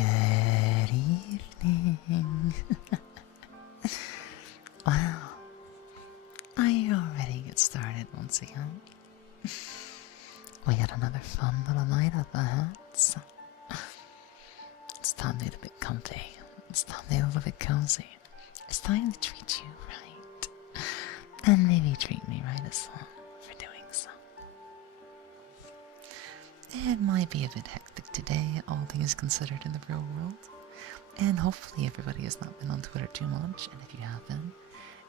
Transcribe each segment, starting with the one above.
Good evening. Wow. Are you all ready to get started once again? We got another fun little night at the huts. It's time to get a bit comfy. It's time to get a little bit cozy. It's time to treat you right. And maybe treat me right as well for doing so. It might be a bit hectic today, all things considered in the real world. And hopefully everybody has not been on Twitter too much, and if you have been,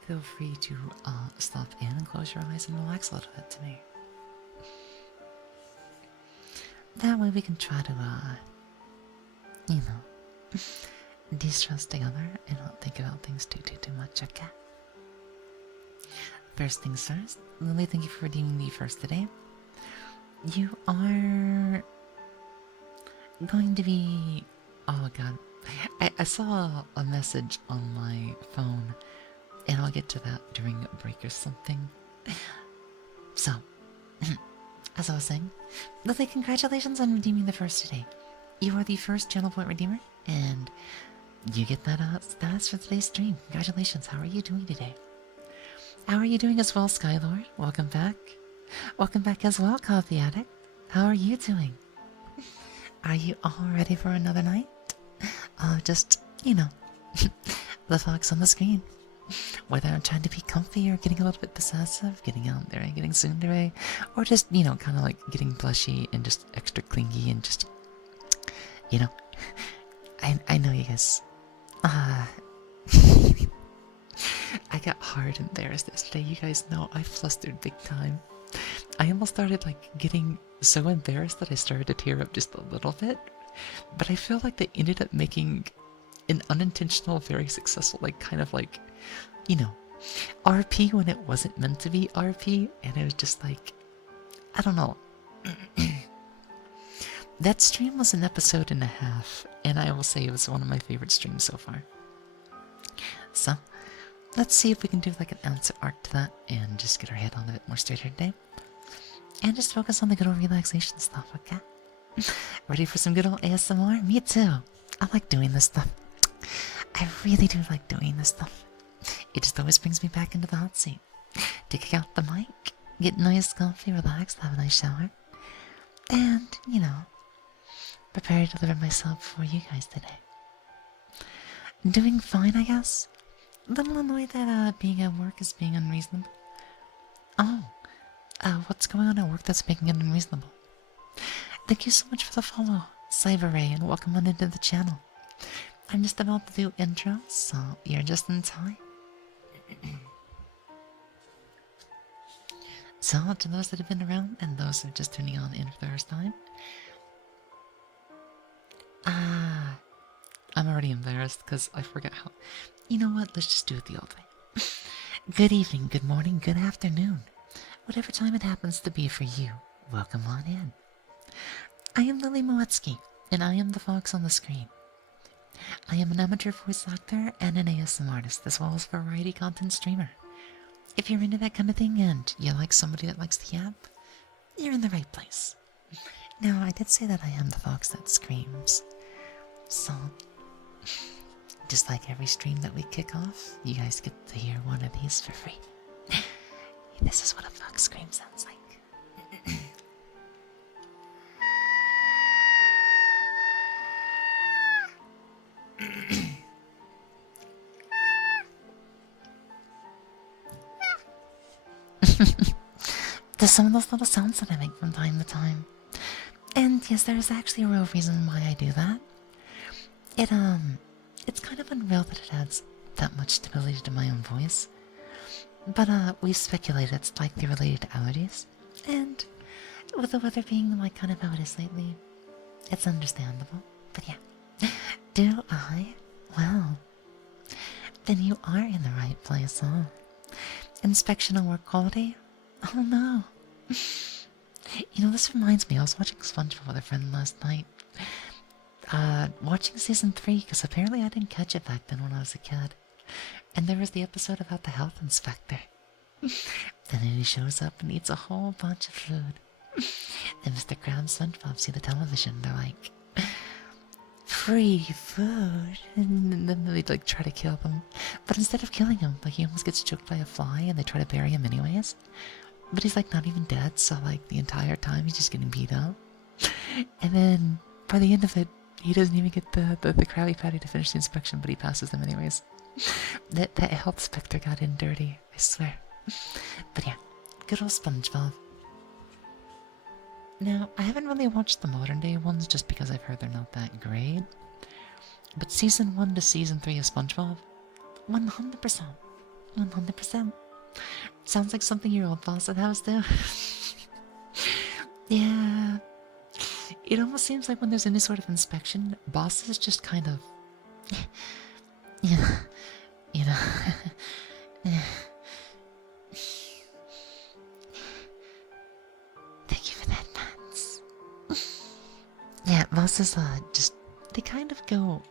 feel free to stop in and close your eyes and relax a little bit to me. That way we can try to, de-stress together and not think about things too much, okay? First things first, Lily, thank you for redeeming me first today. You are going to be... Oh god. I saw a message on my phone, and I'll get to that during a break or something. So, as I was saying, Lily, congratulations on redeeming the first today. You are the first channel point redeemer, and you get that status for today's stream. Congratulations. How are you doing today? How are you doing as well, Skylord? Welcome back. Welcome back as well, Coffee Addict. How are you doing? Are you all ready for another night? Just, the fox on the screen. Whether I'm trying to be comfy or getting a little bit possessive, getting out there and getting tsundere, or just, kind of like getting blushy and just extra clingy and just, I know you guys. I got hard embarrassed yesterday. You guys know I flustered big time. I almost started getting so embarrassed that I started to tear up just a little bit. But I feel like they ended up making an unintentional, very successful, RP when it wasn't meant to be RP. And it was just I don't know. That stream was an episode and a half, and I will say it was one of my favorite streams so far. So, let's see if we can do an answer arc to that and just get our head on a bit more straighter today. And just focus on the good old relaxation stuff, okay? Ready for some good old ASMR? Me too. I like doing this stuff. I really do like doing this stuff. It just always brings me back into the hot seat. To kick out the mic, get nice, comfy, relaxed, have a nice shower, and, prepare to deliver myself for you guys today. Doing fine, I guess. A little annoyed that being at work is being unreasonable. Oh, what's going on at work that's making it unreasonable? Thank you so much for the follow, Cyberray, and welcome on into the channel. I'm just about to do intro, so you're just in time. So, to those that have been around and those who are just tuning on in for the first time, I'm already embarrassed because I forgot how. You know what? Let's just do it the old way. Good evening, good morning, good afternoon. Whatever time it happens to be for you, welcome on in. I am Lily Moetsuki, and I am the fox on the screen. I am an amateur voice actor and an ASMR artist, as well as a variety content streamer. If you're into that kind of thing and you like somebody that likes to yap, you're in the right place. Now, I did say that I am the fox that screams. So, just like every stream that we kick off, you guys get to hear one of these for free. This is what a fox scream sounds like. There's some of those little sounds that I make from time to time. And yes, there's actually a real reason why I do that. It's kind of unreal that it adds that much stability to my own voice. But, we've speculated it's likely related to allergies. And with the weather being kind of how it is lately, it's understandable. But yeah. Do I? Well, then you are in the right place, huh? Inspection of work quality? Oh no. This reminds me, I was watching SpongeBob with a friend last night. Watching season 3, because apparently I didn't catch it back then when I was a kid. And there was the episode about the health inspector. Then he shows up and eats a whole bunch of food. Then Mr. Krabs and SpongeBob see the television, they're like, free food, and then they like try to kill them. But instead of killing him, like he almost gets choked by a fly, and they try to bury him anyways. But he's like not even dead, so like the entire time he's just getting beat up. And then by the end of it, he doesn't even get the Krabby Patty to finish the inspection, but he passes them anyways. That health specter got in dirty, I swear. But yeah, good old SpongeBob. Now, I haven't really watched the modern day ones just because I've heard they're not that great. But season 1 to season 3 of SpongeBob, 100%. 100%. Sounds like something your old boss at house do. Yeah. It almost seems like when there's any sort of inspection, bosses just kind of... yeah, you know... Thank you for that, Pants. Yeah, bosses, just... They kind of go,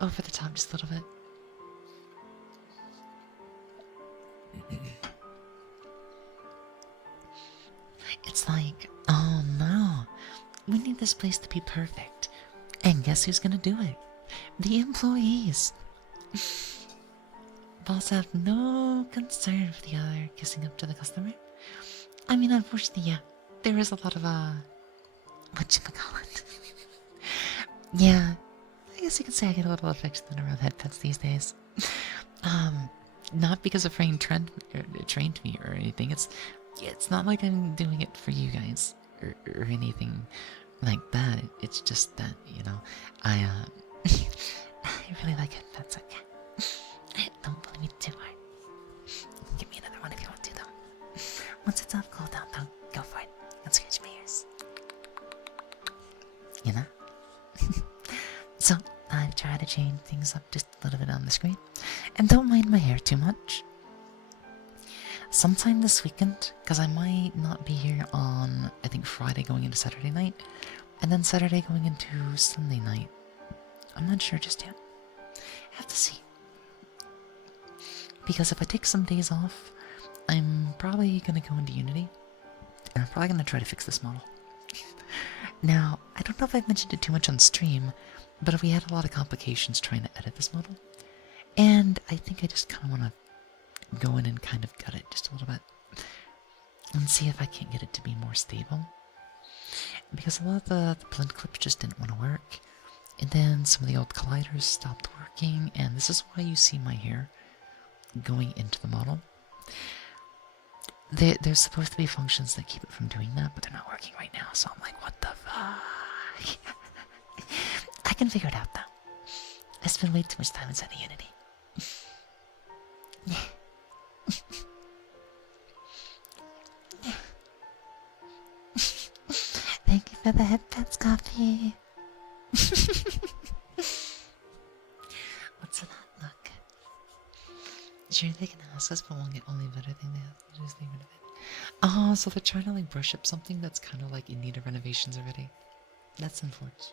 over the top just a little bit. It's like, oh no, we need this place to be perfect. And guess who's gonna do it? The employees. Boss have no concern for the other kissing up to the customer. I mean, unfortunately, yeah, there is a lot of, whatchamacallit. Yeah, I guess you could say I get a little affection around headpets these days. Not because a friend trained me or anything. It's not like I'm doing it for you guys or anything like that. It's just that, you know, I really like headpets, okay? Don't bully me too hard. You can give me another one if you want to, though. Once it's off cooldown, though, go for it. Don't scratch my ears. You know? So, I've tried to change things up just a little bit on the screen. And don't mind my hair too much. Sometime this weekend, because I might not be here on, I think, Friday going into Saturday night, and then Saturday going into Sunday night. I'm not sure just yet. I have to see. Because if I take some days off, I'm probably going to go into Unity, and I'm probably going to try to fix this model. Now, I don't know if I've mentioned it too much on stream, but we had a lot of complications trying to edit this model, and I think I just kind of want to go in and kind of gut it just a little bit and see if I can't get it to be more stable, because a lot of the blend clips just didn't want to work, and then some of the old colliders stopped working, and this is why you see my hair going into the model. There's supposed to be functions that keep it from doing that, but they're not working right now, so I'm like, what the fuck? I can figure it out, though. I spend way too much time inside of Unity. Thank you for the headpets, coffee. What's in that look? Sure, they can ask us, but we'll get only better thing they have to do is leave it a bit. Oh, so they're trying to like brush up something that's kind of like in need of renovations already. That's unfortunate.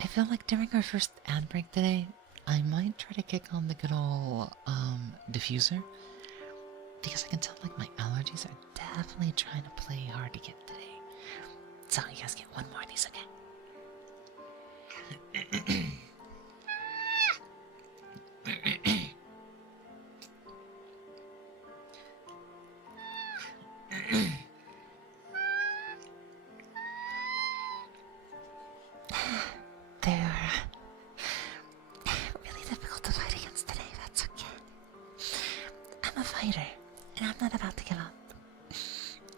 I feel like during our first ad break today, I might try to kick on the good old diffuser, because I can tell like my allergies are definitely trying to play hard to get today. So you guys get one more of these, okay? They're really difficult to fight against today, that's okay. I'm a fighter, and I'm not about to give up.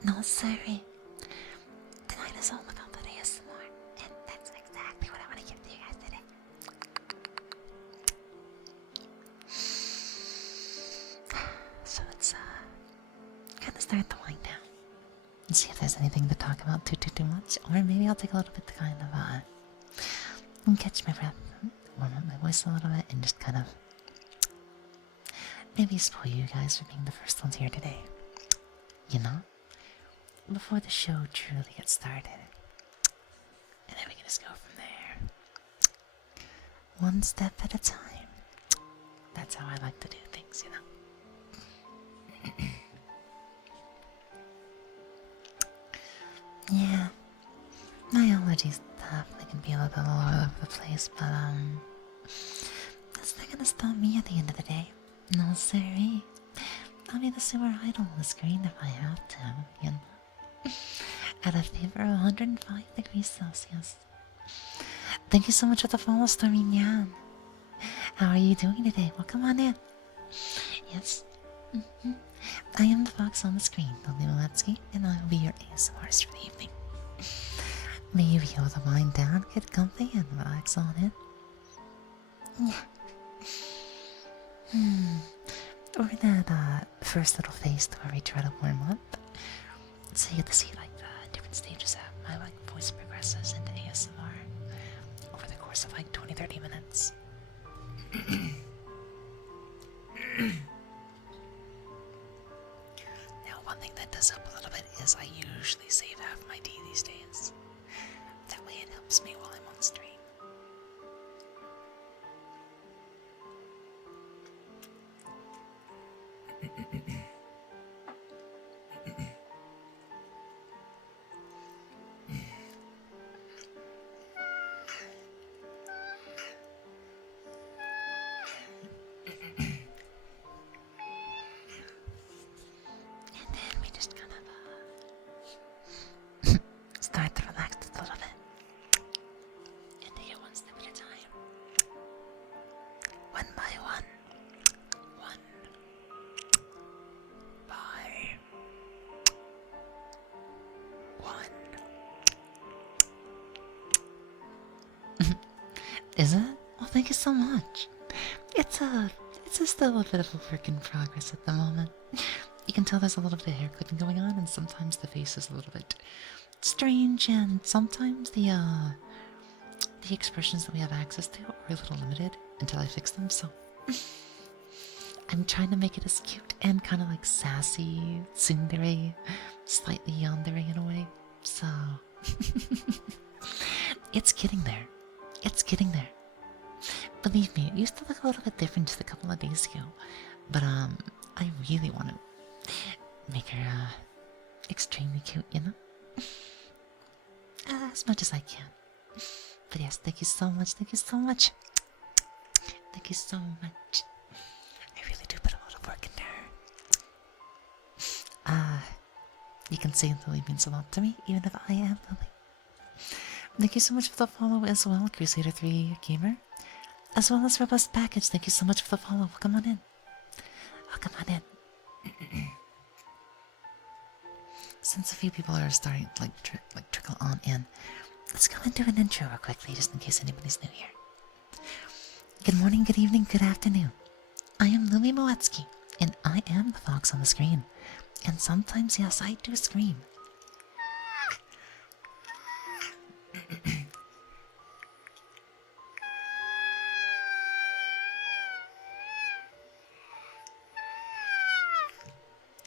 No, sorry. Tonight is all about the ASMR, and that's exactly what I want to give to you guys today. So it's, kind of start to wind down. And see if there's anything to talk about too much, or maybe I'll take a little bit to kind of, and catch my breath, warm up my voice a little bit, and just kind of maybe spoil you guys for being the first ones here today. You know? Before the show truly gets started. And then we can just go from there. One step at a time. That's how I like to do things. things, you know. Yeah, my allergies definitely can be a little bit all over the place, but that's not gonna stop me at the end of the day. No, sorry. I'll be the super idol on the screen if I have to, you know. At a fever of 105 degrees Celsius. Thank you so much for the follow, Stormy Nyan. How are you doing today? Well, come on in. Yes. I am the fox on the screen, Lily Moetsuki, and I will be your ASMR artist for the evening. May you be able to wind down, get comfy, and relax on it. Yeah. We're in that first little phase where we try to warm up. So you get to see like the different stages of my like voice progresses into ASMR over the course of like 20-30 minutes. Now, one thing that does help a little bit is I usually save half my tea these days. That way it helps me while I'm on the stream. And then we just kind of start to relax just a little bit. And take it one step at a time. One by one. One by one. Is it? Well, thank you so much. It's still a bit of a work in progress at the moment. You can tell there's a little bit of hair clipping going on, and sometimes the face is a little bit strange, and sometimes the expressions that we have access to are a little limited until I fix them. So I'm trying to make it as cute and kind of like sassy, tsundere, slightly yandere in a way. So it's getting there. It's getting there. Believe me, it used to look a little bit different just a couple of days ago. But I really want to make her extremely cute, you know? As much as I can. But yes, thank you so much, thank you so much. Thank you so much. I really do put a lot of work into her. You can say Lily means a lot to me, even if I am Lily. Thank you so much for the follow as well, Crusader 3 Gamer. As well as Robust Package, thank you so much for the follow. Welcome on in. Welcome on in. Since a few people are starting to like trickle on in, let's go and do an intro real quickly, just in case anybody's new here. Good morning, good evening, good afternoon. I am Lily Moetsuki, and I am the fox on the screen. And sometimes, yes, I do scream.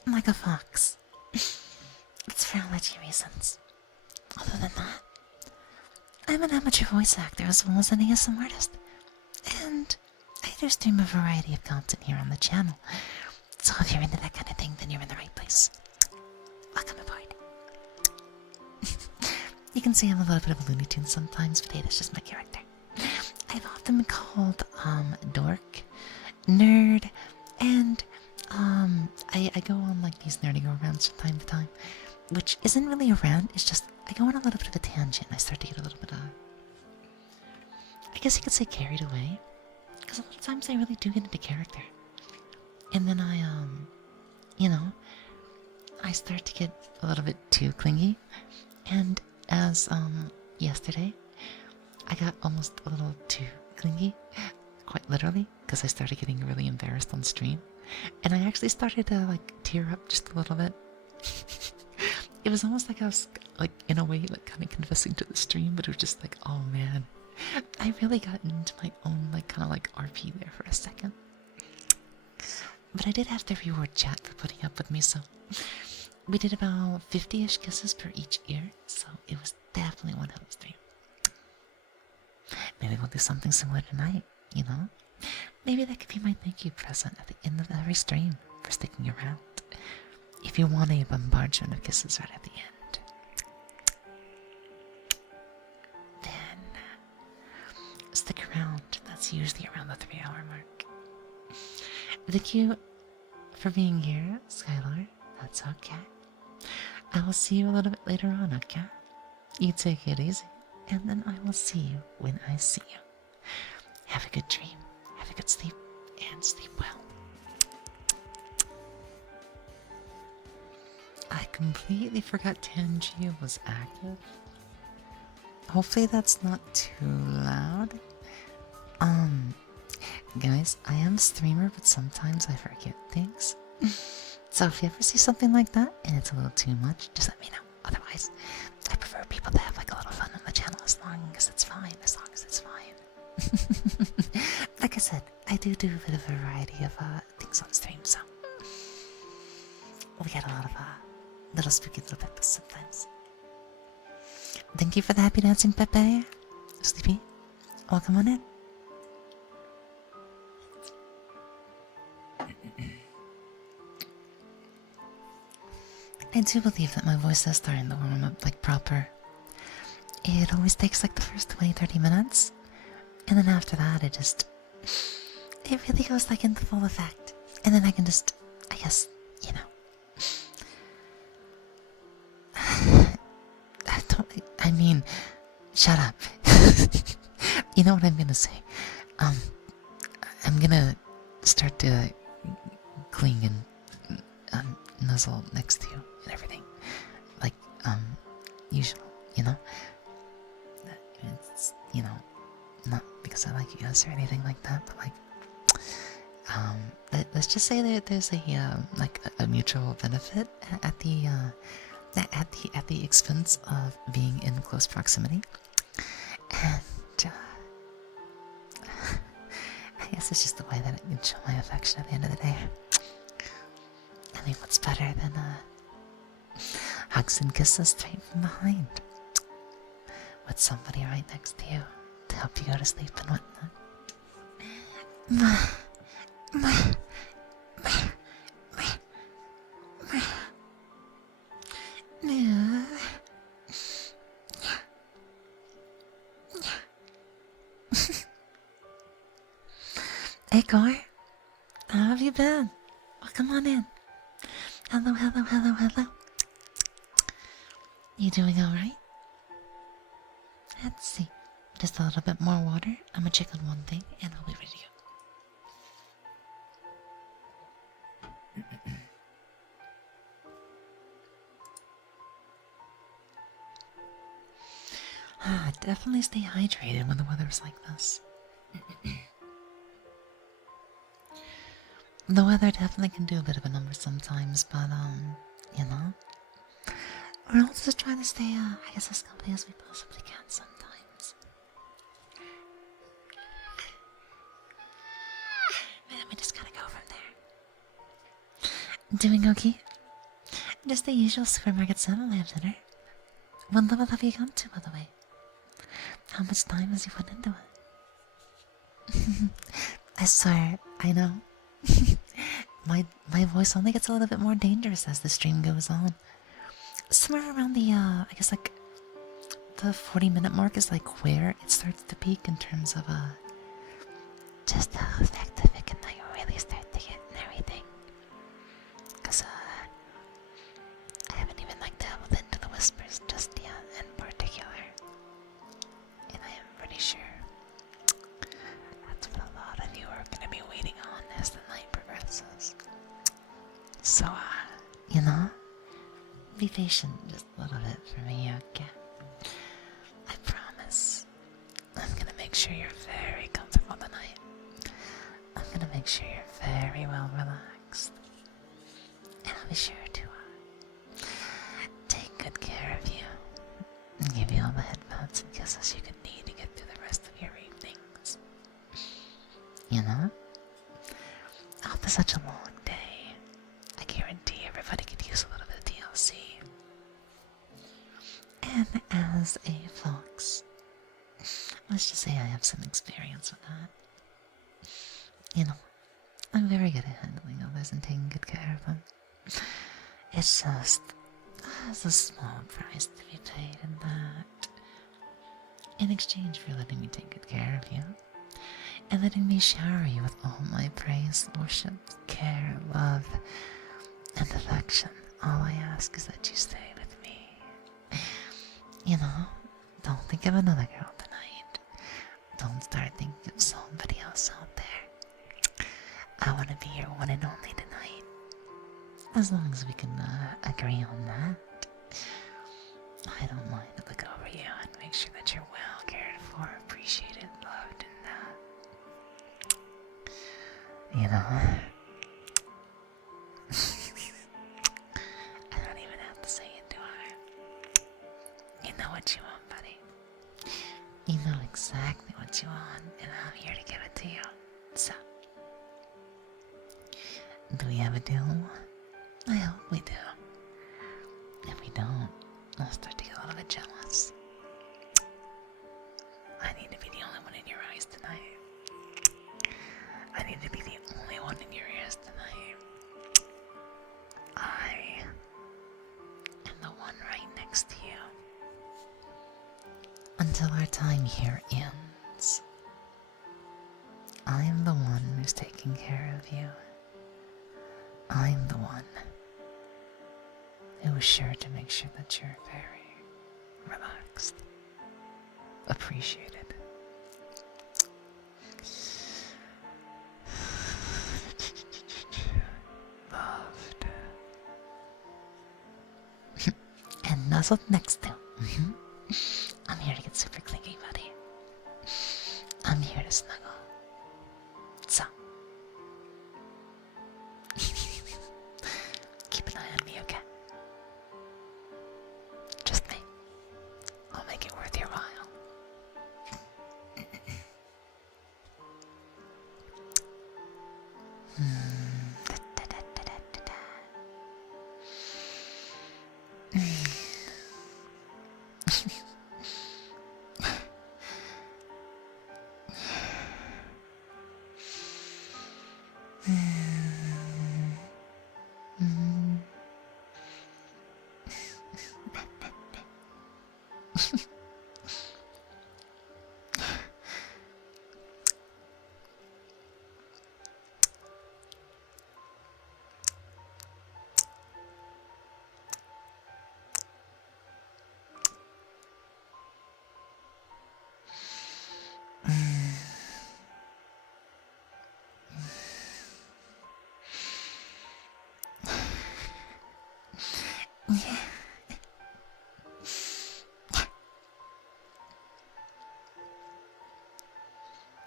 Like a fox. It's for allergy reasons. Other than that, I'm an amateur voice actor as well as an ASMR artist. And I do stream a variety of content here on the channel. So if you're into that kind of thing, then you're in the right place. Welcome aboard. You can see I'm a little bit of a Looney Tune sometimes, but hey, that's just my character. I've often been called dork, nerd, and I go on like these nerding arounds from time to time, which isn't really a rant, it's just I go on a little bit of a tangent. I start to get a little bit of, I guess you could say, carried away, because a lot of times I really do get into character, and then I you know, I start to get a little bit too clingy, and as yesterday, I got almost a little too clingy, quite literally, because I started getting really embarrassed on stream. And I actually started to like tear up just a little bit. It was almost like I was like in a way like kind of confessing to the stream, but it was just like, oh man, I really got into my own like kind of like RP there for a second. But I did have to reward chat for putting up with me, so we did about 50-ish kisses per each ear, so it was definitely one hell of a stream. Maybe we'll do something similar tonight, you know? Maybe that could be my thank you present at the end of every stream for sticking around. If you want a bombardment of kisses right at the end, then stick around. That's usually around the 3-hour mark. Thank you for being here, Skylar. That's okay. I will see you a little bit later on, okay? You take it easy, and then I will see you when I see you. Have a good dream, have a good sleep, and sleep well. I completely forgot Tangia was active. Hopefully that's not too loud. Guys, I am a streamer, but sometimes I forget things. So if you ever see something like that and it's a little too much, just let me know. Otherwise, I prefer people to have like a little fun on the channel as long as it's fine. Like I said, I do a bit of a variety of things on stream, so we get a lot of little spooky little peppers sometimes. Thank you for the happy dancing, Pepe. Sleepy, welcome on in. I do believe that my voice is starting to warm up like proper. It always takes like the first 20-30 minutes, and then after that it really goes like into full effect. And then I can just, I guess, you know. I mean, shut up. You know what I'm gonna say? I'm gonna start to cling and nuzzle next to you and everything, like usual, you know. It's, you know, not because I like you guys or anything like that, but like, let's just say that there's like a mutual benefit at the expense of being in close proximity, and I guess it's just the way that I can show my affection at the end of the day. I mean, what's better than hugs and kisses straight from behind with somebody right next to you to help you go to sleep and whatnot. Hey, Gore, how have you been? Welcome on in. Hello. You doing alright? Let's see. Just a little bit more water. I'm gonna check on one thing and I'll be ready to go. Definitely stay hydrated when the weather's like this. The weather definitely can do a bit of a number sometimes, but you know, we're also just trying to stay, I guess, as comfy as we possibly can sometimes. And we just gotta go from there. Doing okay? Just the usual supermarket 7-Eleven dinner. What level have you gone to, by the way? How much time has you put into it? I swear, I know. my voice only gets a little bit more dangerous as the stream goes on. Somewhere around the I guess like the 40-minute mark is like where it starts to peak in terms of just how effective it can like really start to get and everything. Cause I haven't even like delved into the whispers just yet in particular. And I am pretty sure that's what a lot of you are gonna be waiting on as the night progresses. So, you know, be patient just a little bit for me, okay? I promise. I'm gonna make sure you're very comfortable tonight. I'm gonna make sure you're very well relaxed. And I'll be sure to take good care of you and give you all the headphones and kisses you could need to get through the rest of your evenings. You know? After such a long day, I guarantee everybody could use a little bit of TLC. And as a fox, let's just say I have some experience with that. You know, I'm very good at handling others and taking good care of them. It's just, there's a small price to be paid in that. In exchange for letting me take good care of you, and letting me shower you with all my praise, worship, care, love, and affection. All I ask is that you stay with me. You know, don't think of another girl tonight. Don't start thinking of somebody else out there. I want to be your one and only tonight. As long as we can agree on that, I don't mind to look over you and make sure that you're well cared for, appreciated, loved, and you know. I don't even have to say it, do I? You know what you want, buddy. You know exactly what you want, and I'm here to give it to you. So, do we have a deal? I hope we do. If we don't, I'll start to get a little bit jealous. I need to be the only one in your eyes tonight. I need to be the only one in your ears tonight. I am the one right next to you. Until our time here ends. I am the one who's taking care of you. I'm the one who is sure to make sure that you're very relaxed, appreciated. Loved. And nuzzled next to. I'm here to get super clingy, buddy. I'm here to snuggle. So, keep an eye on me, okay? Just me. I'll make it worth your while.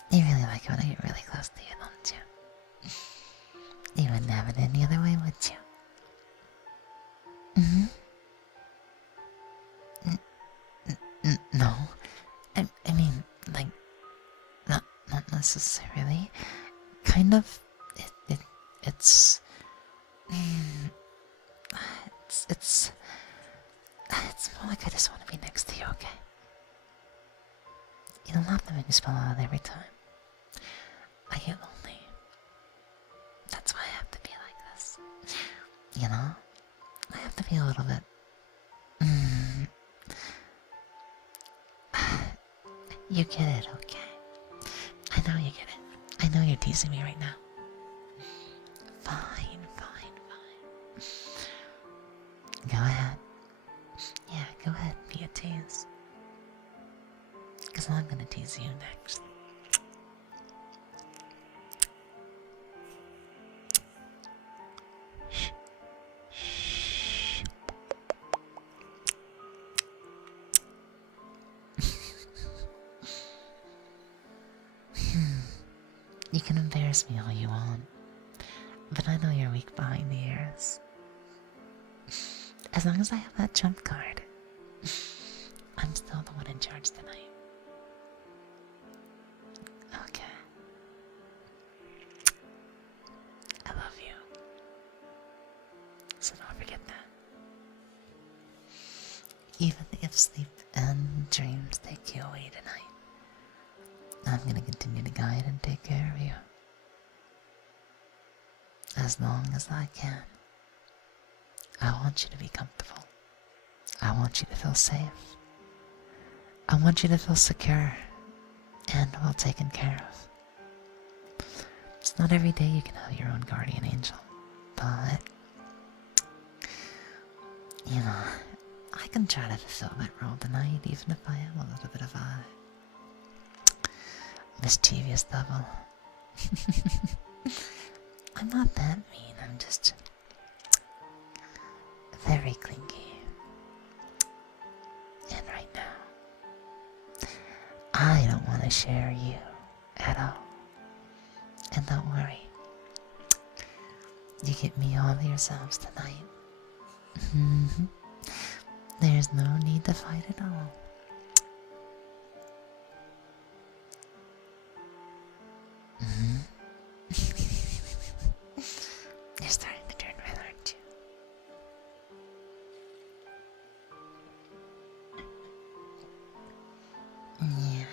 You really like it when I get really close to you, don't you? You wouldn't have it any other way, would you? No. I mean, like, not necessarily. Kind of. It's more like I just want to be next to you, okay? You don't have to make me spell out every time. I get lonely. That's why I have to be like this. You know? I have to be a little bit... You get it, okay? I know you get it. I know you're teasing me right now. Fine. Go ahead. Yeah, go ahead, be a tease. Because I'm gonna tease you next. You can embarrass me all you want, but I know you're weak behind the ears. As long as I have that trump card, I'm still the one in charge tonight. Okay. I love you. So don't forget that. Even if sleep and dreams take you away tonight, I'm gonna continue to guide and take care of you. as long as I can. I want you to be comfortable. I want you to feel safe. I want you to feel secure and well taken care of. It's not every day you can have your own guardian angel, but you know, I can try to fulfill that role tonight, even if I am a little bit of a mischievous devil. I'm not that mean, I'm just very clingy. And right now, I don't want to share you at all. And don't worry, you get me all to yourselves tonight. There's no need to fight at all. You're starting to turn red, aren't you? Yeah.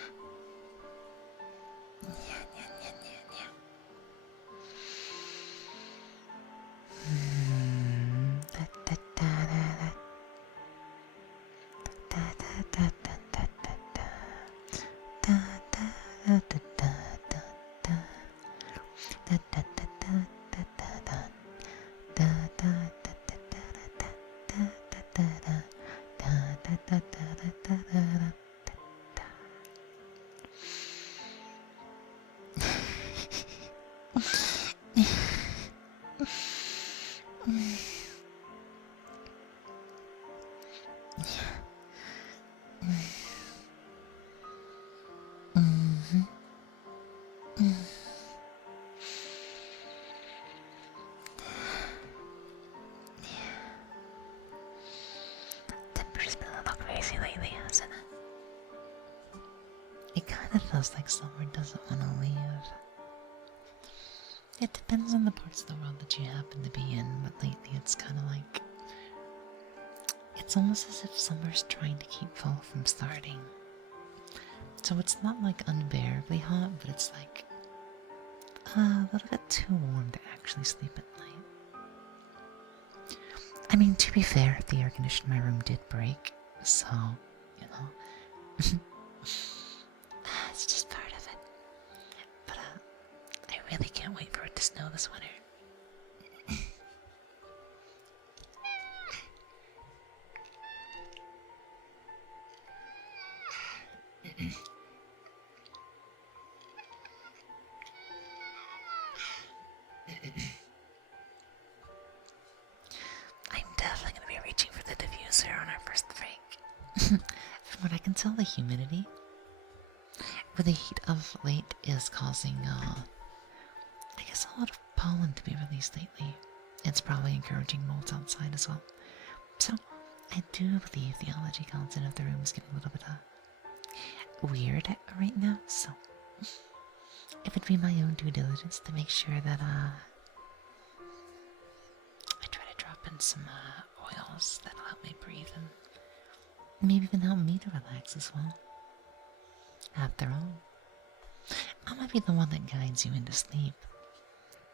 Temper's been a little crazy lately, hasn't it? It kind of feels like summer doesn't want to leave. It depends on the parts of the world that you happen to be in, but lately it's kind of like... It's almost as if summer's trying to keep fall from starting. So it's not like unbearably hot, but it's like a little bit too warm to actually sleep at night. I mean, to be fair, the air conditioner in my room did break, so, you know. It's just part of it. But I really can't wait for it to snow this winter. I'm definitely going to be reaching for the diffuser on our first break. From what I can tell, the humidity with the heat of late is causing, I guess, a lot of pollen to be released lately. It's probably encouraging molds outside as well. So, I do believe the allergy content of the room is getting a little bit weird right now, so it would be my own due diligence to make sure that I try to drop in some oils that'll help me breathe and maybe even help me to relax as well. After all, I might be the one that guides you into sleep,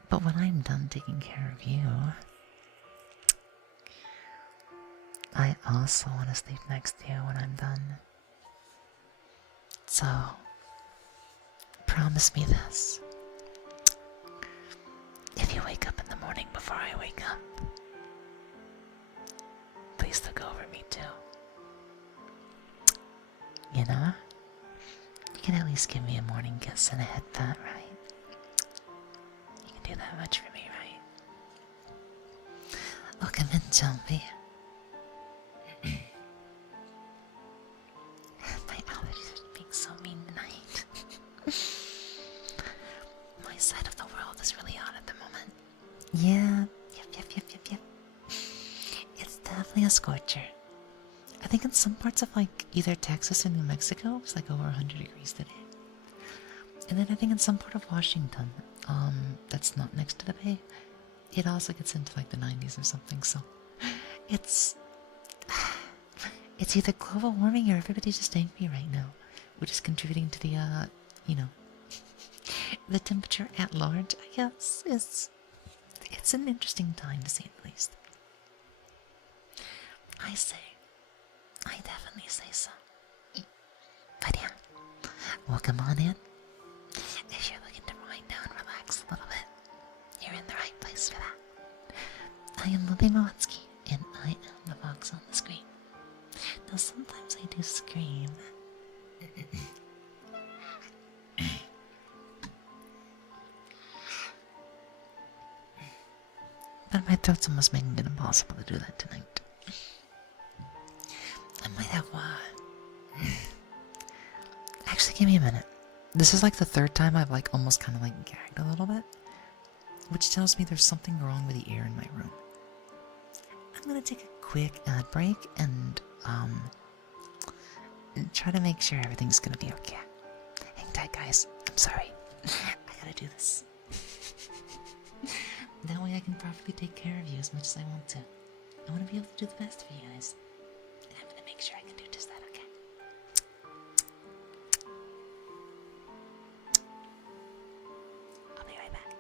but when I'm done taking care of you, I also want to sleep next to you when I'm done. So, promise me this. If you wake up in the morning before I wake up, please look over me too. You know? You can at least give me a morning kiss and a head pat, right? You can do that much for me, right? Oh, come in, Jumpy. My allergies are being so mean tonight. My side of the world is really hot at the moment. Yeah, yep. It's definitely a scorcher. I think in some parts of like either Texas or New Mexico, it's like over 100 degrees today. And then I think in some part of Washington, that's not next to the bay, it also gets into like the 90s or something. So it's either global warming or everybody's just angry right now, which is contributing to the you know, the temperature at large, I guess, is It's an interesting time to say the least. I definitely say so. But yeah, welcome on in. If you're looking to wind down, relax a little bit, you're in the right place for that. I am Moetsuki, and I am the fox on the screen. Now sometimes I do scream. But my throat's almost making it impossible to do that tonight. I might have Actually, give me a minute. This is like the third time I've like almost kind of like gagged a little bit, which tells me there's something wrong with the air in my room. I'm gonna take a quick ad break and try to make sure everything's gonna be okay. Hang tight, guys. I'm sorry. I gotta do this. That way I can properly take care of you as much as I want to. I want to be able to do the best for you guys. And I'm gonna make sure I can do just that, okay? I'll be right back.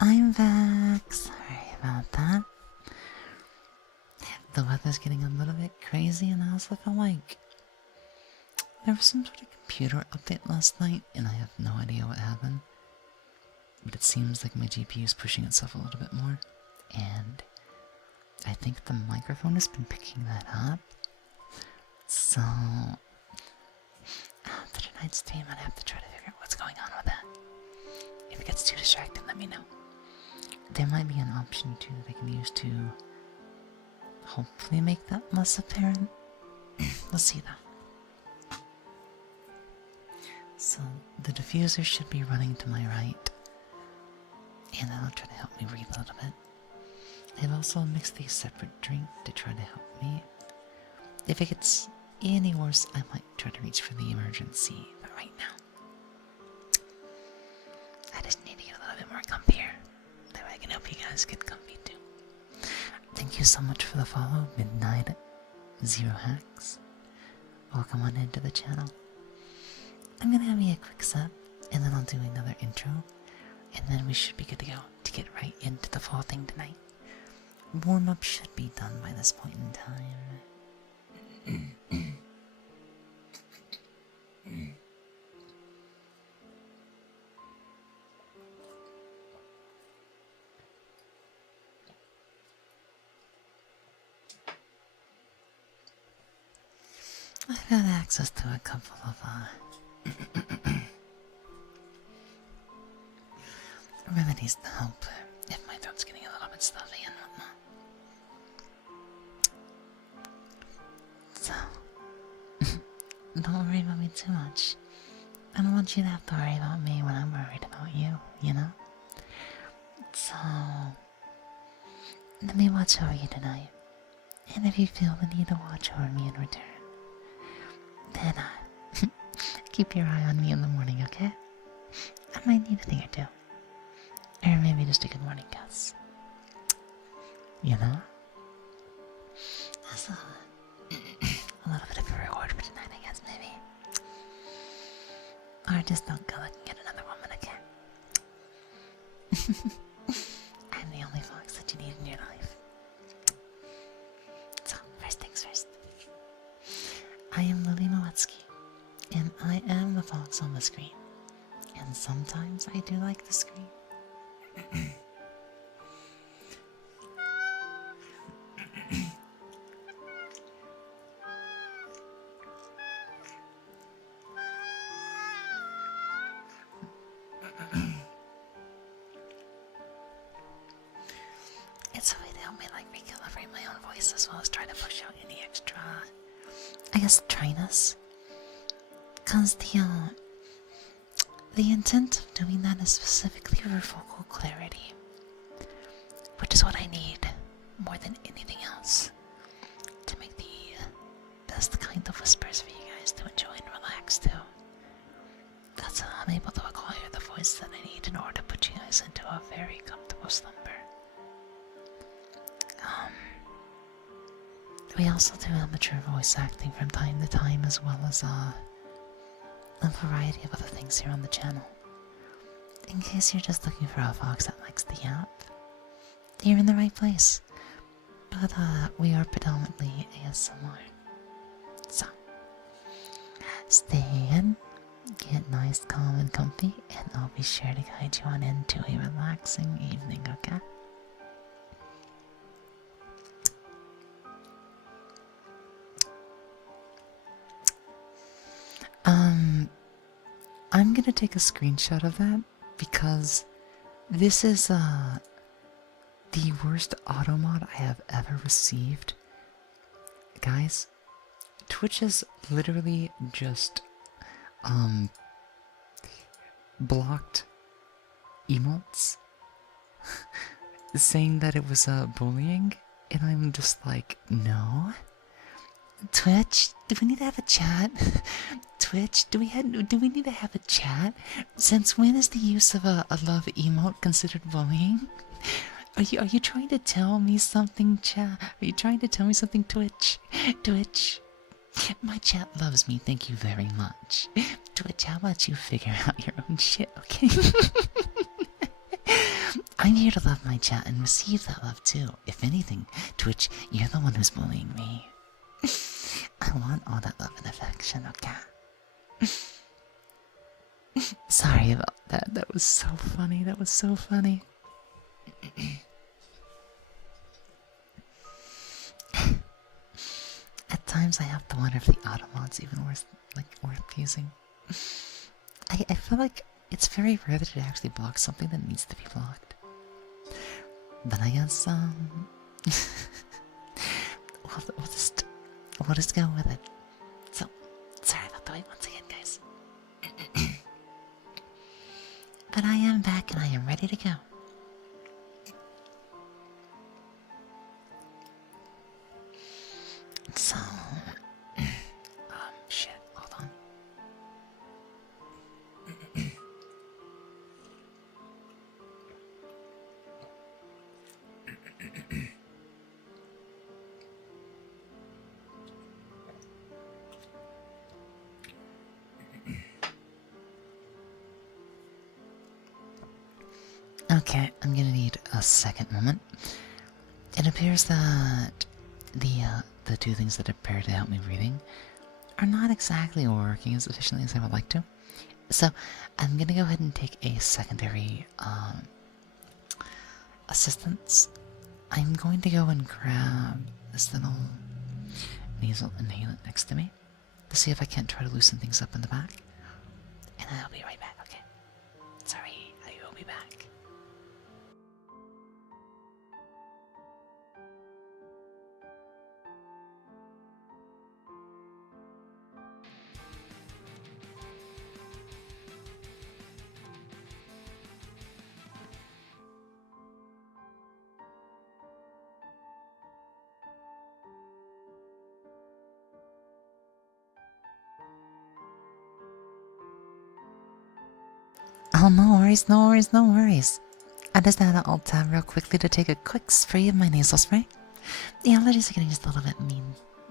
I'm back. Sorry about that. The weather's getting a little bit crazy, and I also feel like there was some sort of computer update last night, and I have no idea what happened. But it seems like my GPU is pushing itself a little bit more, and I think the microphone has been picking that up. So after tonight's stream, I'd have to try to figure out what's going on with that. If it gets too distracting, let me know. There might be an option too that I can use to hopefully make that less apparent. We'll see though. So the diffuser should be running to my right, and that'll try to help me breathe a little bit. I've also mixed a separate drink to try to help me. If it gets any worse, I might try to reach for the emergency, but right now, I just need to get a little bit more comfier. That way I can help you guys get comfy too. Thank you so much for the follow, Midnight Zero Hacks. Welcome on into the channel. I'm gonna have me a quick set, and then I'll do another intro, and then we should be good to go to get right into the fall thing tonight. Warm-up should be done by this point in time. I've got access to a couple of remedies to help if my throat's getting a little bit stuffy and whatnot. So, don't worry about me too much. I don't want you to have to worry about me when I'm worried about you, you know? So, let me watch over you tonight. And if you feel the need to watch over me in return, then keep your eye on me in the morning, okay? I might need a thing or two. Or maybe just a good morning kiss. You know? That's a little bit of a reward for tonight, I guess, maybe. Or just don't go and get another woman, okay? I'm the only fox that you need in your life. So, first things first. I am Moetsuki, and I am the fox on the screen. And sometimes I do like the screen. It's a way to help me recalibrate my own voice as well as try to push out any extra, I guess, dryness. Cause the intent of doing that is specifically for vocal clarity, which is what I need more than anything else to make the best kind of whispers for you guys to enjoy and relax to. That's how I'm able to acquire the voice that I need in order to put you guys into a very comfortable slumber. We also do amateur voice acting from time to time, as well as a variety of other things here on the channel. In case you're just looking for a fox that likes the app, you're in the right place. But we are predominantly ASMR. So, stay in, get nice, calm, and comfy, and I'll be sure to guide you on into a relaxing evening, okay? I'm gonna take a screenshot of that because this is the worst auto mod I have ever received. Guys, Twitch has literally just blocked emotes saying that it was bullying, and I'm just like, no. Twitch, do we need to have a chat? Twitch, do we need to have a chat? Since when is the use of a love emote considered bullying? Are you trying to tell me something, chat? Are you trying to tell me something, Twitch? Twitch, my chat loves me, thank you very much. Twitch, how about you figure out your own shit, okay? I'm here to love my chat and receive that love too. If anything, Twitch, you're the one who's bullying me. I want all that love and affection, okay? Sorry about that. That was so funny. That was so funny. At times I have to wonder if the auto mod's even worth using. I feel like it's very rare that it actually blocks something that needs to be blocked. But I guess we'll just go with it. So sorry about the wait once again, guys. But I am back and I am ready to go. So shit, hold on. Okay, I'm gonna need a second moment. It appears that the two things that appear to help me breathing are not exactly working as efficiently as I would like to. So I'm gonna go ahead and take a secondary assistance. I'm going to go and grab this little nasal inhalant next to me to see if I can't try to loosen things up in the back. And I'll be right back, okay? Sorry, I will be back. Oh, no worries, no worries, no worries. I just had to alt tab real quickly to take a quick spray of my nasal spray. The allergies are getting just a little bit mean,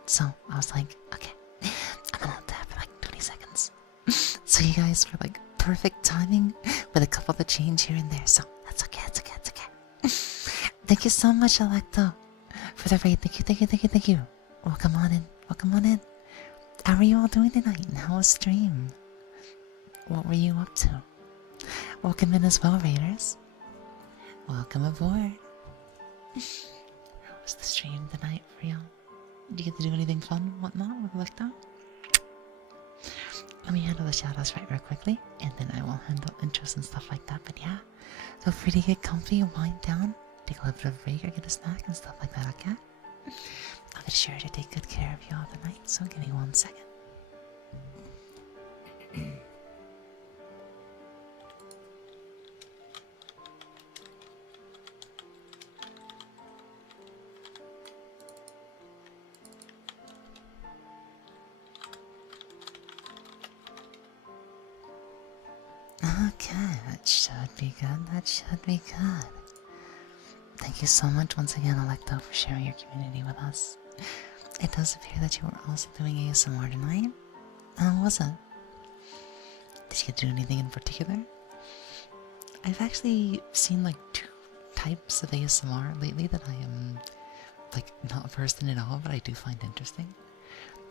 so I was like, okay, I'm gonna alt tab for like 20 seconds. So you guys were like perfect timing with a couple of change here and there, so that's okay, it's okay, it's okay. Thank you so much, Electo, for the raid. Thank you, thank you, thank you, thank you. Welcome on in, welcome on in. How are you all doing tonight? And how was stream? What were you up to? Welcome in as well, Raiders. Welcome aboard. How was the stream tonight for y'all? Did you get to do anything fun, whatnot, with Electo? Let me handle the shoutouts right real quickly, and then I will handle intros and stuff like that. But yeah, feel free to get comfy, wind down, take a little bit of a break, or get a snack and stuff like that, okay? I'll be sure to take good care of you all tonight, so give me 1 second. Okay, that should be good, that should be good. Thank you so much once again, Electo, for sharing your community with us. It does appear that you were also doing ASMR tonight. How was it? Did you get to do anything in particular? I've actually seen like 2 types of ASMR lately that I am like not versed in at all, but I do find interesting.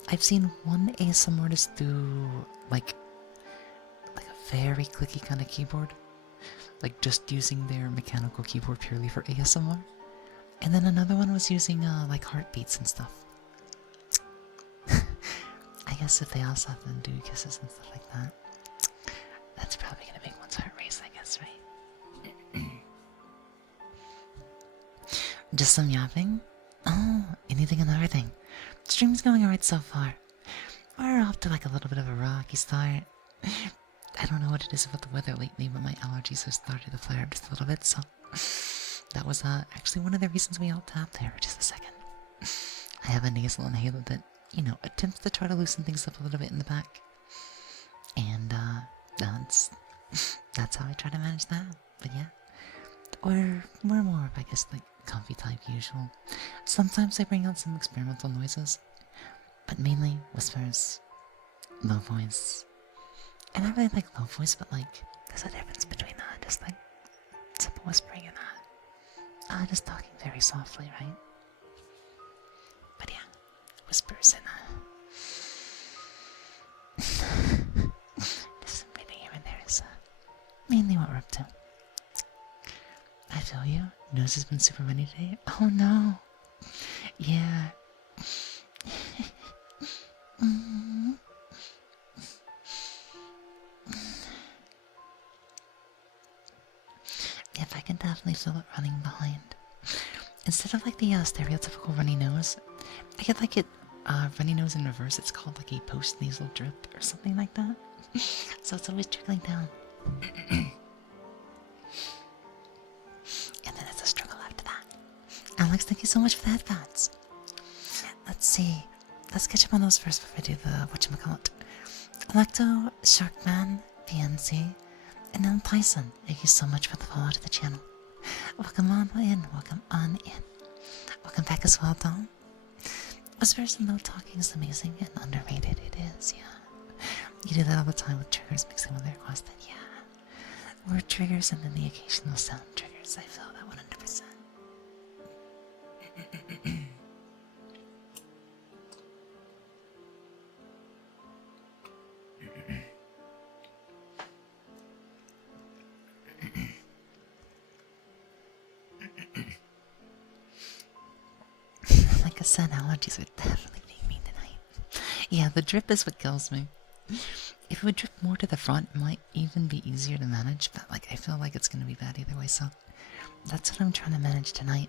I've seen one ASMR artist do like a very clicky kind of keyboard, like just using their mechanical keyboard purely for ASMR. And then another one was using like heartbeats and stuff. I guess if they also have them do kisses and stuff like that, that's probably gonna make one's heart race, I guess, right? Just some yapping? Oh, anything and everything. Stream's going alright so far. We're off to like a little bit of a rocky start. I don't know what it is about the weather lately, but my allergies have started to flare up just a little bit, so that was actually one of the reasons we all tapped there for just a second. I have a nasal inhaler that, you know, attempts to try to loosen things up a little bit in the back. And that's how I try to manage that. But yeah, we're more of, I guess, like comfy type usual. Sometimes I bring out some experimental noises, but mainly whispers, low voice. And I really like low voice, but like there's a difference between just like simple whispering and that. Just talking very softly, right? But yeah, whispers and just some breathing here and there is mainly what we're up to. I feel you. Nose has been super runny today. Oh no. Yeah. If I can definitely feel it running behind. Instead of like the stereotypical runny nose, I get like it runny nose in reverse. It's called like a post-nasal drip or something like that. So it's always trickling down. And then it's a struggle after that. Alex, thank you so much for the headphones. Let's see. Let's catch up on those first before I do the whatchamacallit. Electo, Sharkman, PNC, and then Tyson. Thank you so much for the follow to the channel. Welcome on in, welcome on in. Welcome back as well, Dom. Whispers and low talking is amazing and underrated. It is, yeah. You do that all the time with triggers mixing with their requested, yeah. Word triggers and then the occasional sound triggers. I feel that 100%. Like I said, allergies are definitely being me tonight. Yeah, the drip is what kills me. If it would drip more to the front, it might even be easier to manage, but like I feel like it's gonna be bad either way, so that's what I'm trying to manage tonight.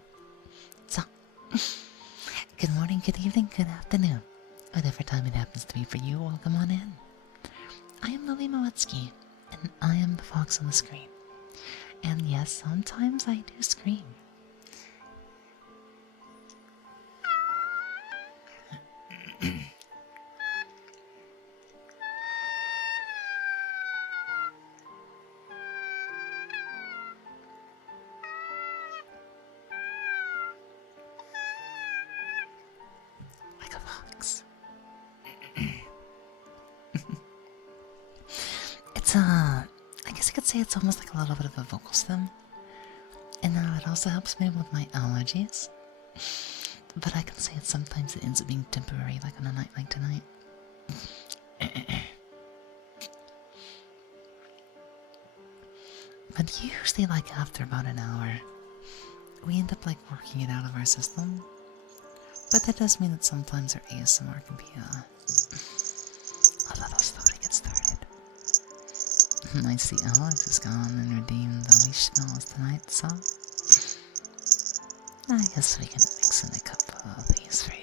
So, good morning, good evening, good afternoon. Whatever time it happens to be for you, welcome on in. I am Lily Moetsuki, and I am the fox on the screen. And yes, sometimes I do scream. Like a fox. It's I guess I could say it's almost like a little bit of a vocal stem. And it also helps me with my allergies. But I can say it sometimes it ends up being temporary, like on a night like tonight. But usually like after about an hour, we end up like working it out of our system. But that does mean that sometimes our ASMR can be a little slow to get started. I see Alex has gone and redeemed the leash smells tonight, so I guess we can mix in a couple of these for you.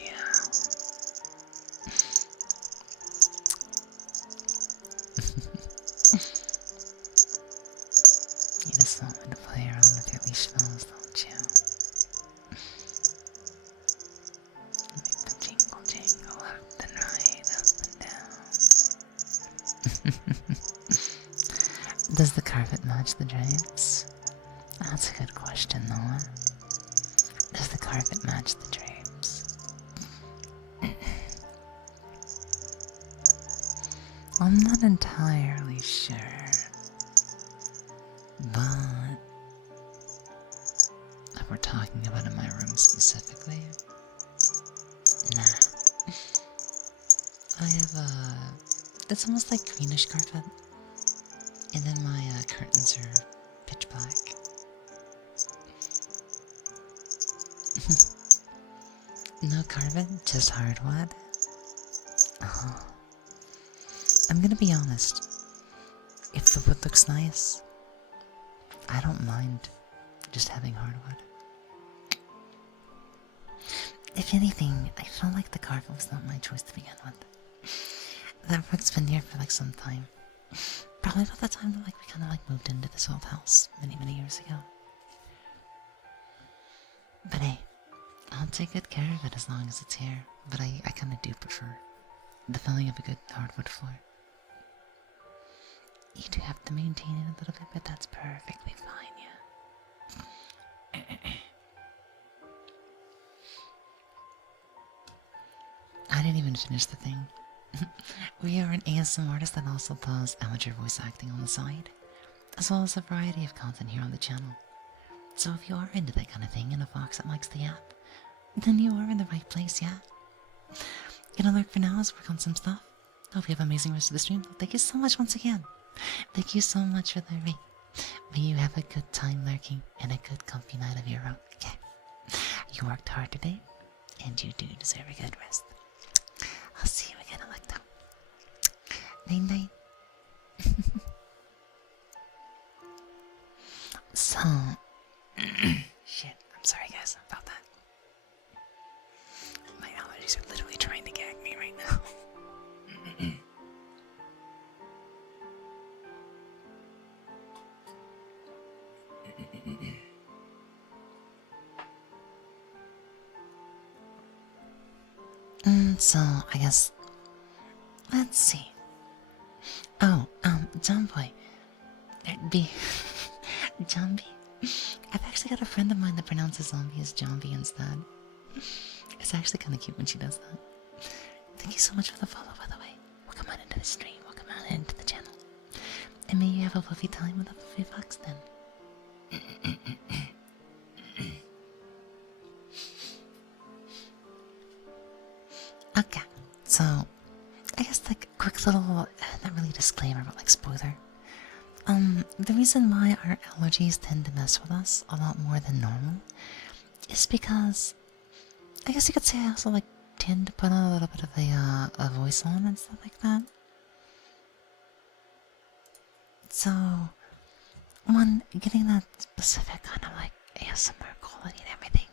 You just want me to play around with your leash smells, don't you? Make them jingle jingle left and right, up and down. Does the carpet match the drapes? That's a good question, Noah. Does the carpet match the drapes? I'm not entirely sure. But if we're talking about in my room specifically, nah. I have it's almost like greenish carpet. And then my curtains are pitch black. No carpet, just hardwood. Oh. I'm gonna be honest. If the wood looks nice, I don't mind just having hardwood. If anything, I felt like the carpet was not my choice to begin with. That rug's been here for like some time. Probably about the time that like we kind of like moved into this old house many years ago. But hey, I'll take good care of it as long as it's here. But I kind of do prefer the feeling of a good hardwood floor. You do have to maintain it a little bit, but that's perfectly fine, yeah. I didn't even finish the thing. We are an ASMR artist that also does amateur voice acting on the side, as well as a variety of content here on the channel. So if you are into that kind of thing and a fox that likes the app, then you are in the right place, yeah. Gonna lurk for now as work on some stuff. Hope you have an amazing rest of the stream. Thank you so much once again. Thank you so much for the raid. May you have a good time lurking and a good comfy night of your own. Okay. You worked hard today, and you do deserve a good rest. I'll see you again, Electo. Night night. So, shit, I'm sorry guys about that. My allergies are literally trying to gag me right now. So, I guess, let's see. Oh, Zombie. Zombie? I've actually got a friend of mine that pronounces zombie as zombie instead. It's actually kind of cute when she does that. Thank you so much for the follow, by the way. Welcome on into the stream, welcome on into the channel. And may you have a fluffy time with a fluffy fox then. Okay, so I guess like a quick little, not really disclaimer, but like spoiler. The reason why our allergies tend to mess with us a lot more than normal is because I guess you could say I also like tend to put on a little bit of a voice on and stuff like that. So, getting that specific kind of like ASMR quality and everything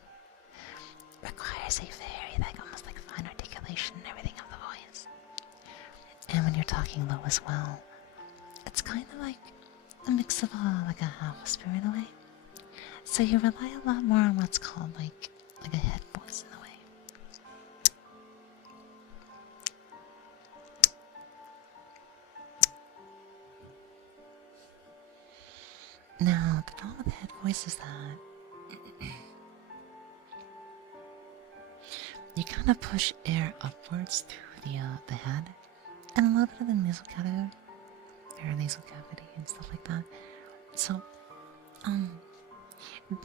requires a very like almost like fine articulation and everything of the voice. And when you're talking low as well, it's kind of like a mix of like a half whisper in a way. So you rely a lot more on what's called like a head voice in a way. Now, the problem with the head voice is that you kind of push air upwards through the head and a little bit of the nasal cavity, and stuff like that. So,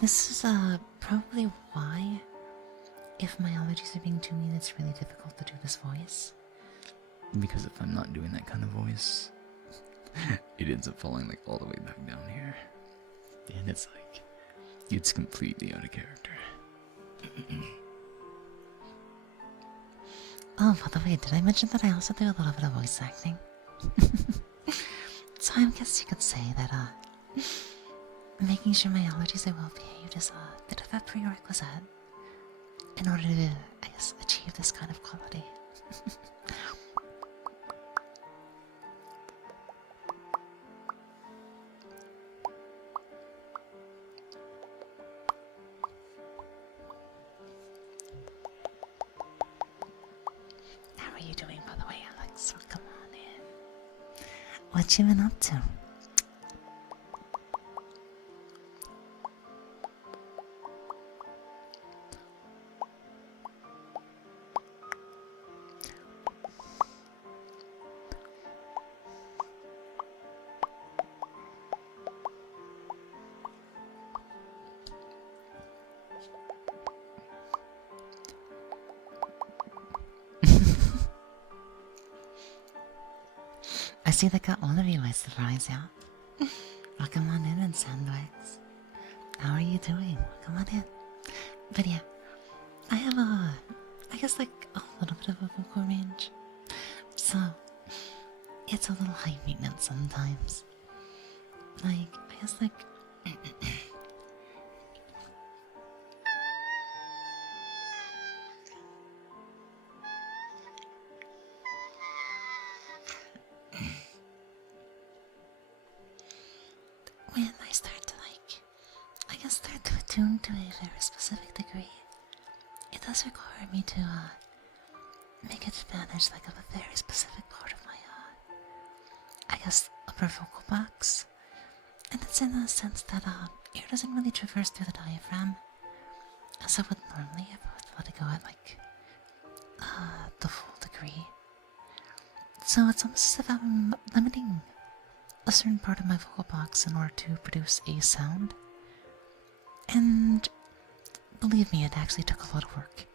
this is probably why, if my allergies are being too mean, it's really difficult to do this voice. Because if I'm not doing that kind of voice, it ends up falling like all the way back down here. And it's like, it's completely out of character. Oh, by the way, did I mention that I also do a little bit of voice acting? So I guess you could say that, making sure my allergies are well behaved is a bit of a prerequisite in order to, I guess, achieve this kind of quality. How are you doing, by the way, Alex? Well, come on in. What you been up to? I see they got all of you by surprise, yeah? Welcome on in, Sandwiches. How are you doing? Welcome on in. But yeah, I have I guess like a little bit of a vocal range. So, it's a little high maintenance sometimes. Like, I guess like... when I start to like, I guess start to attune to a very specific degree, it does require me to make advantage like of a very specific part of my I guess upper vocal box. And it's in the sense that air doesn't really traverse through the diaphragm as I would normally if I was to let it go at like the full degree. So it's almost as if I'm limiting a certain part of my vocal box in order to produce a sound. And believe me, it actually took a lot of work.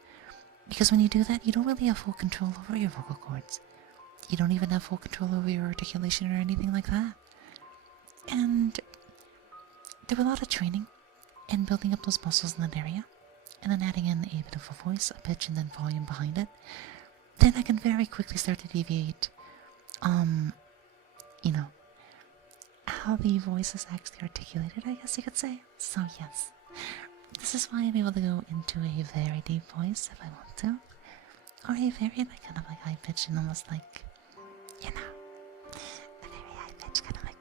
Because when you do that, you don't really have full control over your vocal cords. You don't even have full control over your articulation or anything like that. And there was a lot of training and building up those muscles in that area. And then adding in a bit of a voice, a pitch, and then volume behind it. Then I can very quickly start to deviate, you know, how the voice is actually articulated, I guess you could say. So yes, this is why I'm able to go into a very deep voice if I want to. Or a very like kind of like high pitch and almost like, you know, a very high pitch kind of like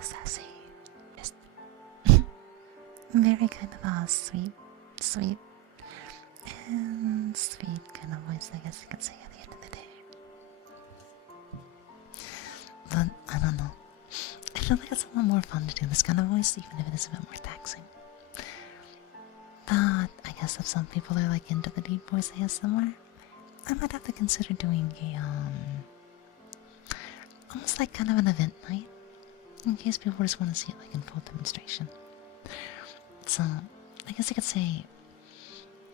sassy. Just very kind of sweet and sweet kind of voice, I guess you could say at the end of the day. But I don't know. I feel like it's a lot more fun to do this kind of voice, even if it is a bit more taxing. But I guess if some people are like into the deep voice ASMR, I might have to consider doing a almost like kind of an event night, in case people just want to see it like in full demonstration. So I guess you could say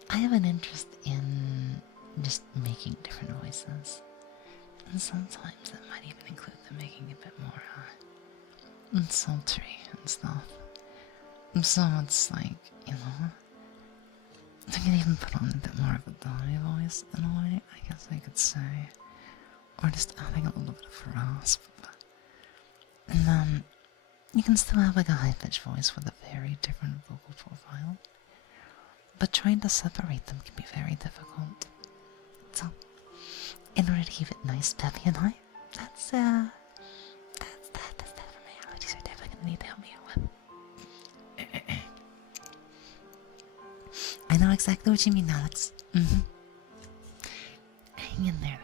I have an interest in just making different voices, and sometimes that might even include them making a bit more sultry and stuff. So it's like, you know, I can even put on a bit more of a dolly voice in a way, I guess I could say, or just adding a little bit of rasp. And then you can still have like a high-pitched voice with a very different vocal profile. But trying to separate them can be very difficult. So, in order to keep it nice, peppy, and high, that's that for me. Allergies are definitely gonna need to help me out with. I know exactly what you mean, Alex. Hang in there.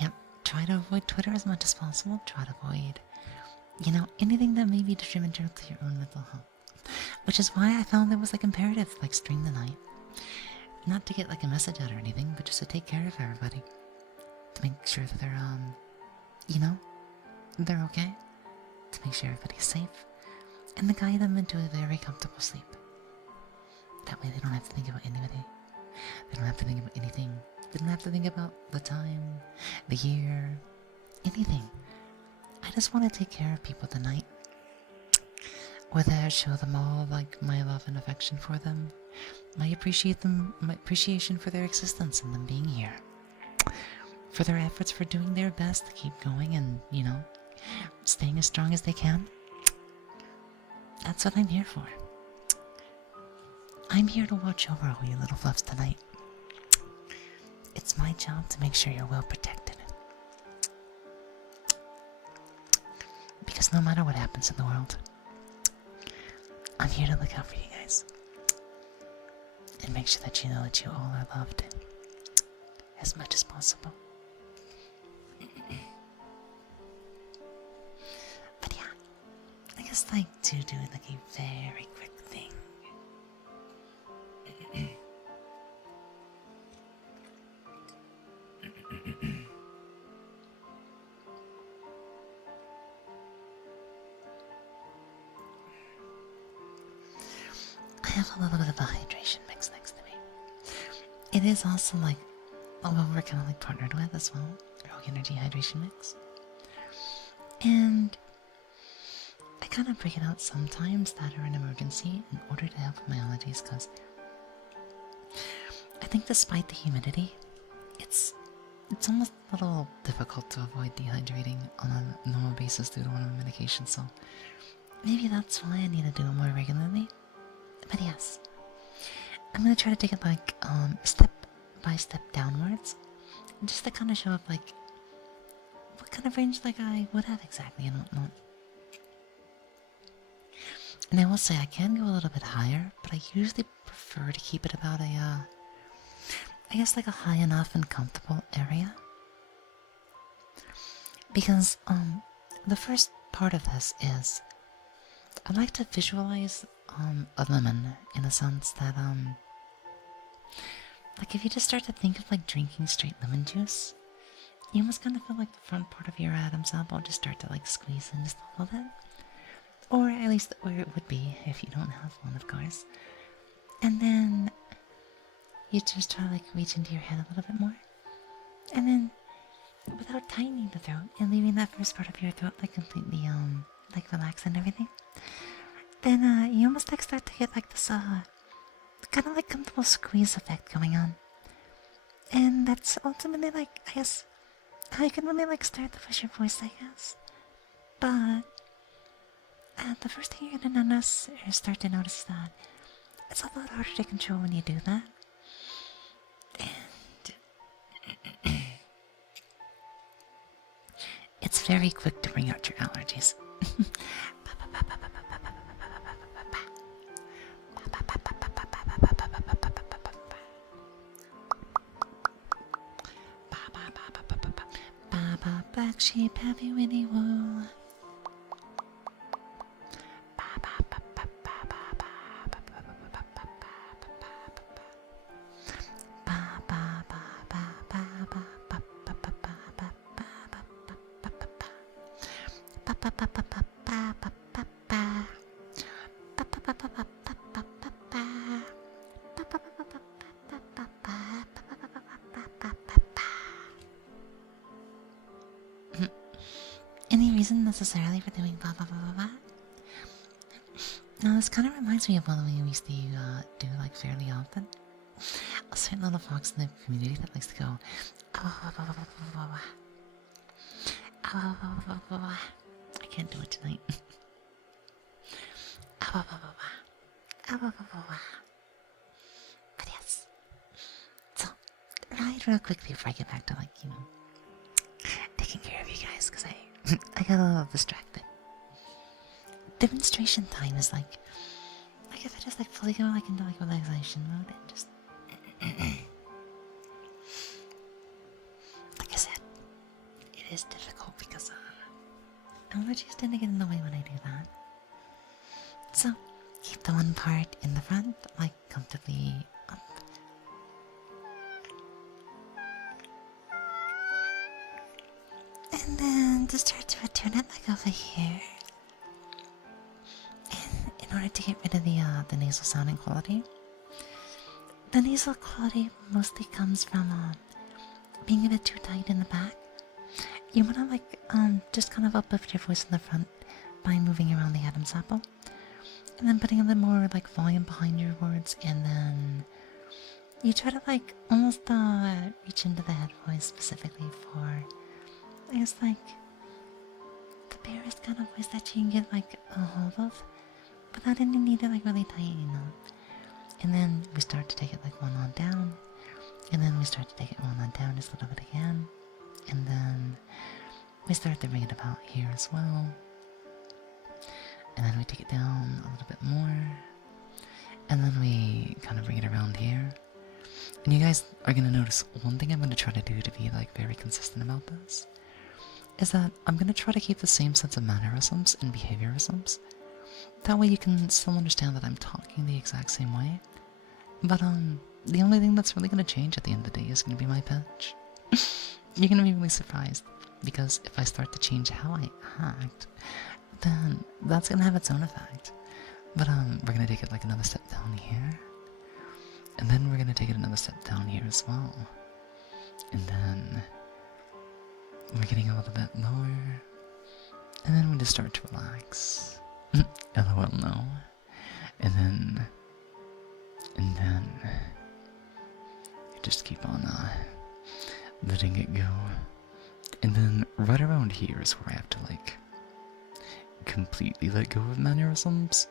Yep, try to avoid Twitter as much as possible. Try to avoid, you know, anything that may be detrimental to your own mental health. Which is why I found it was like imperative to like stream the night. Not to get like a message out or anything, but just to take care of everybody. To make sure that they're, you know, they're okay. To make sure everybody's safe. And to guide them into a very comfortable sleep. That way they don't have to think about anybody. They don't have to think about anything. They don't have to think about the time, the year, anything. I just want to take care of people tonight. Whether I show them all like my love and affection for them, my appreciation for their existence and them being here, for their efforts for doing their best to keep going and, you know, staying as strong as they can. That's what I'm here for. I'm here to watch over all you little fluffs tonight. It's my job to make sure you're well protected. Because no matter what happens in the world, I'm here to look out for you guys. And make sure that you know that you all are loved as much as possible. But yeah, I guess like to do like a very quick thing. I have a little bit of a hydration mix next to me. It is also like, although we're kind of like partnered with as well, Rogue Energy Hydration Mix. And I kind of bring it out sometimes that are an emergency in order to help with my allergies, because I think despite the humidity, it's almost a little difficult to avoid dehydrating on a normal basis due to one of my medications, so maybe that's why I need to do it more regularly. But yes, I'm gonna try to take it like step by step downwards, just to kind of show up like what kind of range like I would have exactly and whatnot. And I will say I can go a little bit higher, but I usually prefer to keep it about a I guess like a high enough and comfortable area. Because the first part of this is I like to visualize a lemon, in a sense that like if you just start to think of like drinking straight lemon juice, you almost kind of feel like the front part of your Adam's apple just start to like squeeze in just a little bit. Or at least where it would be if you don't have one, of course. And then you just try to like reach into your head a little bit more. And then without tightening the throat and leaving that first part of your throat like completely like relaxed and everything, then you almost like start to get like this kind of like comfortable squeeze effect going on. And that's ultimately like, I guess, how you can really like start to push your voice, I guess. But the first thing you're gonna notice or start to notice is that it's a lot harder to control when you do that. And it's very quick to bring out your allergies. Black sheep, have you any wool? Any reason necessarily for doing blah blah blah blah blah? Now this kind of reminds me of one we used to do like fairly often. A certain little fox in the community that likes to go I can't do it tonight. But yes. So, real quickly before I get back to like, you know, taking care of you guys, because I got a little distracted. Demonstration time is like if I just like fully go like into like relaxation mode and just like I said, it is difficult because allergies tend to get in the way when I do that. So keep the one part in the front like comfortably up. And then just start to return it like over here. And in order to get rid of the nasal sounding quality, the nasal quality mostly comes from being a bit too tight in the back. You wanna like just kind of uplift your voice in the front by moving around the Adam's apple, and then putting a little more like volume behind your words, and then you try to like almost reach into the head voice specifically for, I guess, like the barest kind of voice that you can get like a hold of without any need to like really tighten up. And then we start to take it like one on down, and then we start to take it one on down just a little bit again, and then we start to bring it about here as well, and then we take it down a little bit more, and then we kind of bring it around here. And you guys are gonna notice one thing I'm gonna try to do to be like very consistent about this is that I'm gonna try to keep the same sense of mannerisms and behaviorisms. That way you can still understand that I'm talking the exact same way. But the only thing that's really gonna change at the end of the day is gonna be my pitch. You're gonna be really surprised, because if I start to change how I act, then that's gonna have its own effect. But we're gonna take it like another step down here, and then we're gonna take it another step down here as well, and then we're getting a little bit lower, and then we just start to relax. LOL, no. And then you just keep on letting it go. And then right around here is where I have to like completely let go of mannerisms,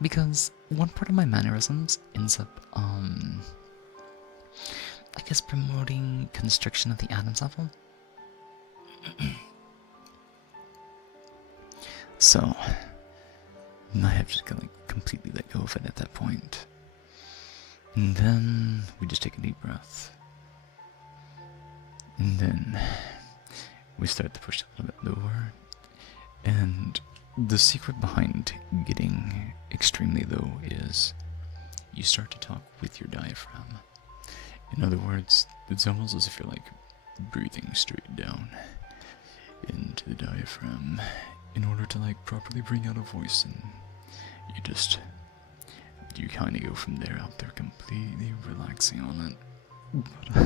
because one part of my mannerisms ends up I guess promoting constriction of the Adam's apple. So I have to like completely let go of it at that point. And then we just take a deep breath. And then we start to push a little bit lower. And the secret behind getting extremely low is you start to talk with your diaphragm. In other words, it's almost as if you're like breathing straight down into the diaphragm, in order to like properly bring out a voice, and you kind of go from there out there completely relaxing on it. But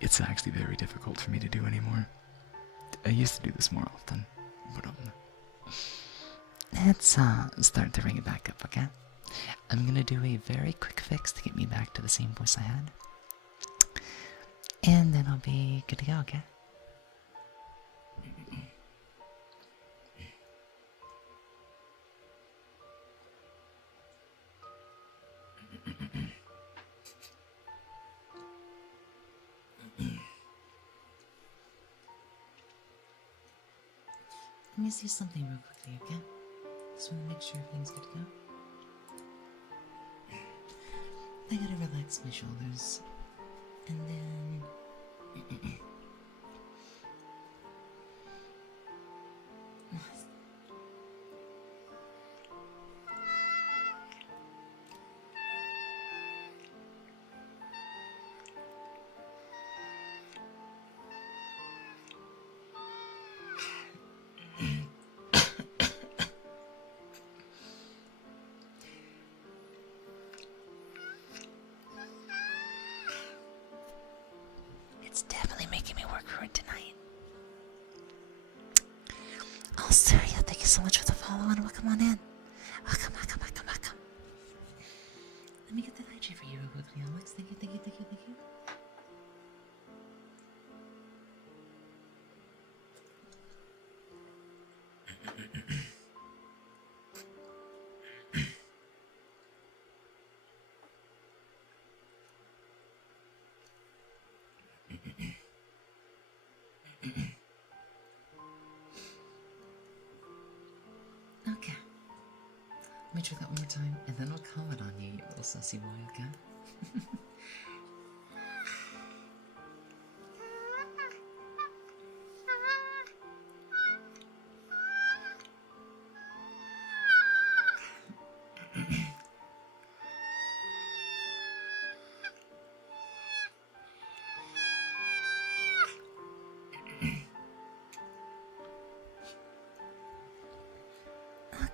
it's actually very difficult for me to do anymore. I used to do this more often, but let's start to bring it back up, okay? I'm gonna do a very quick fix to get me back to the same voice I had. And then I'll be good to go, okay? Let me see something real quickly, okay? Just want to make sure everything's good to go. I gotta relax my shoulders. And then... It's definitely making me work hard tonight. Oh, Surya, thank you so much for the follow and welcome on in. Welcome. Let me get the IG for you real quickly, Alex. Thank you. Okay. Let me try that one more time, and then I'll comment on you, you little sussy boy, okay?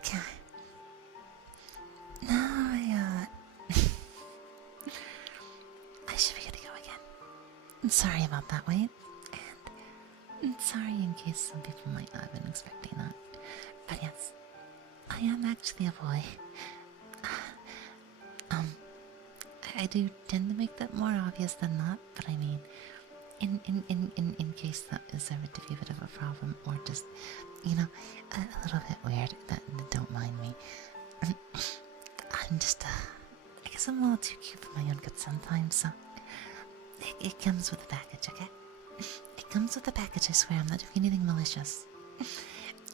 Okay. Now I should be good to go again. I'm sorry about that, wait. And I'm sorry in case some people might not have been expecting that. But yes, I am actually a boy. I do tend to make that more obvious than not, but I mean, in case that is ever to be a bit of a problem, or just, you know, a little bit weird, don't mind me. I'm just, I guess I'm a little too cute for my own good sometimes, so it comes with the package, okay? It comes with the package, I swear, I'm not doing anything malicious.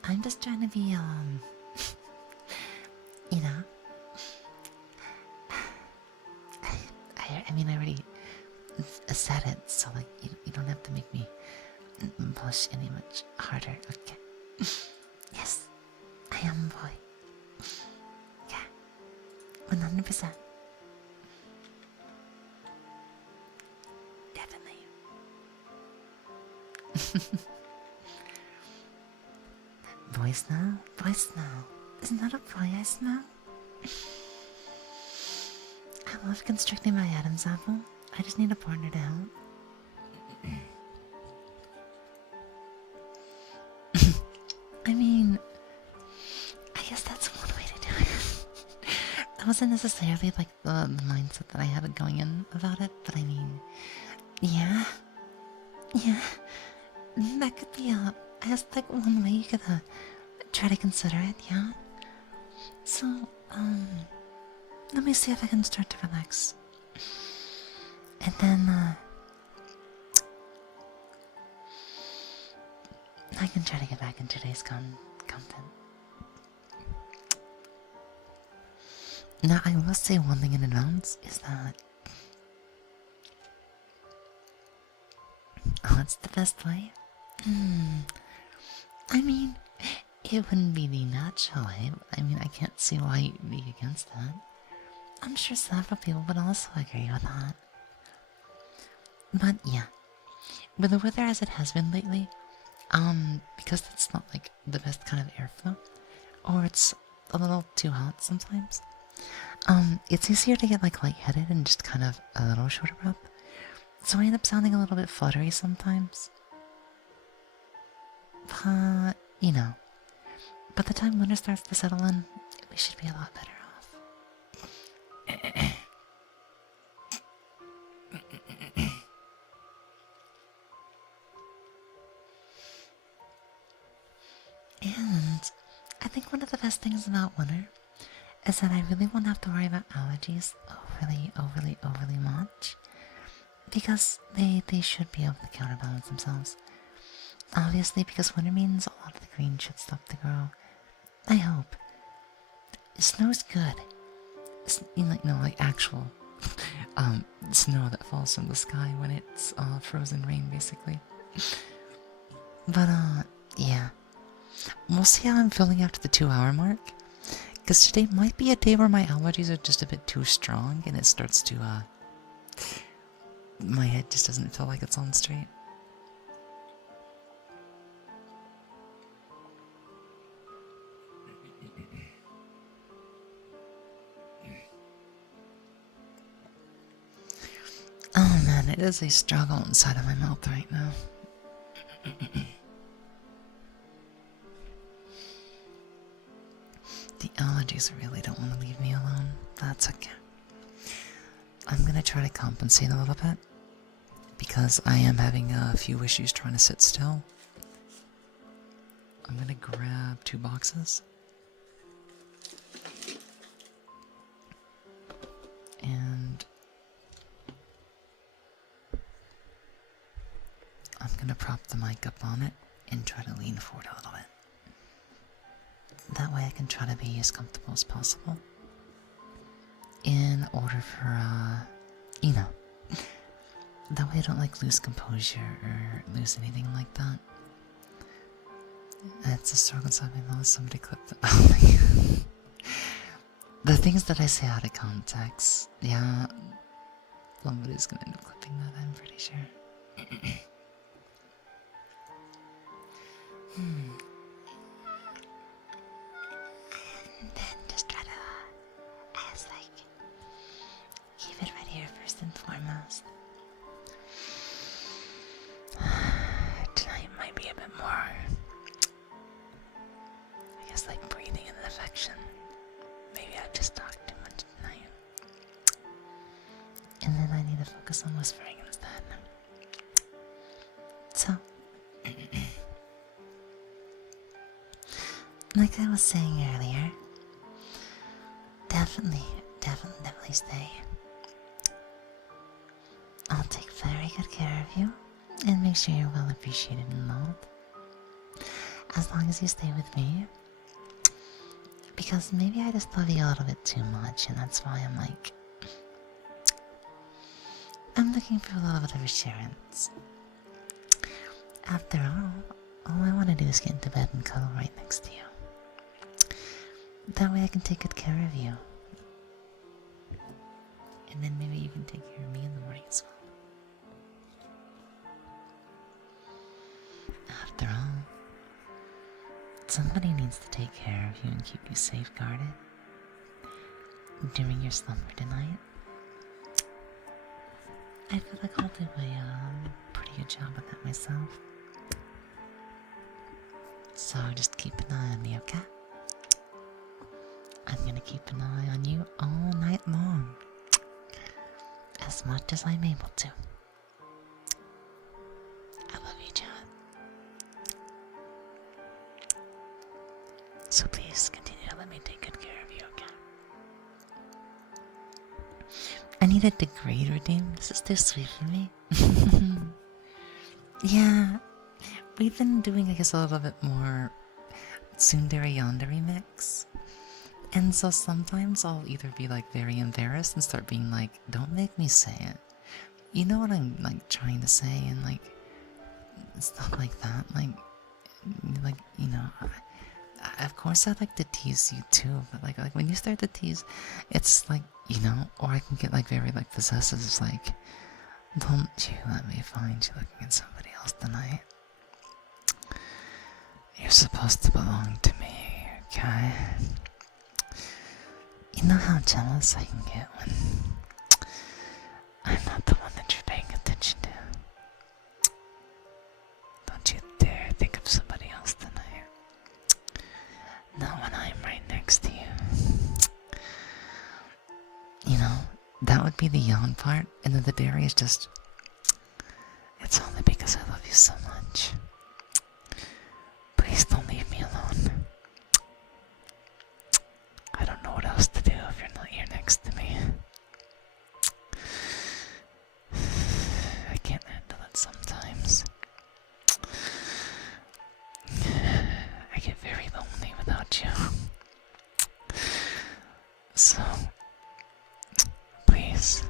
I'm just trying to be, you know, I mean, I already said it, so like, you don't have to make me blush any much harder, okay? Yes, I am a boy. Yeah, 100%. Definitely. Boys now? Isn't that a boy I smell? I love constructing my Adam's apple. I just need a partner to help. I mean, I guess that's one way to do it. That wasn't necessarily like the mindset that I had going in about it, but I mean, yeah, that could be I guess like one way you could try to consider it, yeah. So, let me see if I can start to relax. And then, I can try to get back into today's content. Now, I will say one thing in advance, is that... Oh, it's the best way? I mean, it wouldn't be the natural way. I mean, I can't see why you'd be against that. I'm sure several people would also agree with that. But yeah, with the weather as it has been lately, Because it's not like the best kind of airflow, or it's a little too hot sometimes. It's easier to get like lightheaded and just kind of a little shorter up. So I end up sounding a little bit fluttery sometimes. But, you know, by the time winter starts to settle in, we should be a lot better off. And I think one of the best things about winter is that I really won't have to worry about allergies overly much. Because they should be able to counterbalance themselves. Obviously, because winter means a lot of the green should stop to grow. I hope. Snow's good. Like actual snow that falls from the sky when it's frozen rain, basically. But yeah. We'll see how I'm feeling after the 2-hour mark. Because today might be a day where my allergies are just a bit too strong and it starts to my head just doesn't feel like it's on straight. Oh man, it is a struggle inside of my mouth right now. The allergies really don't want to leave me alone. That's okay. I'm gonna try to compensate a little bit, because I am having a few issues trying to sit still. I'm gonna grab 2 boxes. And I'm gonna prop the mic up on it and try to lean forward a little bit. That way I can try to be as comfortable as possible. In order for, that way I don't like lose composure or lose anything like that. It's a struggle inside my mouth. Somebody clipped it. Oh my god. The things that I say out of context, yeah, somebody's gonna end up clipping that, I'm pretty sure. And then just try to, keep it right here first and foremost. Tonight might be a bit more, breathing and affection. Maybe I've just talked too much tonight. And then I need to focus on whispering instead. So, like I was saying earlier, definitely stay. I'll take very good care of you and make sure you're well appreciated and loved. As long as you stay with me. Because maybe I just love you a little bit too much, and that's why I'm looking for a little bit of assurance. After all I want to do is get into bed and cuddle right next to you. That way I can take good care of you. And then maybe you can take care of me in the morning as well. After all, somebody needs to take care of you and keep you safeguarded during your slumber tonight. I feel like I'll do a pretty good job of that myself. So just keep an eye on me, okay? I'm gonna keep an eye on you all night long. As much as I'm able to. I love you, John. So please continue to let me take good care of you, okay? I need a degrade redeem. This is too sweet for me. Yeah, we've been doing, a little bit more tsundere yandere mix. And so sometimes I'll either be very embarrassed and start being don't make me say it. You know what I'm trying to say, and stuff like that. Of course I'd like to tease you too, but when you start to tease, it's or I can get very possessive. It's don't you let me find you looking at somebody else tonight. supposed to belong to me, okay? You know how jealous I can get when I'm not the one that you're paying attention to. Don't you dare think of somebody else tonight. Not when I'm right next to you. You know, that would be the yawn part, and then the dairy is just... It's only because I love you so much. Please don't leave me alone. I don't know what else to do if you're not here next to me. I can't handle it sometimes. I get very lonely without you. So, please.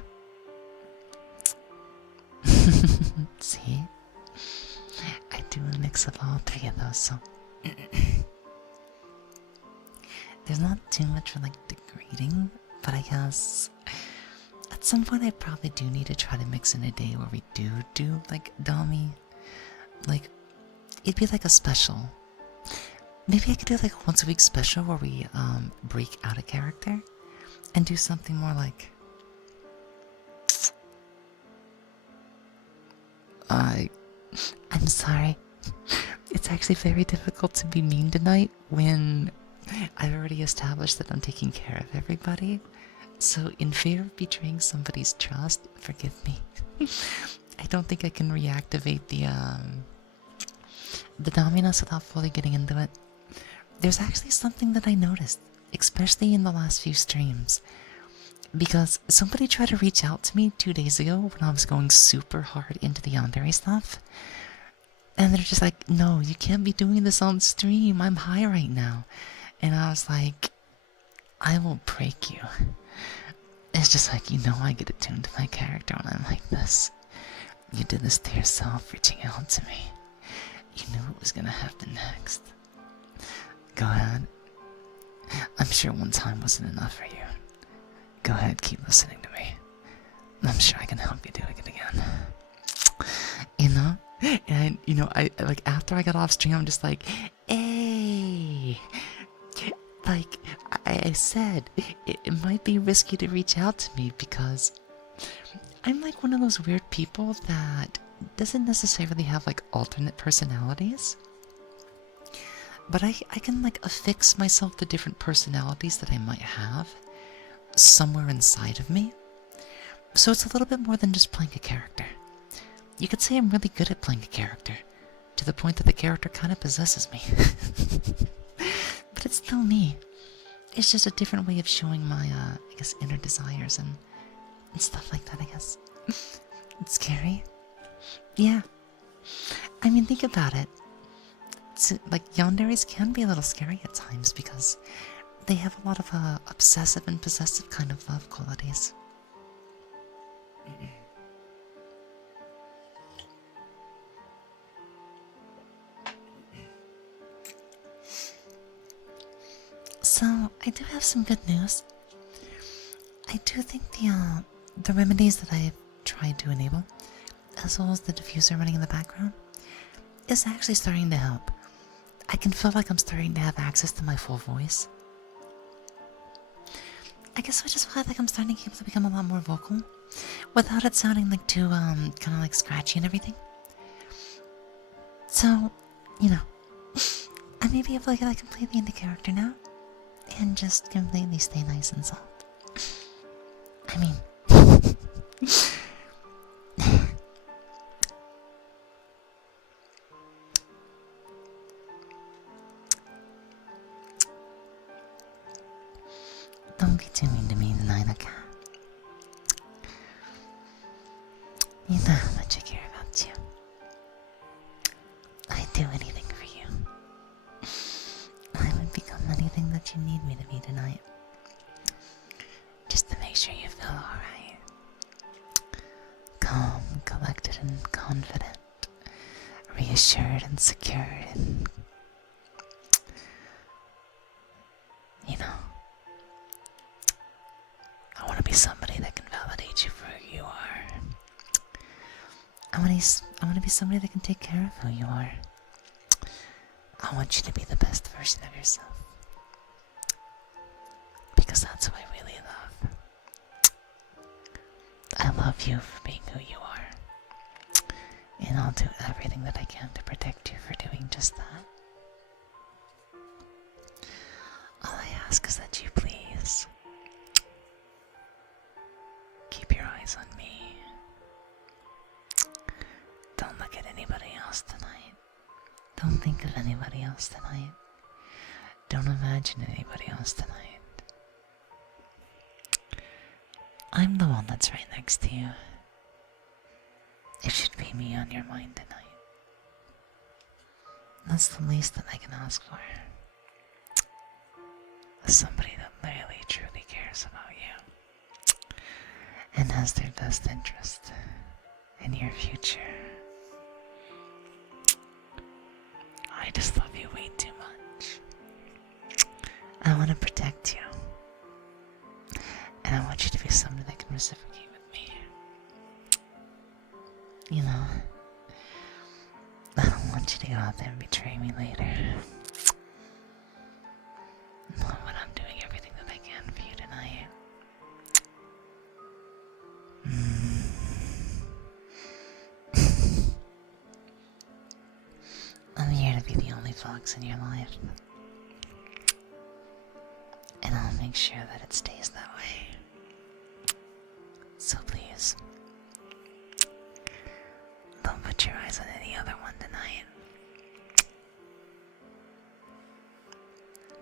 See? I do a mix of all three of those, so... There's not too much for, like, degrading, but I guess... At some point I probably do need to try to mix in a day where we do, like, Dami. Like, it'd be like a special. Maybe I could do, like, a once a week special where we, break out a character and do something more like... I'm sorry. It's actually very difficult to be mean tonight when I've already established that I'm taking care of everybody. So in fear of betraying somebody's trust, forgive me. I don't think I can reactivate the dominus without fully getting into it. There's actually something that I noticed, especially in the last few streams. Because somebody tried to reach out to me 2 days ago when I was going super hard into the yandere stuff. And they're just like, no, you can't be doing this on stream. I'm high right now. And I was like, I will break you. It's just like, you know I get attuned to my character when I'm like this. You did this to yourself, reaching out to me. You knew what was gonna happen next. Go ahead. I'm sure one time wasn't enough for you. Go ahead, keep listening to me. I'm sure I can help you do it again. You know? And, you know, I like, after I got off stream, I'm just like, hey! Like, I said, it might be risky to reach out to me because I'm like one of those weird people that doesn't necessarily have, like, alternate personalities. But I can, like, affix myself to different personalities that I might have somewhere inside of me. So it's a little bit more than just playing a character. You could say I'm really good at playing a character, to the point that the character kind of possesses me. But it's still me. It's just a different way of showing my, I guess, inner desires and stuff like that, I guess. It's scary. Yeah. I mean, think about it. Like, yanderes can be a little scary at times because they have a lot of obsessive and possessive kind of love qualities. So, I do have some good news. I do think the remedies that I've tried to enable, as well as the diffuser running in the background, is actually starting to help. I can feel like I'm starting to have access to my full voice. I guess I just feel like I'm starting to be able to become a lot more vocal, without it sounding like too, kind of like scratchy and everything. So, you know, I may be able to get like completely into character now, and just completely stay nice and soft. I mean... Don't be too mean to me tonight, okay? You know how much I care about you. I'd do anything for you. I would become anything that you need me to be tonight. Just to make sure you feel alright. Calm, collected, and confident. Reassured and secured and... You know... I want to be somebody that can validate you for who you are. I want to be somebody that can take care of who you are. I want you to be the best version of yourself. Because that's who I really love. I love you for being who you are. And I'll do everything that I can to protect you for doing just that. All I ask is that you please keep your eyes on me. Don't look at anybody else tonight. Don't think of anybody else tonight. Don't imagine anybody else tonight. I'm the one that's right next to you. It should be me on your mind tonight. That's the least that I can ask for. Somebody that really truly cares about you and has their best interest in your future. I just love you way too much. I want to protect you. And I want you to be somebody that can reciprocate with me. You know, I don't want you to go out there and betray me later. But I'm doing everything that I can for you tonight. I'm here to be the only fox in your life. And I'll make sure that it stays that way. So please, don't put your eyes on any other one tonight.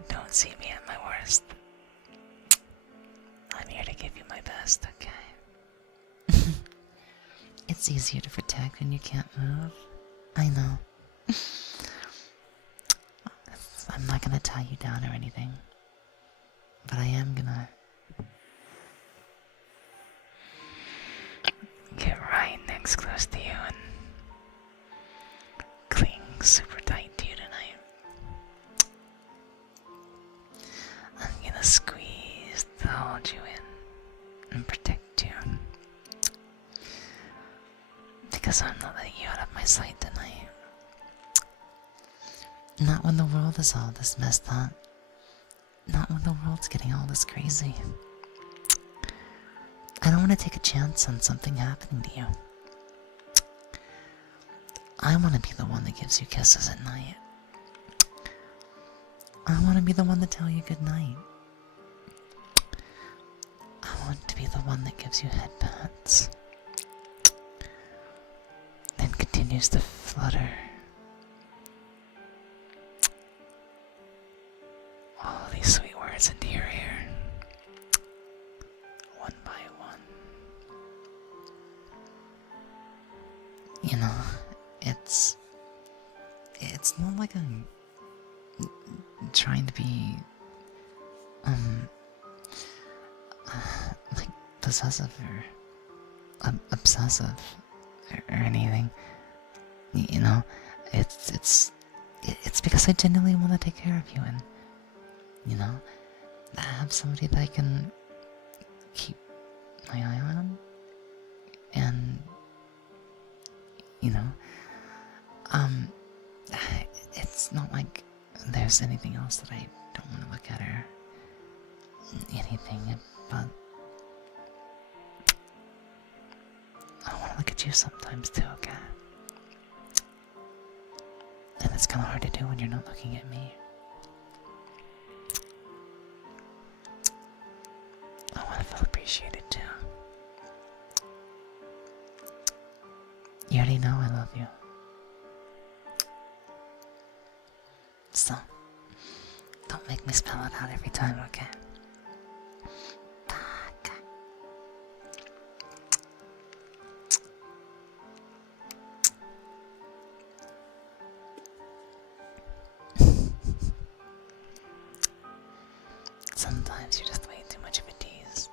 Don't see me at my worst. I'm here to give you my best, okay? It's easier to protect when you can't move. I know. I'm not gonna tie you down or anything. But I am gonna get right next close to you and cling super tight to you tonight. I'm gonna squeeze to hold you in and protect you. Because I'm not letting you out of my sight tonight. Not when the world is all this messed up. Not when the world's getting all this crazy. I don't want to take a chance on something happening to you. I want to be the one that gives you kisses at night. I want to be the one to tell you good night. I want to be the one that gives you head pats. Then continues to flutter all these sweet words into your ear, one by one. You know, it's not like I'm trying to be like possessive or obsessive or anything. You know, it's because I genuinely want to take care of you, and you know, have somebody that I can keep my eye on, and you know, it's not like there's anything else that I don't want to look at or anything, but I want to look at you sometimes too, okay? And it's kind of hard to do when you're not looking at me. I want to feel appreciated too. You already know I love you. So, don't make me spell it out every time, okay? Sometimes you're just way too much of a tease.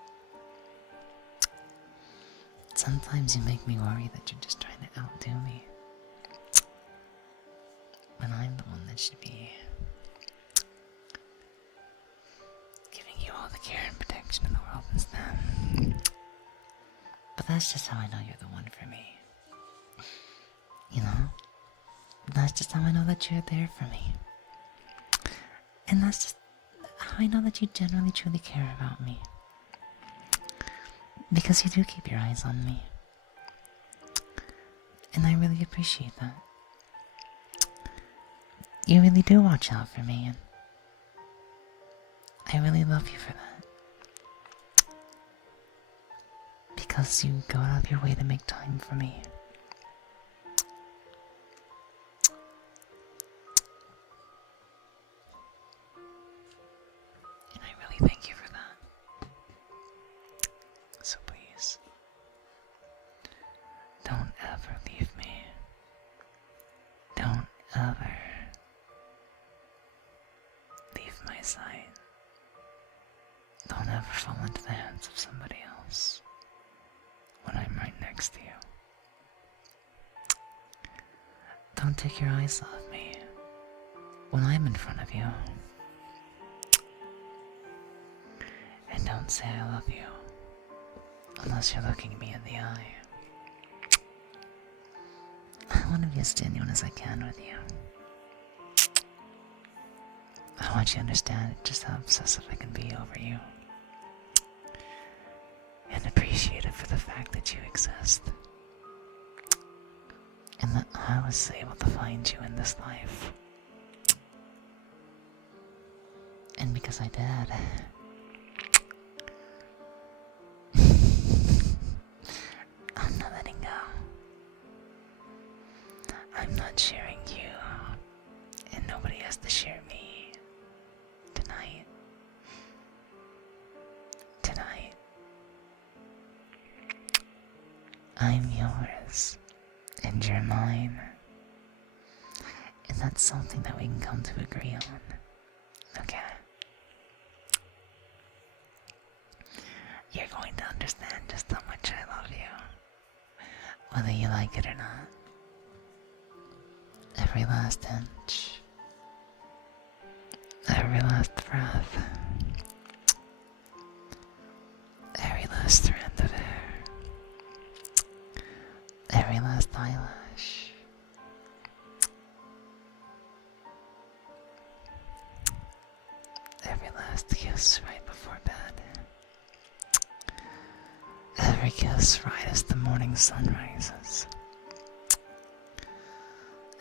Sometimes you make me worry that you're just trying to outdo me, when I'm the one that should be giving you all the care and protection in the world instead. But that's just how I know you're the one for me. You know? That's just how I know that you're there for me. And that's just how I know that you genuinely truly care about me. Because you do keep your eyes on me. And I really appreciate that. You really do watch out for me, and I really love you for that. Because you go out of your way to make time for me. And I really thank you for that. So please, don't ever leave me. Don't ever leave my side. Don't ever fall into the hands of somebody else when I'm right next to you. Don't take your eyes off me when I'm in front of you. And don't say I love you unless you're looking me in the eye. I want to be as genuine as I can with you. I want you to understand just how obsessive I can be over you. And appreciate it for the fact that you exist. And that I was able to find you in this life. And because I did, I'm not letting go. I'm not sharing you, and nobody has to share me tonight. Tonight, I'm yours, and you're mine. And that's something that we can come to agree on. Okay? You're going to understand just how much I love you, whether you like it or not. Every last inch, every last breath, every last strand of hair, every last eyelash, every last kiss right before bed, every kiss right as the morning sun rises,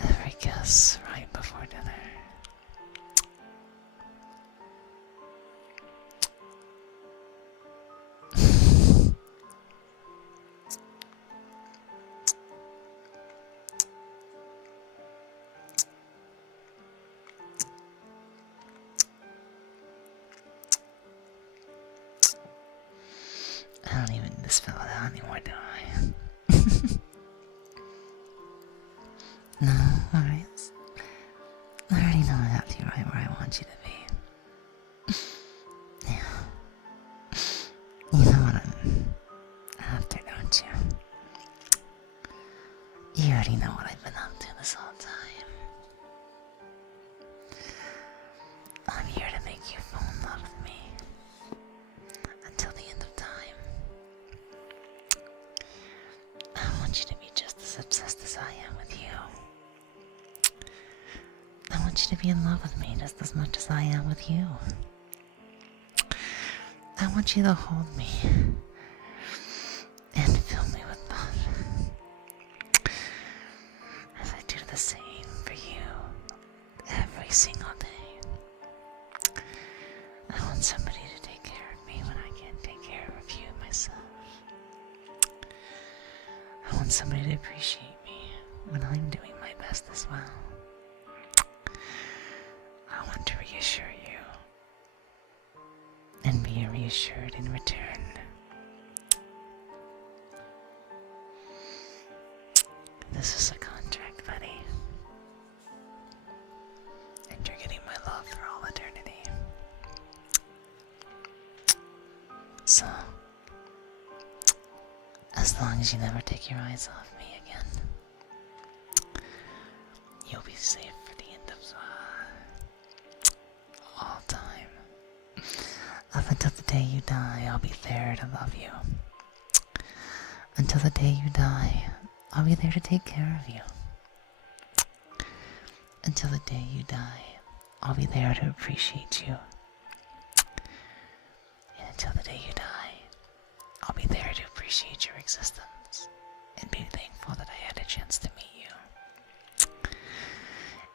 every kiss right before dinner. I don't even spell it out anymore, do I? No, alright. I already know I have you right where I want you to be. Yeah. You know what I'm after, don't you? You already know what I've been up to this whole time. I'm here to make you fall in love with me. Until the end of time. I want you to be just as obsessed as I am with you. I want you to be in love with me just as much as I am with you. I want you to hold me and fill me with love as I do the same for you every single day. I want somebody to take care of me when I can't take care of you myself. I want somebody to appreciate me when I'm doing my best as well. I want to reassure you and be reassured in return. This is a contract, buddy. And you're getting my love for all eternity. So, as long as you never take your eyes off me again, you'll be safe for the end of all time. Up until the day you die, I'll be there to love you. Until the day you die, I'll be there to take care of you. Until the day you die, I'll be there to appreciate you. And until the day you die, I'll be there to appreciate your existence and be thankful that I had a chance to meet you.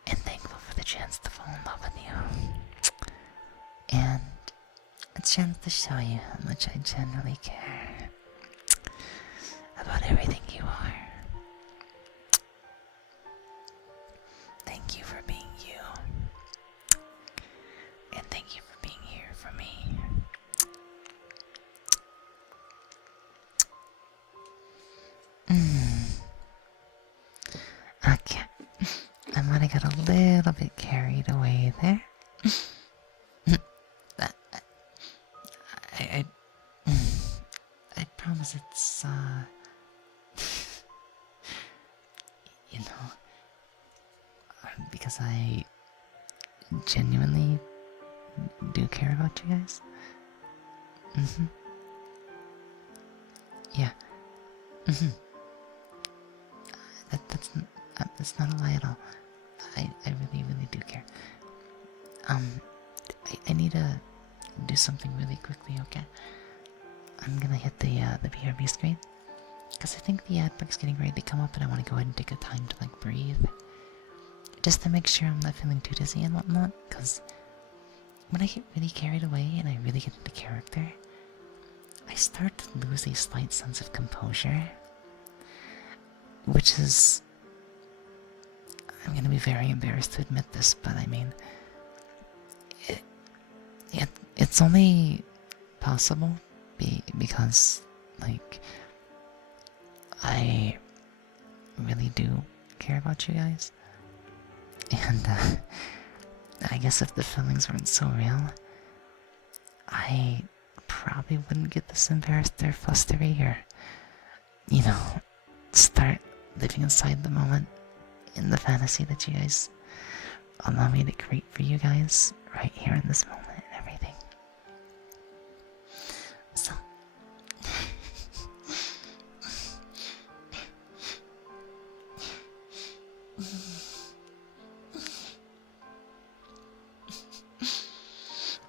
And thankful for the chance to fall in love with you. And a chance to show you how much I genuinely care about everything you are. Thank you for being you. And thank you for being here for me. Okay. I might have got a little bit carried away there. I, I promise it's, you know, because I genuinely do care about you guys. Yeah. That's not a lie at all. I really, really do care. I need to do something really quickly, okay? I'm gonna hit the BRB screen. Because I think the ad book's getting ready to come up and I want to go ahead and take a time to like breathe. Just to make sure I'm not feeling too dizzy and whatnot. Because when I get really carried away and I really get into character, I start to lose a slight sense of composure. Which is... I'm gonna be very embarrassed to admit this, but I mean... It's only possible because, like, I really do care about you guys. And, I guess if the feelings weren't so real, I probably wouldn't get this embarrassed or flustery or, you know, start living inside the moment in the fantasy that you guys allow me to create for you guys right here in this moment and everything. So,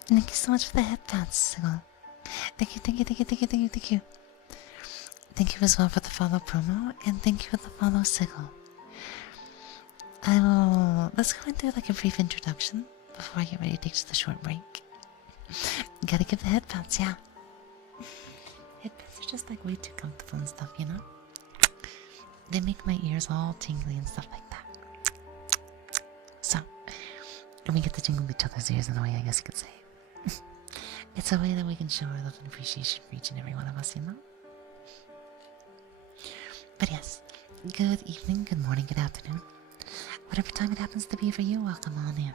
thank you so much for the headphones, Sigil. Thank you. Thank you as well for the follow promo, and thank you for the follow, Sigil. Let's go and do like a brief introduction before I get ready to take the short break. Gotta give the headphones, yeah. Headphones are just like way too comfortable and stuff, you know? They make my ears all tingly and stuff like that. So, we get to jingle each other's ears in a way, I guess you could say. It's a way that we can show our love and appreciation for each and every one of us, you know? But yes, good evening, good morning, good afternoon. Whatever time it happens to be for you, welcome on in.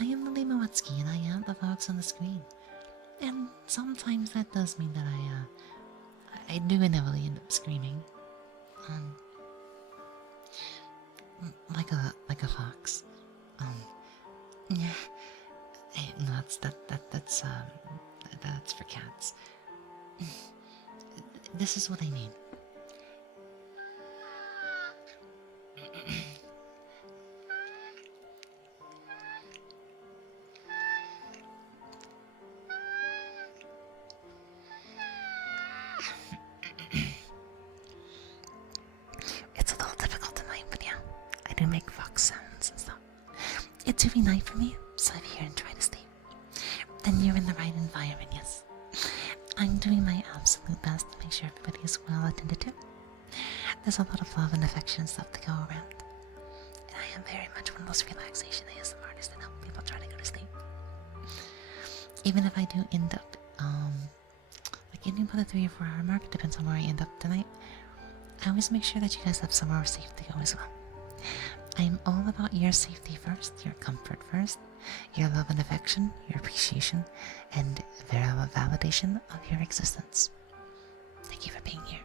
I am Lily Moetsuki, and I am the fox on the screen. And sometimes that does mean that I do inevitably end up screaming. Like a fox. Yeah. No, that's for cats. This is what I mean. It's a little difficult tonight, but yeah, I do make fox sounds and stuff. It's really night for me, so if you're here and try to sleep, then you're in the right environment, yes. I'm doing my absolute best to make sure everybody is well attended to. There's a lot of love and affection and stuff to go around. And I am very much one of those relaxation ASMR artists that help people try to go to sleep. Even if I do end up, like getting about the 3 or 4 hour mark, depends on where I end up tonight, I always make sure that you guys have somewhere safe to go as well. I'm all about your safety first, your comfort first, your love and affection, your appreciation, and validation of your existence. Thank you for being here.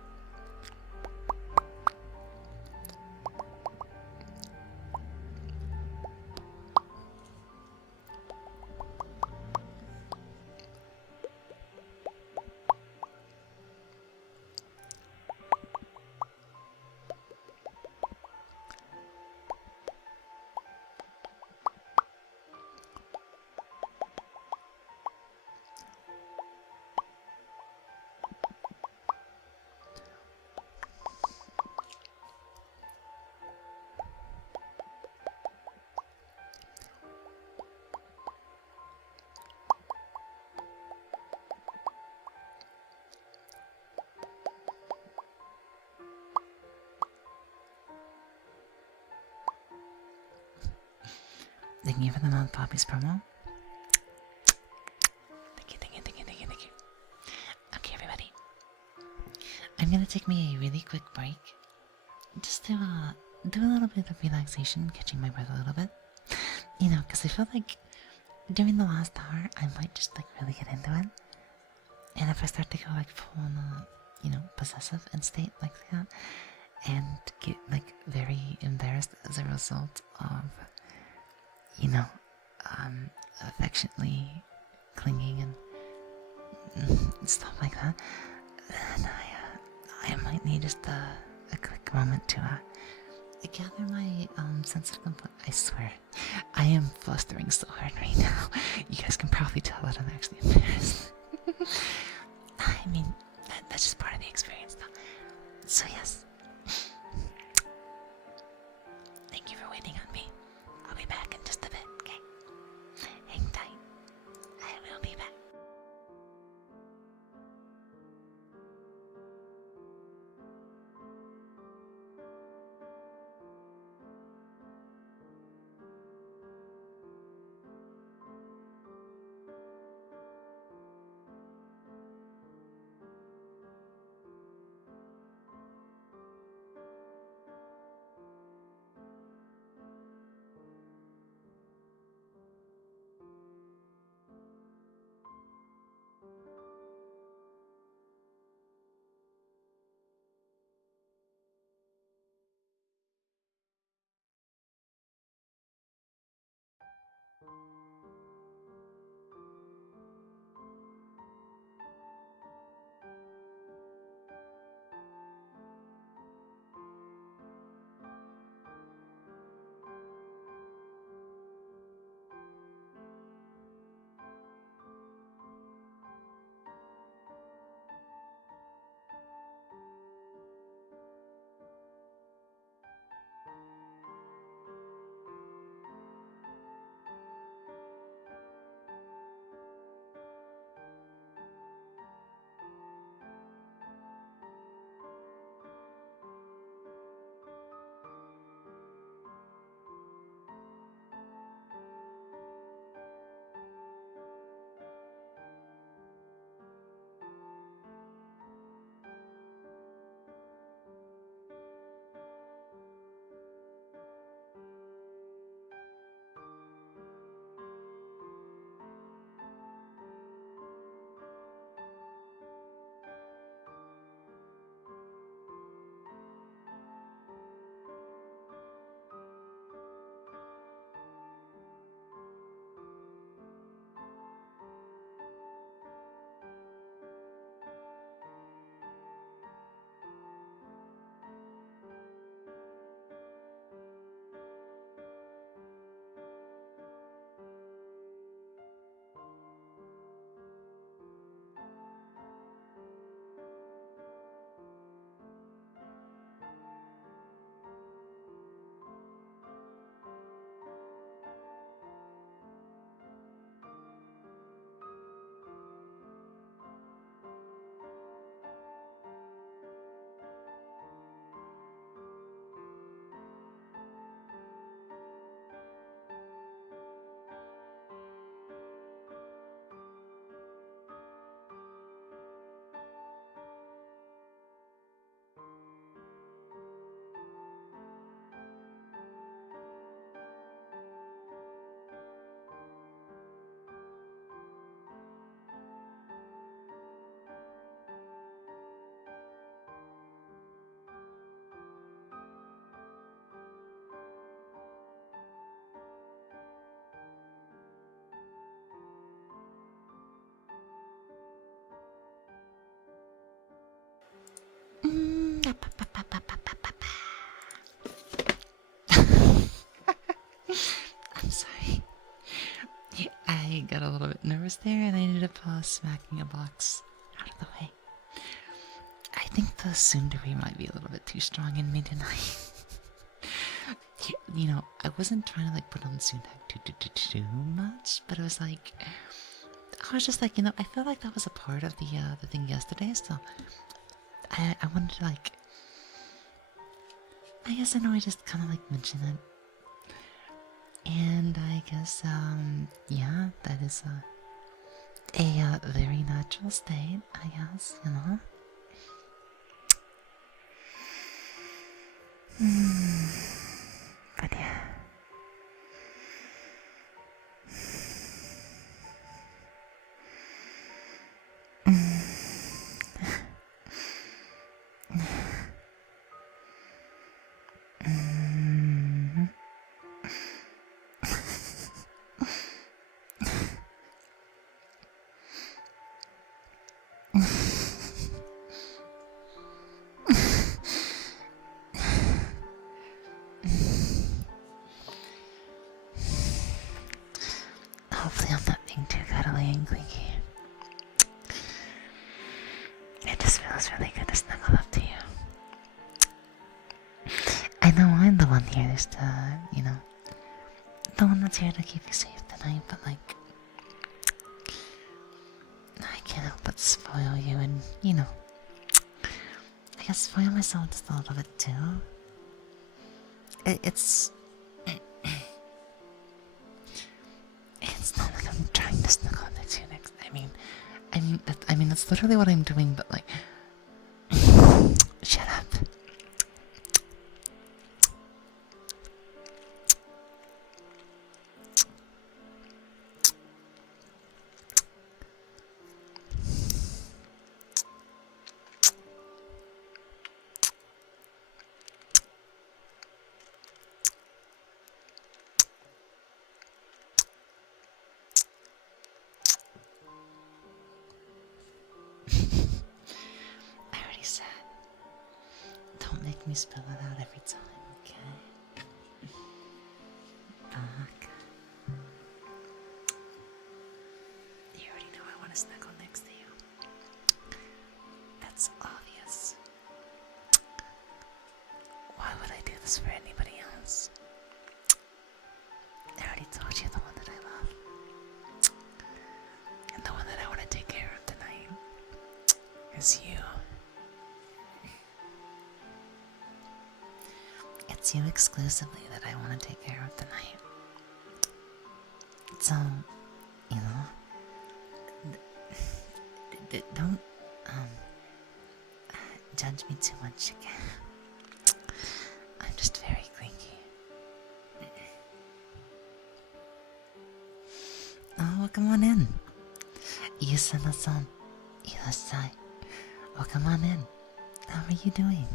thank you for the Mount Poppies promo. Thank you, thank you, thank you, thank you, thank you. Okay, everybody. I'm gonna take me a really quick break. Just to do a little bit of relaxation, catching my breath a little bit. You know, because I feel like during the last hour, I might just like really get into it. And if I start to go like full on, possessive and state like that, and get like very embarrassed as a result of, affectionately clinging and stuff like that, then I might need just a quick moment to gather my sense of composure. I swear, I am flustering so hard right now. You guys can probably tell that I'm actually embarrassed. I mean, that's just part of the experience, though. So yes, thank you for waiting on me. I'll be back in just a bit, okay? Hang tight. I will be back. I'm sorry. I got a little bit nervous there and I ended up smacking a box out of the way. I think the tsundere might be a little bit too strong in me tonight. I wasn't trying to like put on tsundere too much, but it was like, I was just like, I felt like that was a part of the thing yesterday, so I wanted to like, I guess I know I just kind of like mentioned it. And I guess, yeah, that is a very natural state, I guess, you know? But yeah. Hopefully I'm not being too cuddly and clingy. It just feels really good to snuggle up to you. I know I'm the one here just to, you know, the one that's here to keep you safe tonight, but like, I can't help but spoil you and, you know, I guess spoil myself just a little bit too. It's it's not like I'm trying to snuggle up next to you next. I mean that's literally what I'm doing, but like, shut up. I already said, don't make me spell it out every time, okay? Fuck. You already know I want to snuggle next to you. That's obvious. Why would I do this for anybody else? I already told you the one that I love. And the one that I want to take care of tonight is you. It's you exclusively that I want to take care of tonight. So, you know, don't judge me too much again. I'm just very clingy. Oh, welcome on in. Yusana-san, irasai. Welcome on in. How are you doing?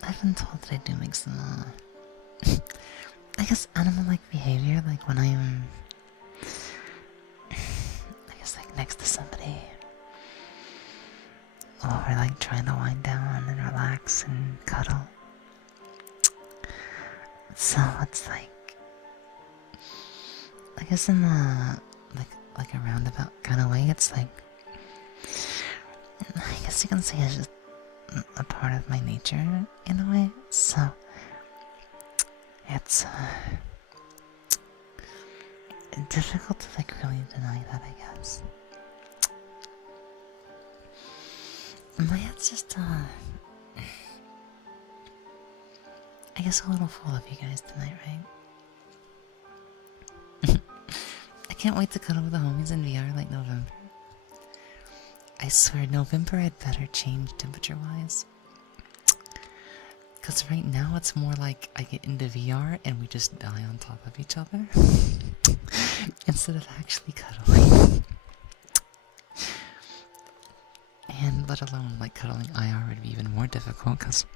I've been told that I do make some, I guess animal-like behavior, like when I'm, I guess like next to somebody, or we're like trying to wind down and relax and cuddle. So it's like, I guess in the, like a roundabout kind of way, it's like, I guess you can say it's just a part of my nature in a way, so it's difficult to like really deny that, I guess. My head's just I guess a little full of you guys tonight, right? I can't wait to cuddle with the homies in VR like November. I swear November had better change temperature-wise. Because right now it's more like I get into VR and we just die on top of each other. Instead of actually cuddling. And let alone like cuddling IR would be even more difficult because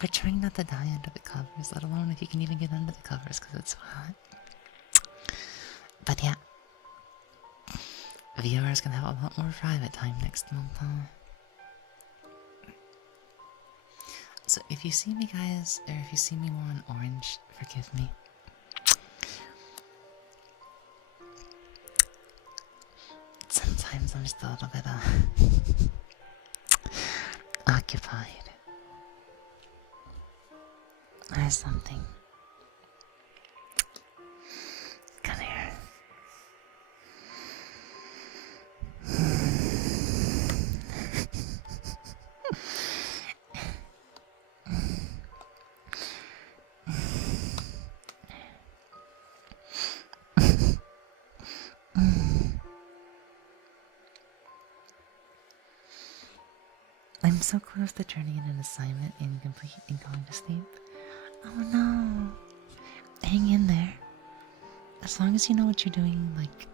we're trying not to die under the covers, let alone if you can even get under the covers because it's so hot. But yeah. VR is gonna have a lot more private time next month, huh? So if you see me, guys, or if you see me more in orange, forgive me. because I'm just a little bit occupied. Or something. Come here. I'm so close to turning in an assignment incomplete and going to sleep. Oh no! Hang in there. As long as you know what you're doing, like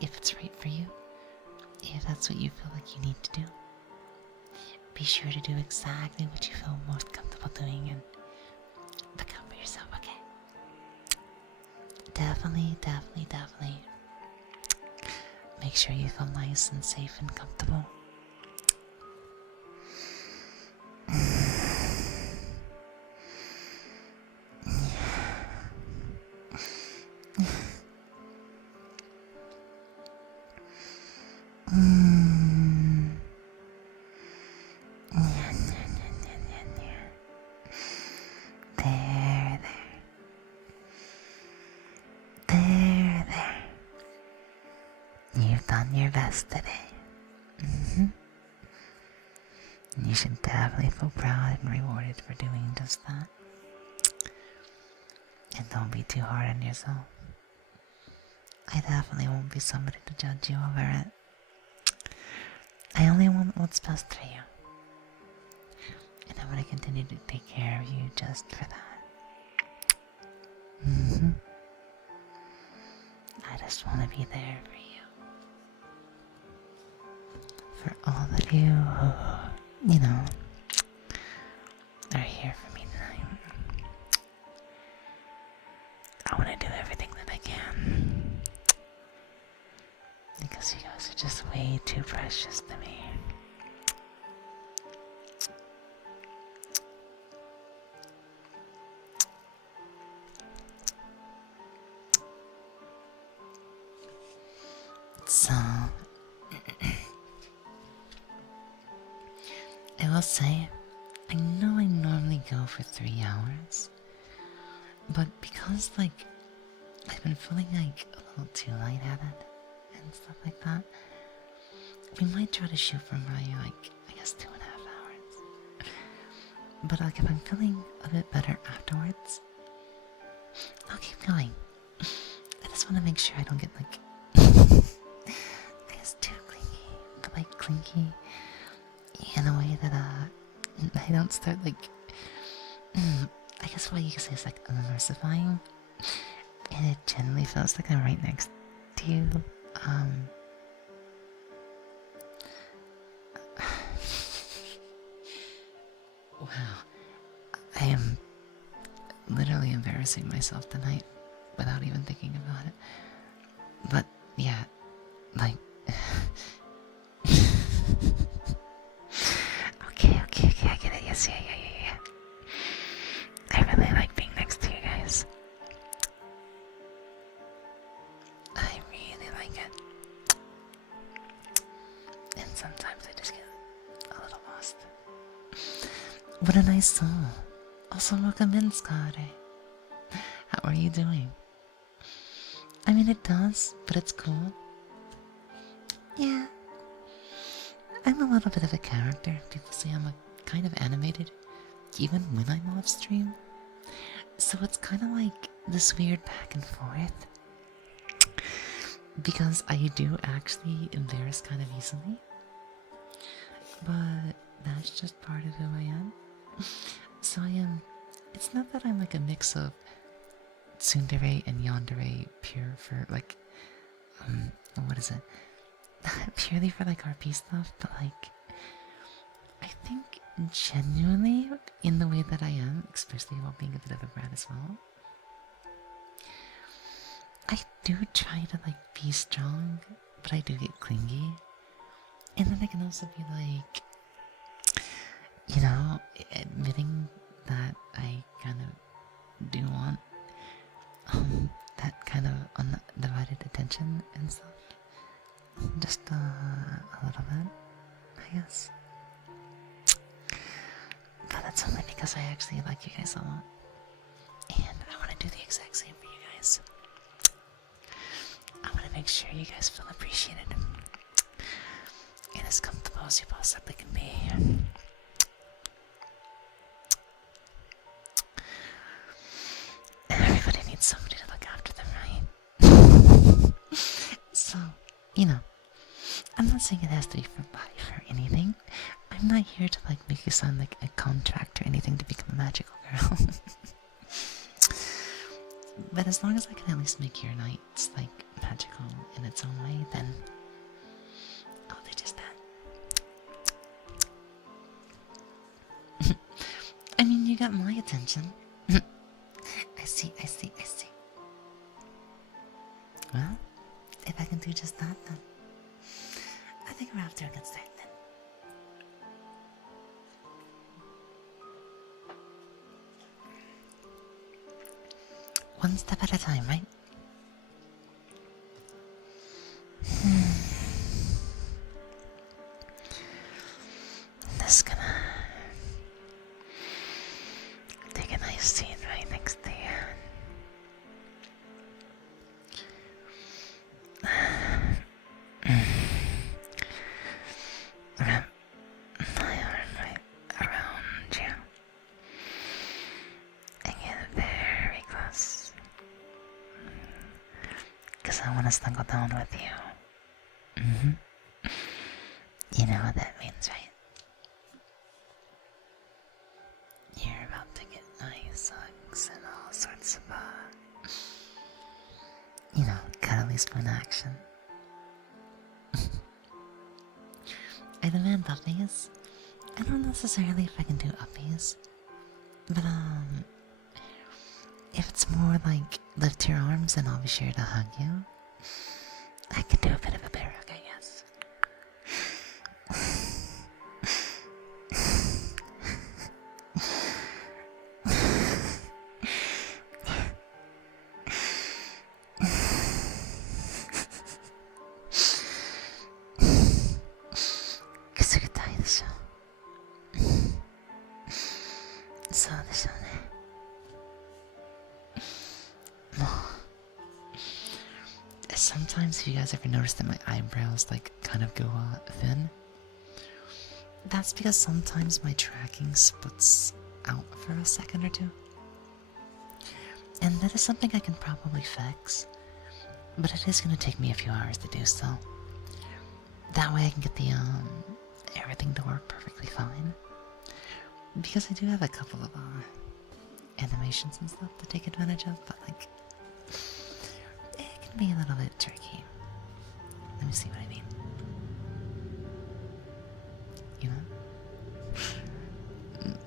if it's right for you, if that's what you feel like you need to do, be sure to do exactly what you feel most comfortable doing and look out for yourself, okay? Definitely make sure you feel nice and safe and comfortable. There. You've done your best today. You should definitely feel proud and rewarded for doing just that. And don't be too hard on yourself. I definitely won't be somebody to judge you over it. I only want what's best for you. And I'm gonna continue to take care of you just for that. I just want to be there for you. For all of you who, are here for me tonight. I want to do everything that I can. Because you guys are just way too precious to me. So, I will say, I know I normally go for 3 hours, but because, I've been feeling, a little too lightheaded and stuff like that, we might try to shoot for probably, I guess 2.5 hours. But, if I'm feeling a bit better afterwards, I'll keep going. I just want to make sure I don't get, I guess too clingy, but, clingy in a way that, I don't start, I guess what you could say is, immersifying. And it generally feels like I'm right next to you. Wow. I am literally embarrassing myself tonight without even thinking about it. But, yeah, Okay, I get it. Yes, yeah. I really like being next to you guys. I really like it. And sometimes I just get a little lost. What a nice song. Also, welcome in, Scotty. How are you doing? I mean, it does, but it's cool. Yeah. I'm a little bit of a character. People say I'm kind of animated, even when I'm off stream. So it's kind of like this weird back and forth. Because I do actually embarrass kind of easily. But that's just part of who I am. So I am. It's not that I'm a mix of tsundere and yandere pure for what is it? Purely for RP stuff, but I think genuinely in the way that I am, especially while being a bit of a brat as well, I do try to be strong, but I do get clingy. And then I can also be admitting that I kind of do want that kind of undivided attention and stuff. Just a little bit, I guess. But that's only because I actually like you guys a lot. And I want to do the exact same for you guys. I want to make sure you guys feel appreciated. And as comfortable as you possibly can be. And everybody needs somebody to look after them, right? So, you know, I'm not saying it has to be for life or anything. I'm not here to like make you sound like a contract or anything to become a magical girl. But as long as I can at least make your nights like magical in its own way, then I'll do just that. I mean, you got my attention. I see. Well, if I can do just that, then I think we're off to a good start then. One step at a time, right? Just gonna take a nice seat right next to you. Wrap my arm right around you and get very close. 'Cause I want to snuggle down with you. You know what that means, right? You're about to get nice hugs and all sorts of, you know, cuddly spoon action. I demand puppies. I don't necessarily if I can do uppies, but if it's more like lift your arms and I'll be sure to hug you, I can do a bit of a bear hug, I guess. Sometimes, if you guys ever notice that my eyebrows like kind of go thin, that's because sometimes my tracking splits out for a second or two. And that is something I can probably fix, but it is going to take me a few hours to do so. That way I can get the everything to work perfectly fine. Because I do have a couple of animations and stuff to take advantage of, but like it can be a little bit tricky. Let me see what I mean. You know?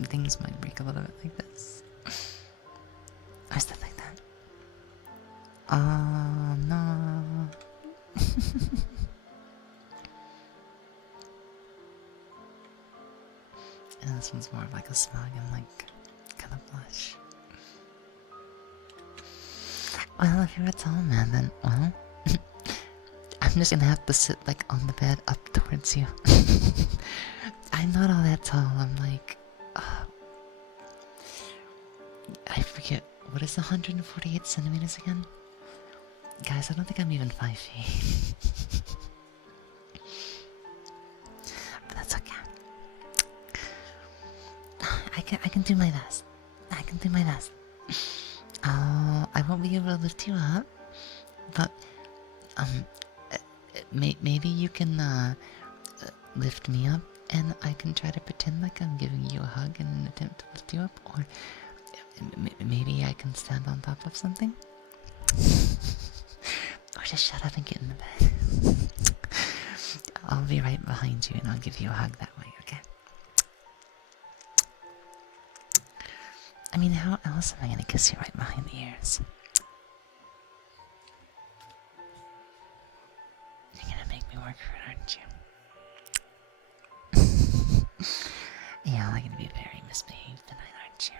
Things might break a little bit like this. Or stuff like that. Oh no. And this one's more of like a smug and like kind of blush. Well, if you're a tall man, then, well, I'm just gonna have to sit like on the bed up towards you. I'm not all that tall, I'm like, I forget, what is 148 centimeters again? Guys, I don't think I'm even 5 feet. But that's okay. I can do my best. I can do my best. I won't be able to lift you up, but maybe you can lift me up, and I can try to pretend like I'm giving you a hug in an attempt to lift you up, or maybe I can stand on top of something, or just shut up and get in the bed. I'll be right behind you, and I'll give you a hug that way. Okay? I mean, how else am I gonna kiss you right behind the ears? You're gonna make me work for it, aren't you? Yeah, I'm gonna be very misbehaved tonight, aren't you?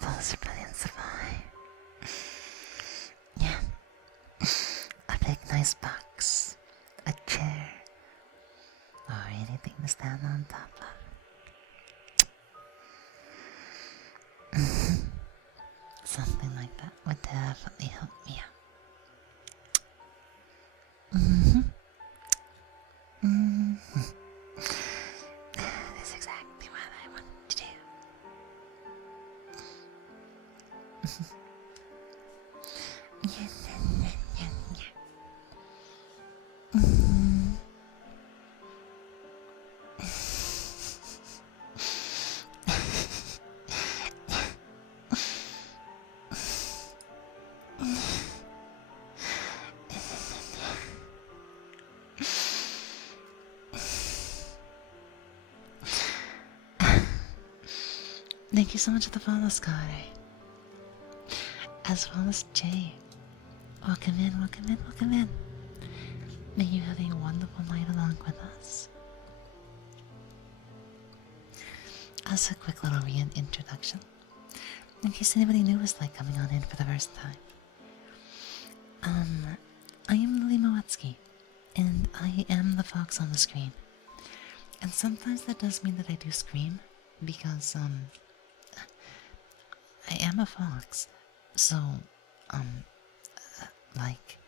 those are brilliant supply. Yeah. A big nice box. A chair. Or anything to stand on top of. Something like that would definitely help me out. That's exactly what I want to do. Thank you so much for the follow, Sky. As well as Jay. Welcome in, welcome in, welcome in. May you have a wonderful night along with us. As a quick little reintroduction, in case anybody new is like coming on in for the first time. I am Lily Moetsuki, and I am the fox on the screen. And sometimes that does mean that I do scream, because, I am a fox, so, like,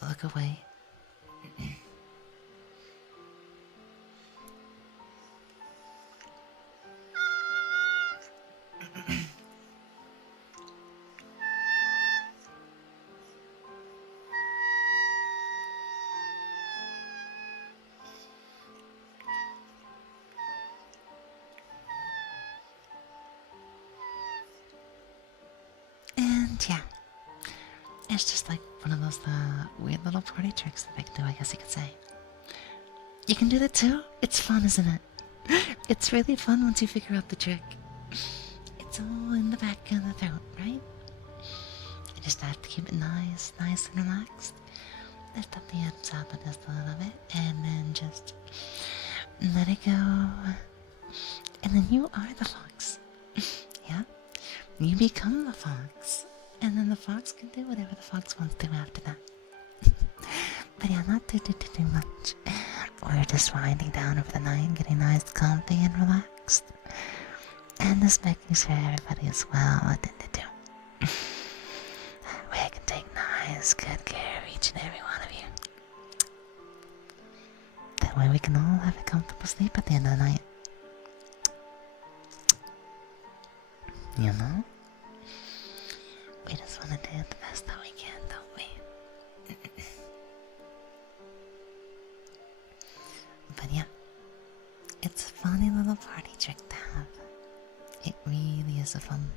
look away. And yeah, it's just like one of those weird little party tricks that I can do, I guess you could say. You can do that too? It's fun, isn't it? It's really fun once you figure out the trick. It's all in the back of the throat, right? You just have to keep it nice and relaxed. Lift up the top of just a little bit, and then just let it go. And then you are the fox. Yeah? You become the fox. And then the fox can do whatever the fox wants to after that. But yeah, not too much. We're just winding down over the night, getting nice, comfy, and relaxed. And just making sure everybody is well attended to. We can take nice, good care of each and every one of you. That way we can all have a comfortable sleep at the end of the night. You know? We just want to do the best that we can, don't we? But yeah, it's a funny little party trick to have. It really is a fun.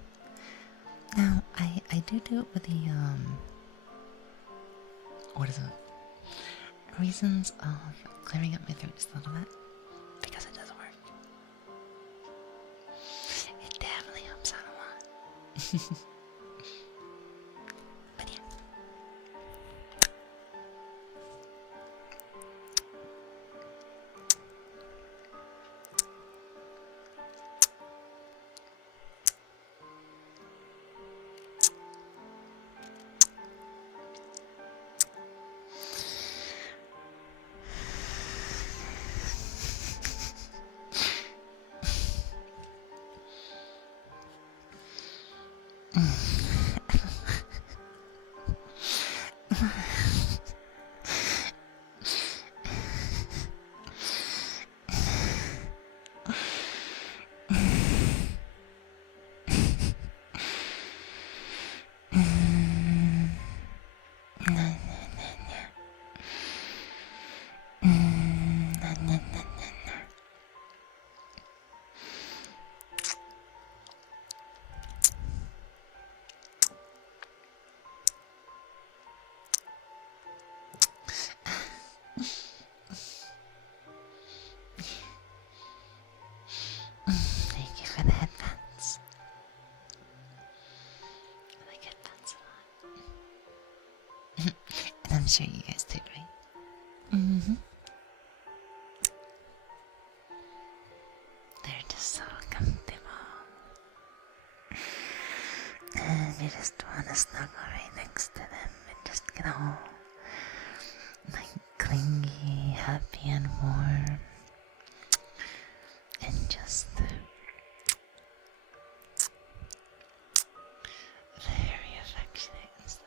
Now, I do it with the, what is it? Reasons of clearing up my throat just a little bit. Because it does work. It definitely helps out a lot. But yeah. Thank you for the headphones. I like headphones a lot. And I'm sure you guys do, right? They're just so comfortable. you just want to snuggle right next to them and just get all like clingy, happy, and warm, and just very affectionate and stuff.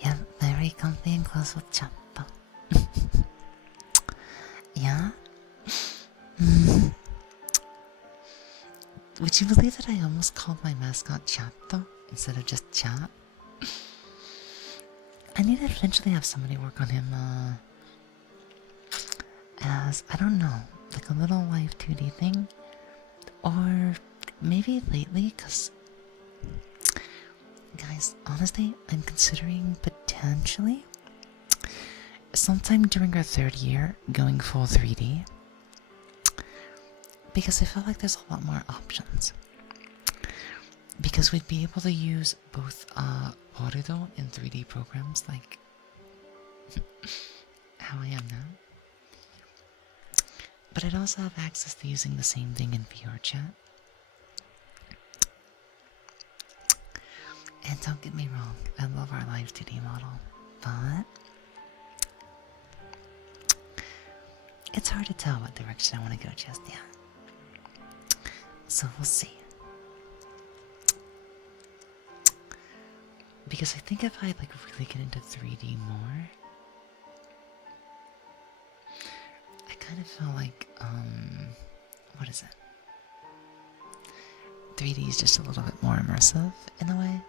Yeah, very comfy and close with Chapo. Yeah? Would you believe that I almost called my mascot Chato instead of just Chat? I need to eventually have somebody work on him, as, I don't know, like a little live 2D thing. Or maybe lately, because, guys, honestly, I'm considering potentially sometime during our 3rd year going full 3D. Because I feel like there's a lot more options. Because we'd be able to use both Warudo in 3D programs like how I am now. But I'd also have access to using the same thing in VR chat. And don't get me wrong, I love our live 2D model, but it's hard to tell what direction I want to go just yet. So we'll see. Because I think if I like really get into 3D more, I kind of feel like, what is it? 3D is just a little bit more immersive in a way.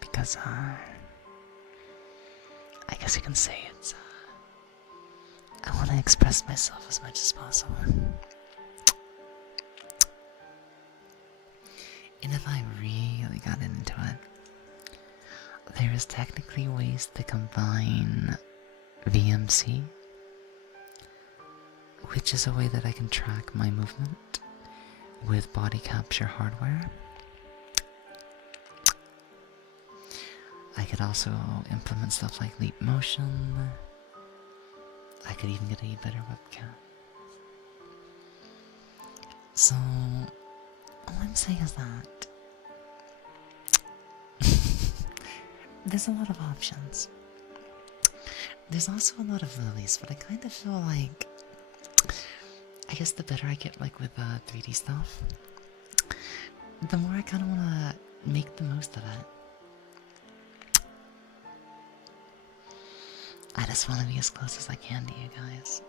Because, I guess you can say it's, I want to express myself as much as possible. And if I really got into it, there is technically ways to combine VMC, which is a way that I can track my movement with body capture hardware. I could also implement stuff like leap motion. I could even get a better webcam. So, all I'm saying is that there's a lot of options. There's also a lot of lilies, but I kind of feel like, I guess the better I get like with 3D stuff, the more I kind of want to make the most of it. I just want to be as close as I can to you guys.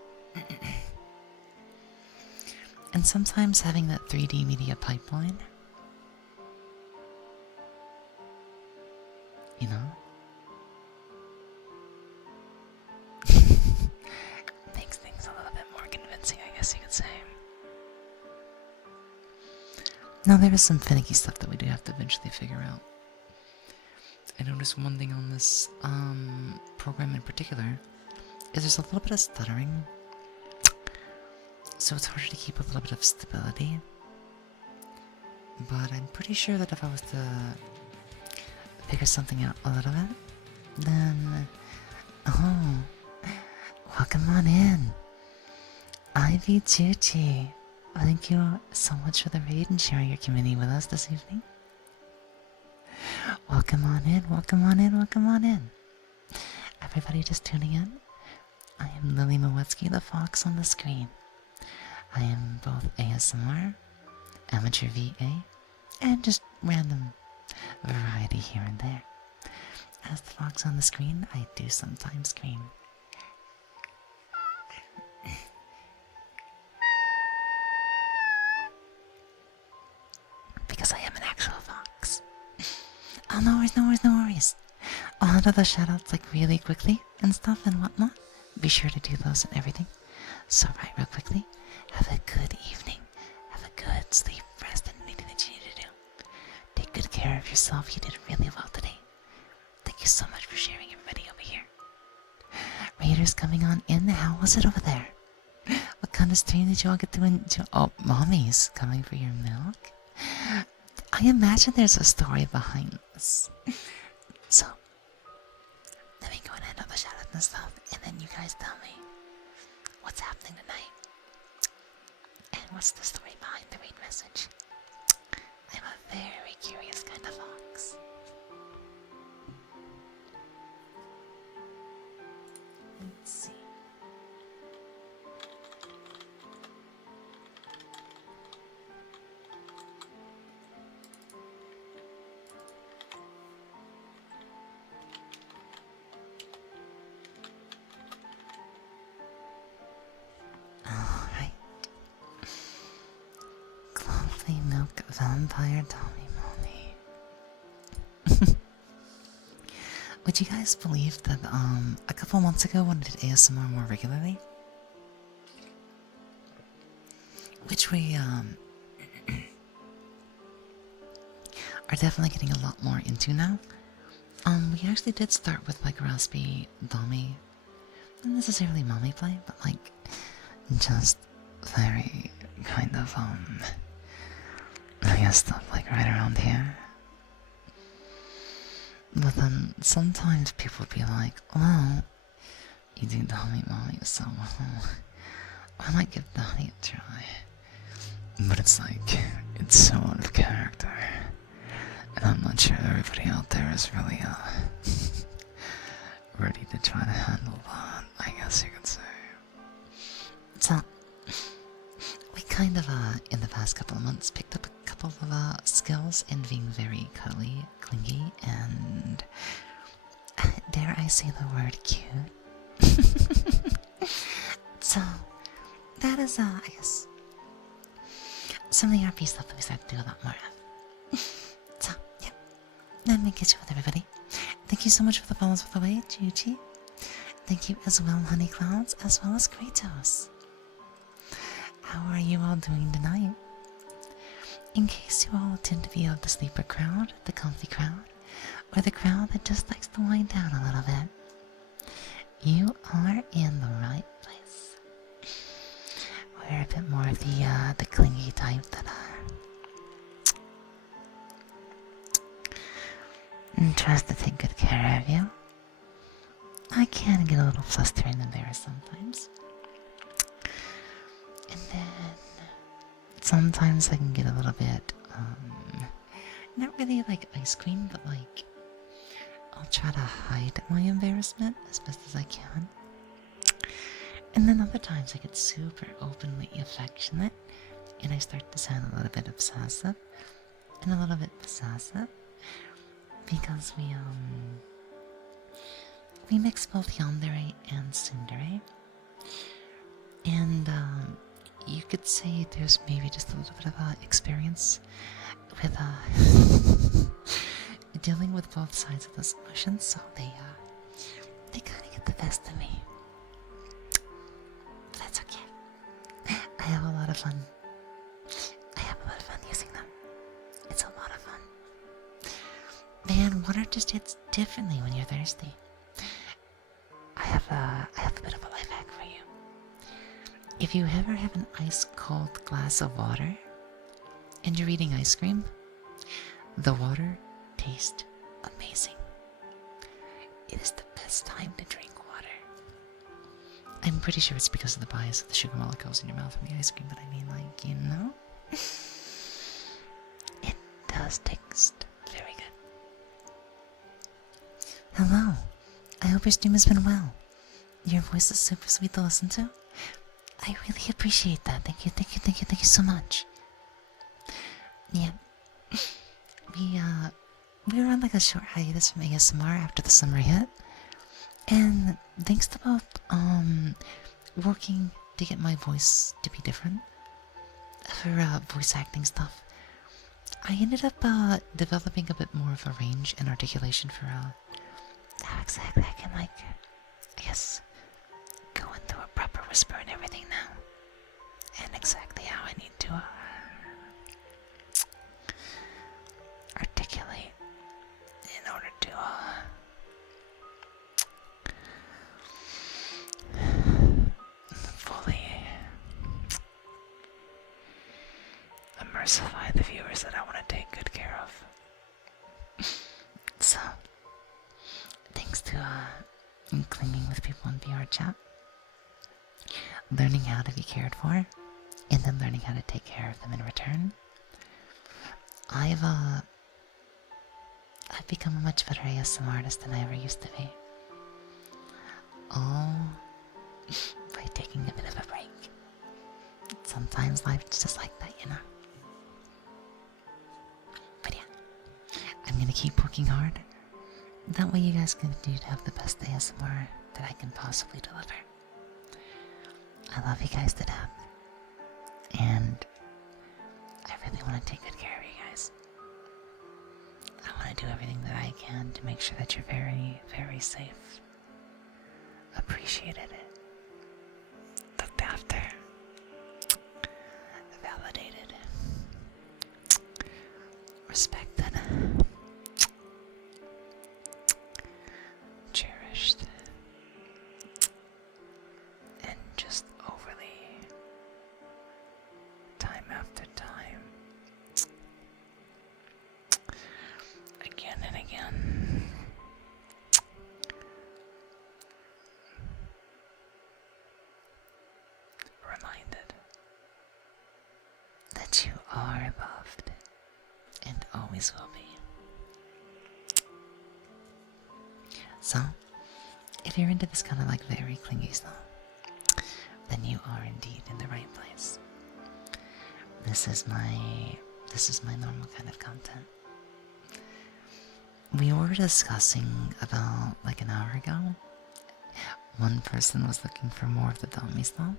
And sometimes having that 3D media pipeline, you know, makes things a little bit more convincing, I guess you could say. Now there is some finicky stuff that we do have to eventually figure out. I noticed one thing on this program in particular is there's a little bit of stuttering, so it's harder to keep a little bit of stability. But I'm pretty sure that if I was to figure something out a little bit, then welcome on in, Ivy Chuchi. Thank you so much for the raid and sharing your community with us this evening. Welcome on in, welcome on in, welcome on in. Everybody just tuning in. I am Lily Moetsuki, the fox on the screen. I am both ASMR, amateur VA, and just random variety here and there. As the fox on the screen, I do sometimes scream. Because I am an actual fox. Oh, no worries, no worries, no worries. I'll handle the shoutouts like really quickly and stuff and whatnot. Be sure to do those and everything. So right, real quickly, have a good evening. Have a good sleep, rest, and anything that you need to do. Take good care care of yourself. You did really well today. Thank you so much for sharing, everybody over here. Raiders coming on in. How was it over there? What kind of stream did you all get to enjoy? Oh, mommy's coming for your milk. I imagine there's a story behind this. So, let me go and handle the shout-out and stuff, and then you guys tell me what's happening tonight. And what's the story behind the raid message? I'm a very curious kind of fox. Let's see. Alright. Coffee milk vampire Tommy Mommy. Would you guys believe that a couple months ago when I did ASMR more regularly, which we are definitely getting a lot more into now, we actually did start with like raspy Dommy, not necessarily mommy play, but like just very kind of I guess stuff like right around here. But then sometimes people would be like, well, you do Dommy Mommy so well, I might give Donnie a try. But it's like, it's so out of character. And I'm not sure everybody out there is really ready to try to handle that, I guess you could say. So, we kind of, in the past couple of months, picked up a couple of skills in being very cuddly, clingy, and dare I say the word cute. So, that is, I guess, some of the RP stuff that we start to do a lot more of. So, yeah, let me get you with everybody. Thank you so much for the follows for the way, Juji. Thank you as well, Honey Clouds, as well as Kratos. How are you all doing tonight? In case you all tend to be of the sleeper crowd, the comfy crowd, or the crowd that just likes to wind down a little bit, you are in the right place. We're a bit more of the clingy type that tries to take good care of you. I can get a little flustered and embarrassed sometimes. And then sometimes I can get a little bit, not really like ice cream, but like I'll try to hide my embarrassment as best as I can. And then other times I get super openly affectionate and I start to sound a little bit obsessive and a little bit possessive because we mix both yandere and tsundere. And you could say there's maybe just a little bit of experience with dealing with both sides of those emotions, so they kind of get the best of me. But that's okay. I have a lot of fun. I have a lot of fun using them. It's a lot of fun. Man, water just hits differently when you're thirsty. I have a bit of a life hack for you. If you ever have an ice cold glass of water and you're eating ice cream, the water tastes amazing. It is the best time to drink water. I'm pretty sure it's because of the bias of the sugar molecules in your mouth from the ice cream, but I mean, like, you know? It does taste very good. Hello. I hope your stream has been well. Your voice is super sweet to listen to. I really appreciate that. Thank you so much. Yeah. We were on like a short hiatus from ASMR after the summer hit. And thanks to both working to get my voice to be different for voice acting stuff, I ended up developing a bit more of a range and articulation for how exactly I can, like, I guess, go into a proper whisper and everything now. And exactly how I need to articulate diversify the viewers that I want to take good care of. So, thanks to clinging with people in VR chat, learning how to be cared for, and then learning how to take care of them in return, I've become a much better ASMR artist than I ever used to be. All by taking a bit of a break. Sometimes life's just like that, you know. But yeah, I'm gonna keep working hard. That way you guys continue to have the best ASMR that I can possibly deliver. I love you guys to death. And I really want to take good care of you guys. I want to do everything that I can to make sure that you're very, very safe. Appreciated it. Looked after. Validated. Respected. Cherished. And just overly, time after time, again and again, reminded that you are loved and always will be. So, if you're into this kind of like very clingy stuff, then you are indeed in the right place. This is my normal kind of content. We were discussing about like an hour ago. One person was looking for more of the dummy stuff.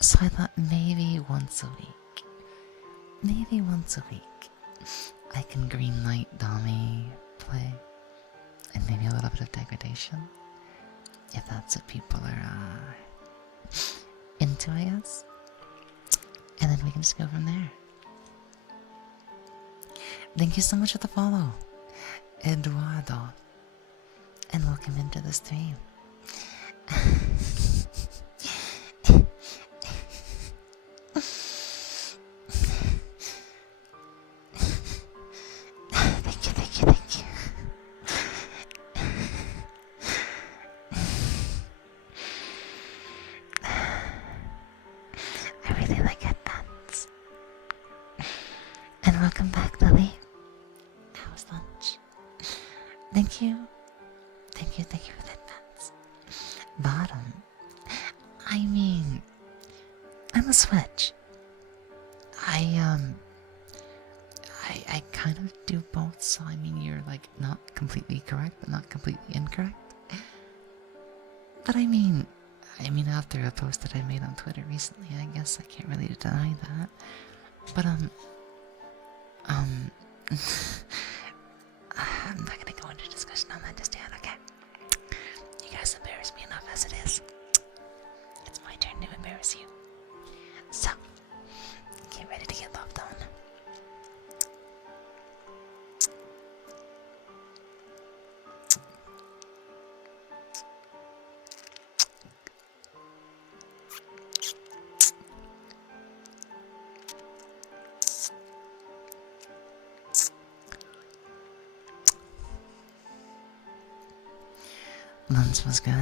So I thought maybe once a week, I can greenlight Dami play, and maybe a little bit of degradation, if that's what people are into, I guess. And then we can just go from there. Thank you so much for the follow, Eduardo, and welcome into the stream. Thank you. I really like headbands. And welcome back, Lily. How was lunch? Thank you for the headbands. Bottom. I mean, I'm a switch. I kind of do both, so I mean you're like not completely correct, but not completely incorrect. But I mean after a post that I made on Twitter recently, I guess I can't really deny that. But I'm not gonna go into discussion on that just yet, okay? You guys embarrass me enough as it is. It's my turn to embarrass you. So, get ready to get loved on. Lunch was good.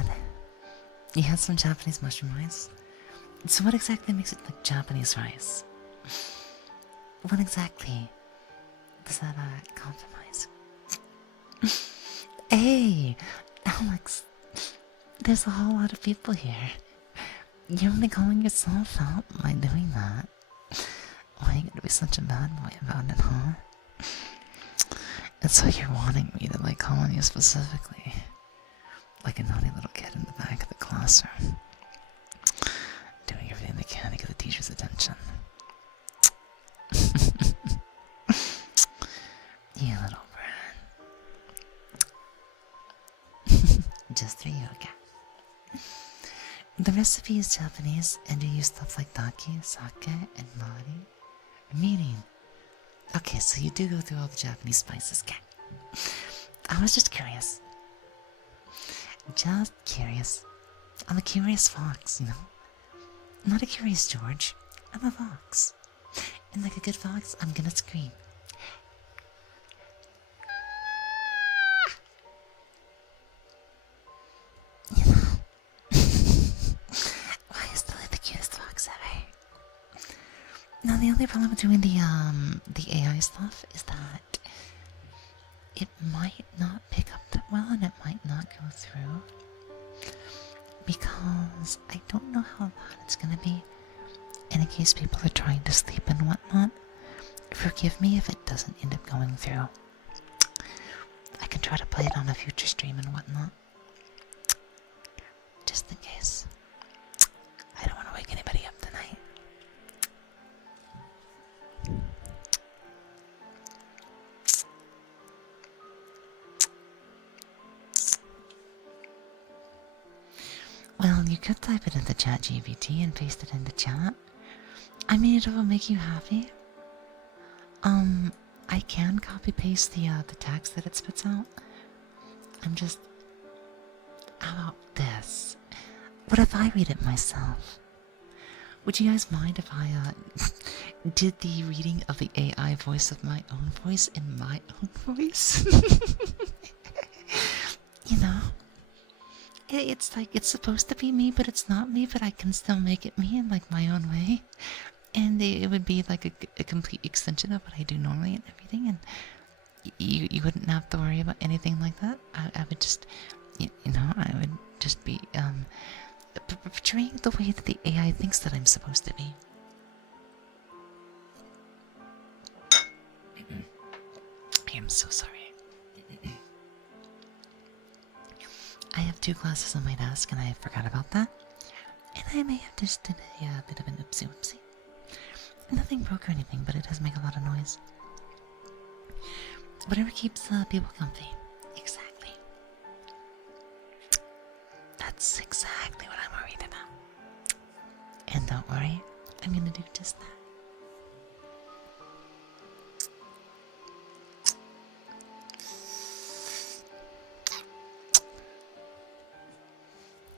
You had some Japanese mushroom rice. So what exactly makes it like Japanese rice? What exactly does that compromise? Hey, Alex, there's a whole lot of people here. You're only calling yourself out by doing that. Why are you gonna be such a bad boy about it, huh? It's like you're wanting me to like call on you specifically. Like a naughty little kid in the back of the classroom. Doing everything they can to get the teacher's attention. You little brat. Just for you, okay? The recipe is Japanese and you use stuff like dake, sake, and mari. Meaning. Okay, so you do go through all the Japanese spices, okay? I was just curious. Just curious. I'm a curious fox, you know? Not a curious George. I'm a fox. And like a good fox, I'm gonna scream. You know? Why is Lily the cutest fox ever? Now the only problem with doing the AI stuff is that it might not pick up that well and it might not go through. Because I don't know how loud it's gonna be. And in case people are trying to sleep and whatnot, forgive me if it doesn't end up going through. I can try to play it on a future stream and whatnot. Just in case. I don't want to wake anybody up tonight. Well, you could type it into ChatGPT and paste it into chat. I mean, it will make you happy. I can copy paste the text that it spits out. I'm just... How about this? What if I read it myself? Would you guys mind if I did the reading of the AI voice of my own voice in my own voice? You know? It's like, it's supposed to be me, but it's not me, but I can still make it me in like my own way. And it would be like a complete extension of what I do normally and everything, and you wouldn't have to worry about anything like that. I would just, you know, I would just be portraying the way that the AI thinks that I'm supposed to be. I am so sorry. I have 2 glasses on my desk and I forgot about that. And I may have just did a bit of an oopsie whoopsie. Nothing broke or anything, but it does make a lot of noise. Whatever keeps people comfy. Exactly. That's exactly what I'm worried about. And don't worry, I'm gonna do just that.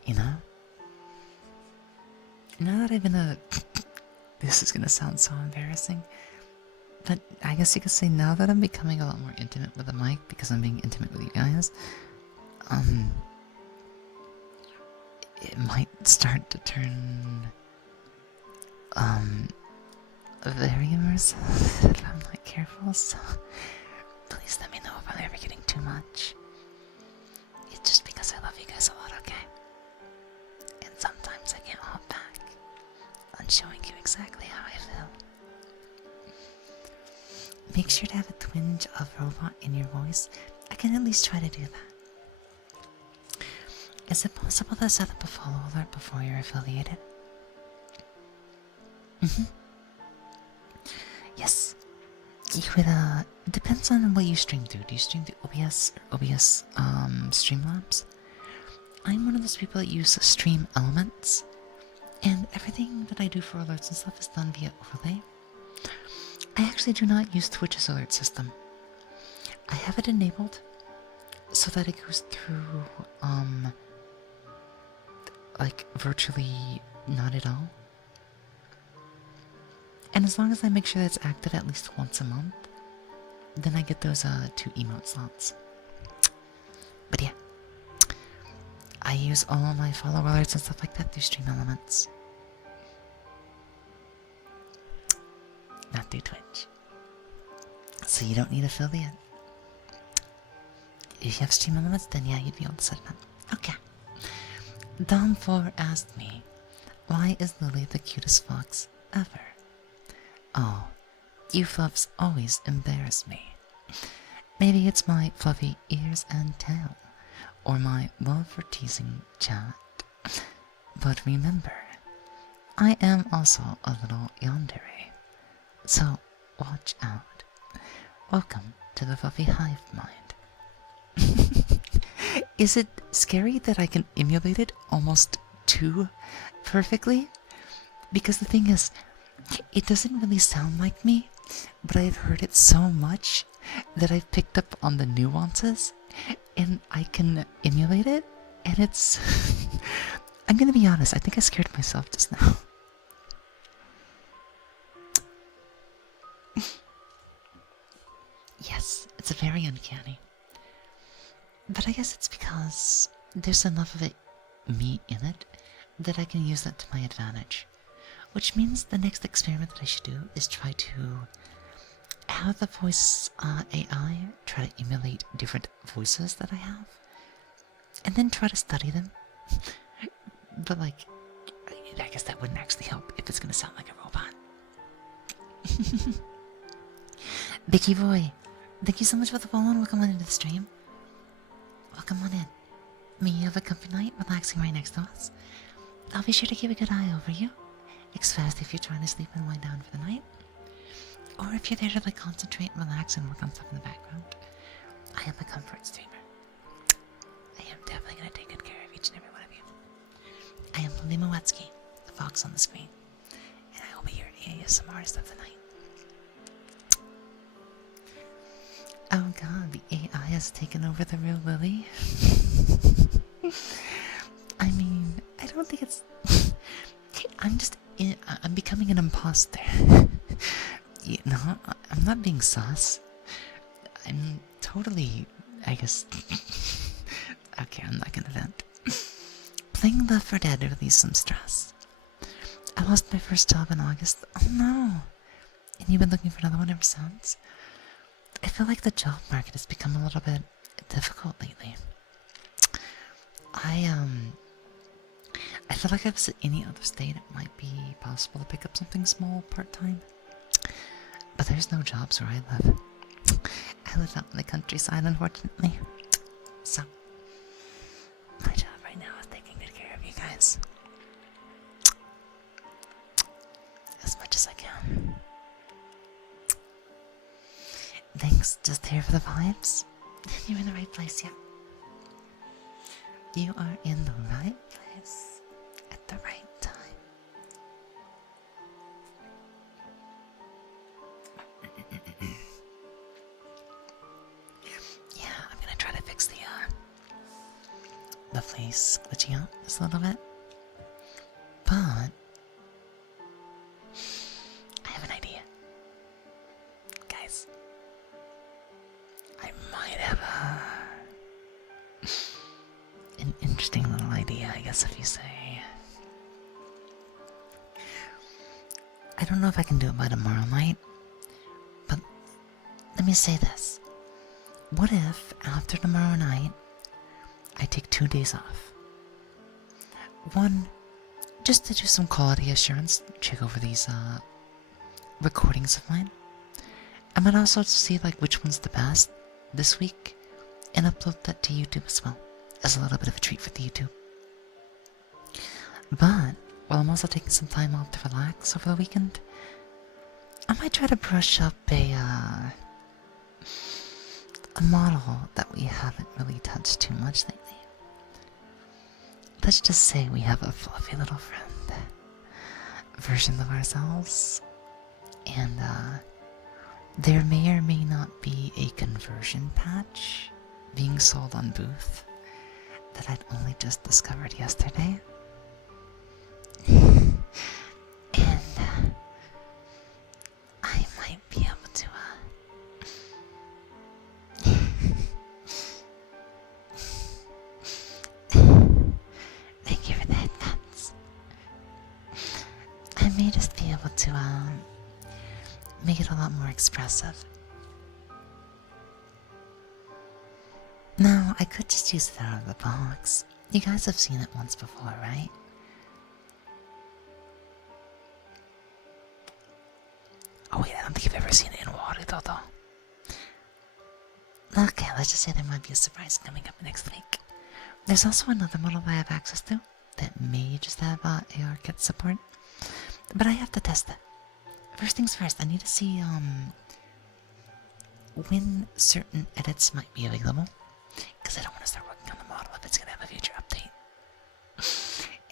You know? Now that I've been this is gonna sound so embarrassing, but I guess you could say now that I'm becoming a lot more intimate with the mic because I'm being intimate with you guys, it might start to turn, very immersive if I'm not careful, so please let me know if I'm ever getting too much. It's just because I love you guys a lot, okay? And sometimes I can't hold back on showing you exactly how I feel. Make sure to have a twinge of robot in your voice. I can at least try to do that. Is it possible to set up a follow alert before you're affiliated? Yes. You would, it depends on what you stream through. Do you stream through OBS or OBS Streamlabs? I'm one of those people that use Stream Elements, and everything that I do for alerts and stuff is done via overlay. I actually do not use Twitch's alert system. I have it enabled so that it goes through, like virtually not at all. And as long as I make sure that it's active at least once a month, then I get those 2 emote slots. But yeah, I use all of my follow alerts and stuff like that through Stream Elements. Not through Twitch. So you don't need affiliate. If you have Stream Elements, then yeah, you'd be able to set it up. Okay. Dawn4 asked me, why is Lily the cutest fox ever? Oh, you fluffs always embarrass me. Maybe it's my fluffy ears and tail, or my love for teasing chat. But remember, I am also a little yandere, so watch out. Welcome to the fluffy hive mind. Is it scary that I can emulate it almost too perfectly? Because the thing is, it doesn't really sound like me, but I've heard it so much that I've picked up on the nuances, and I can emulate it, and it's... I'm gonna be honest, I think I scared myself just now. Yes, it's very uncanny. But I guess it's because there's enough of it, me in it, that I can use that to my advantage. Which means the next experiment that I should do is try to have the voice AI try to emulate different voices that I have. And then try to study them. But like, I guess that wouldn't actually help if it's gonna sound like a robot. Vicky Boy, thank you so much for the follow and welcome on into the stream. Welcome on in. May you have a comfy night relaxing right next to us. I'll be sure to keep a good eye over you, especially if you're trying to sleep and wind down for the night. Or if you're there to like concentrate and relax and work on stuff in the background. I am a comfort streamer. I am definitely going to take good care of each and every one of you. I am Lily Moetsuki, the fox on the screen, and I will be your ASMR artist of the night. Oh god, the AI has taken over the real Lily. I mean, I don't think it's... I'm becoming an imposter. You know, I'm not being sus. I'm totally, I guess... Okay, I'm not gonna vent. Playing Left 4 Dead released some stress. I lost my first job in August. Oh no! And you've been looking for another one ever since? I feel like the job market has become a little bit difficult lately. I feel like if it's any other state, it might be possible to pick up something small part-time. But there's no jobs where I live. I live out in the countryside, unfortunately. So, my job right now is taking good care of you guys. As much as I can. Thanks, just here for the vibes. You're in the right place, yeah. You are in the right place at the right time. Yeah, I'm gonna try to fix the face glitching out just a little bit. But I have an idea. Guys, I might have an interesting little idea, I guess if you say. I don't know if I can do it by tomorrow night, but let me say this. What if, after tomorrow night, I take 2 days off? One, just to do some quality assurance, check over these recordings of mine. I might also see like which one's the best this week and upload that to YouTube as well, as a little bit of a treat for the YouTube. But while I'm also taking some time off to relax over the weekend, I might try to brush up a model that we haven't really touched too much lately. Let's just say we have a fluffy little friend version of ourselves, and there may or may not be a conversion patch being sold on Booth that I'd only just discovered yesterday. And I might be able to thank you for the headphones. I may just be able to make it a lot more expressive. Now, I could just use it out of the box. You guys have seen it once before, right? Oh wait, I don't think I've ever seen it in water though. Okay, let's just say there might be a surprise coming up next week. There's also another model that I have access to that may just have AR kit support, but I have to test it. First things first, I need to see when certain edits might be available, because I don't want to start working on the model if it's going to have a future update,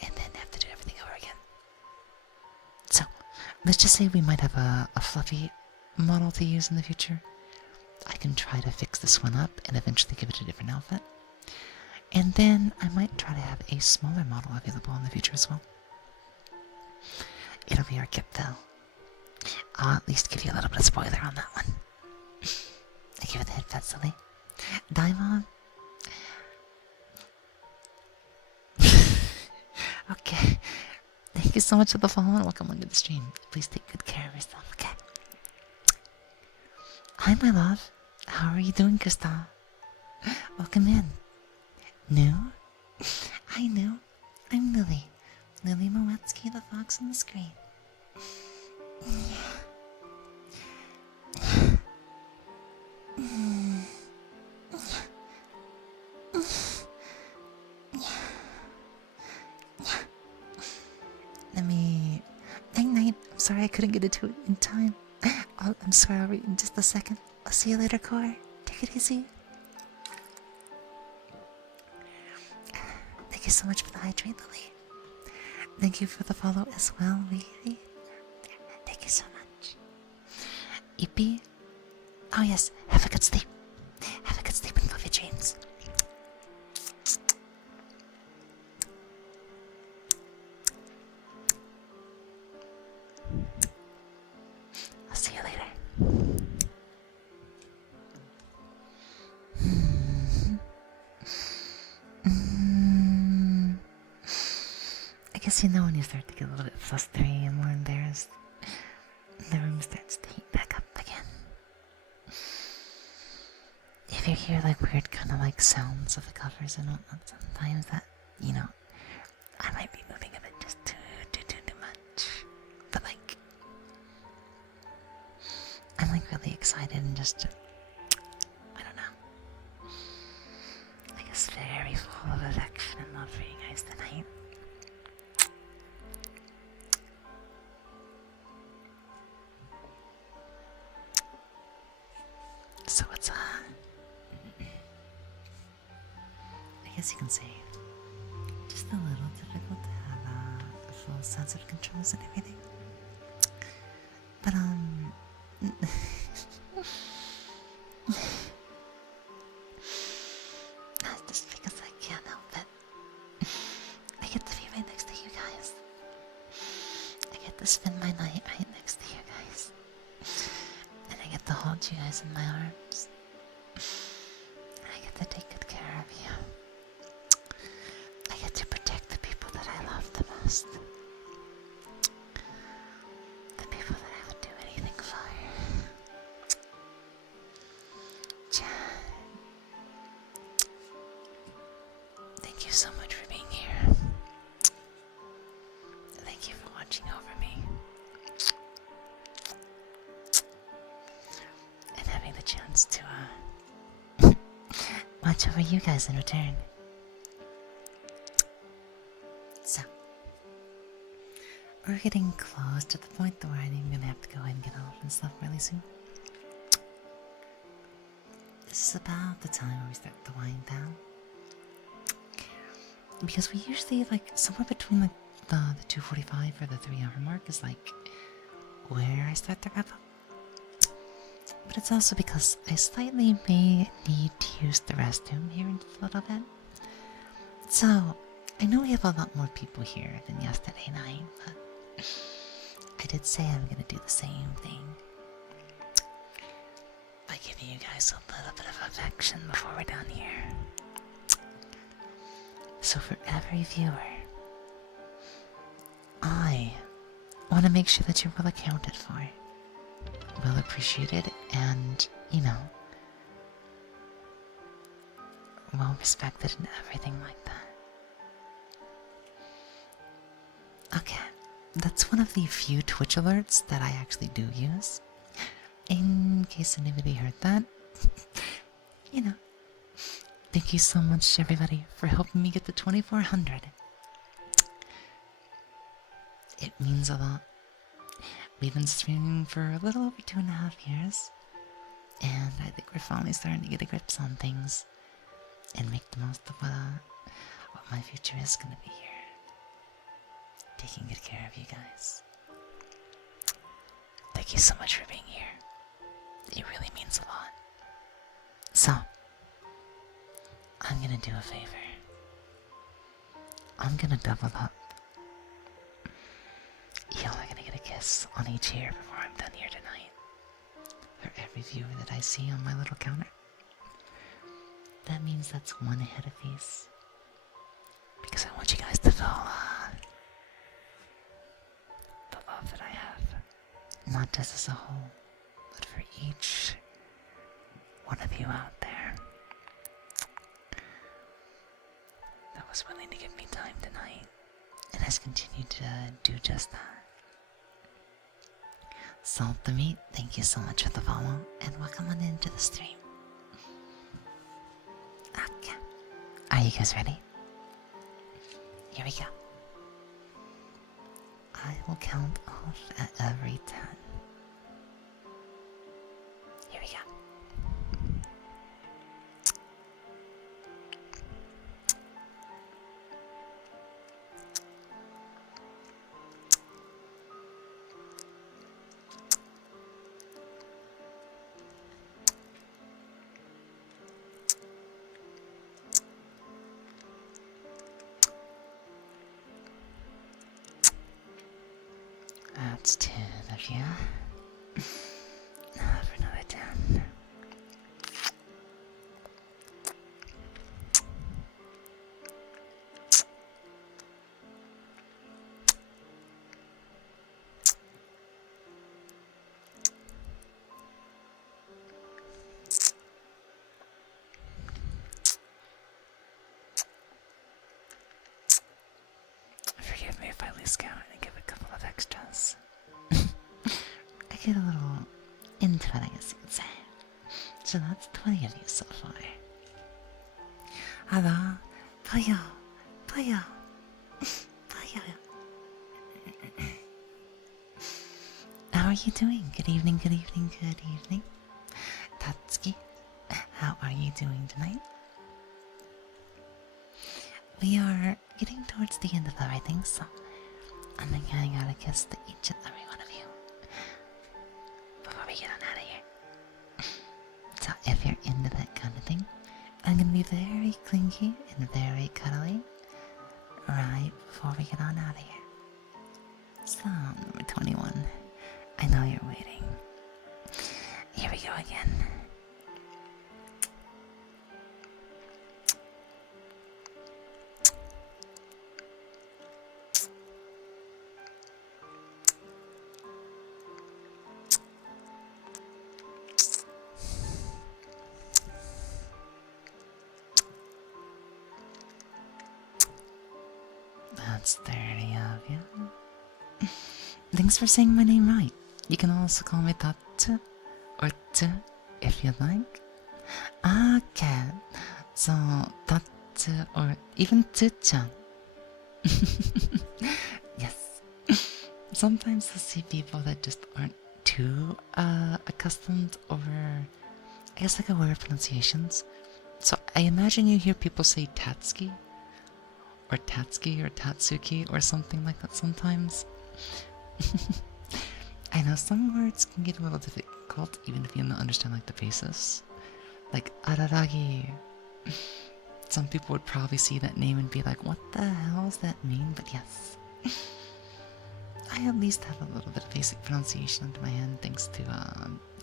and then have to do everything over again. So, let's just say we might have a fluffy model to use in the future. I can try to fix this one up and eventually give it a different outfit. And then I might try to have a smaller model available in the future as well. It'll be our kit though. I'll at least give you a little bit of spoiler on that one. Thank you for the headphones, Silly. Daimon. Okay. Thank you so much for the follow and welcome onto the stream. Please take good care of yourself, okay? Hi, my love. How are you doing, Gustav? Welcome in. New? Hi, New. I'm Lily. Lily Moetsuki, the fox on the screen. Let me... Night. I'm sorry I couldn't get into it in time. I'm sorry, I'll read in just a second. I'll see you later, Core. Take it easy. Thank you so much for the hydrate, Lily. Thank you for the follow as well, Weedy. Thank you so much. Ippy? Oh yes, have a good sleep. Have a good sleep and fluffy dreams. I'll see you later. I guess you know when you start to get a little bit flustery and more embarrassed, the room starts to heat back up again. If you hear like weird kind of like sounds of the covers and whatnot, sometimes that, you know, I might be moving a bit just too much. But like, I'm like really excited and just, I don't know. I guess very full of affection and love for you guys tonight. So it's I guess you can say just a little difficult to have a full sense of controls and everything. But that's just because I can't help it. I get to be right next to you guys. I get to spend my night right next to you guys. And I get to hold you guys in my arms. And I get to take good care of you. I get to protect the people that I love the most. The people that I would do anything for. Thank you so much for being here. Thank you for watching over me. And having the chance to watch over you guys in return. So, we're getting close to the point where I'm gonna have to go ahead and get off and stuff really soon. This is about the time where we start to wind down. Because we usually, like, somewhere between like the 2:45 or the 3-hour mark is like where I start to wrap up. But it's also because I slightly may need to use the restroom here in a little bit. So, I know we have a lot more people here than yesterday night, but I did say I'm gonna do the same thing. By giving you guys a little bit of affection before we're done here. So for every viewer, I want to make sure that you're well accounted for, well appreciated, and, you know, well respected and everything like that. Okay, that's one of the few Twitch alerts that I actually do use. In case anybody heard that, you know. Thank you so much, everybody, for helping me get to 2,400. It means a lot. We've been streaming for a little over 2.5 years, and I think we're finally starting to get a grip on things and make the most of what my future is gonna be here. Taking good care of you guys. Thank you so much for being here. It really means a lot. So, I'm gonna do a favor. I'm gonna double up. Y'all are gonna get a kiss on each ear before I'm done here tonight. For every viewer that I see on my little counter. That means that's one ahead of these. Because I want you guys to feel the love that I have. Not just as a whole, but for each one of you out there that was willing to give me time tonight and has continued to do just that. Salt the Meat, thank you so much for the follow, and welcome on into the stream. Okay. Are you guys ready? Here we go. I will count off at every 10. Here we go. That's 10 of you. Now for another 10. Forgive me if I lose count and give a couple of extras. I get a little into it, I guess you could say. So that's 20 of you so far. Hello, Puyo, Puyo, Puyo. How are you doing? Good evening, good evening, good evening. Tatsuki, how are you doing tonight? We are getting towards the end of everything, so I'm handing out a kiss to each and every one of you before we get on out of here. So if you're into that kind of thing, I'm gonna be very clingy and very cuddly right before we get on out of here. So, number 21. I know you're waiting. Here we go again. That's 30 of you. Thanks for saying my name right. You can also call me Tatsu or Tsu if you'd like. Okay, so Tatsu or even Tsu-chan. Yes. Sometimes I see people that just aren't too accustomed over, I guess, like aware of pronunciations. So I imagine you hear people say Tatsuki or Tatsuki or Tatsuki or something like that sometimes. I know some words can get a little difficult even if you don't understand like the basis. Like Araragi. Some people would probably see that name and be like, what the hell does that mean? But yes. I at least have a little bit of basic pronunciation under my hand thanks to,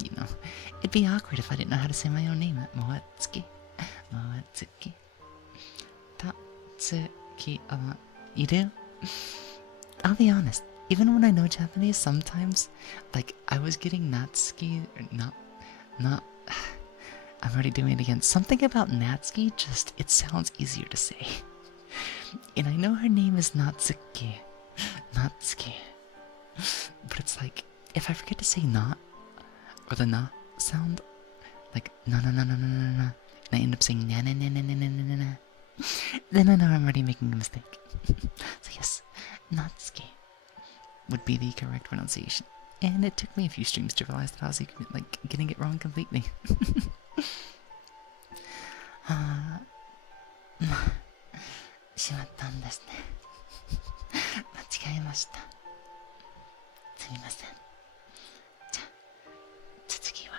you know, it'd be awkward if I didn't know how to say my own name. Moetsuki. Moetsuki. Tatsuki. You do? I'll be honest. Even when I know Japanese, sometimes, like, I was getting Natsuki, or not, I'm already doing it again. Something about Natsuki, just, it sounds easier to say. And I know her name is Natsuki. Natsuki. But it's like, if I forget to say not, or the na sound, like, na na na na na na na, and I end up saying na na na na na na na na, then I know I'm already making a mistake. So yes, Natsuki would be the correct pronunciation. And it took me a few streams to realize that I was like getting it wrong completely. しまったんですね。間違えました。すみません。じゃあ、続きは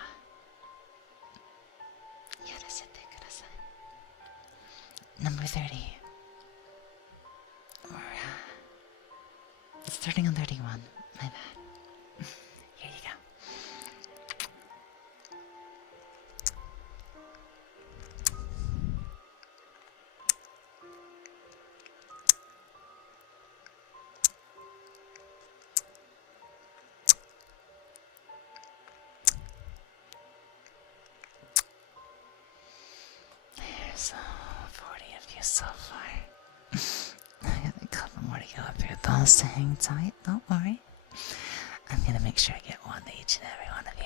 やらせてください。Number 30. Or, starting on 31. My bad. Here you go. you so far. I got a couple more to go through, though, so hang tight, don't worry. I'm gonna make sure I get one to each and every one of you.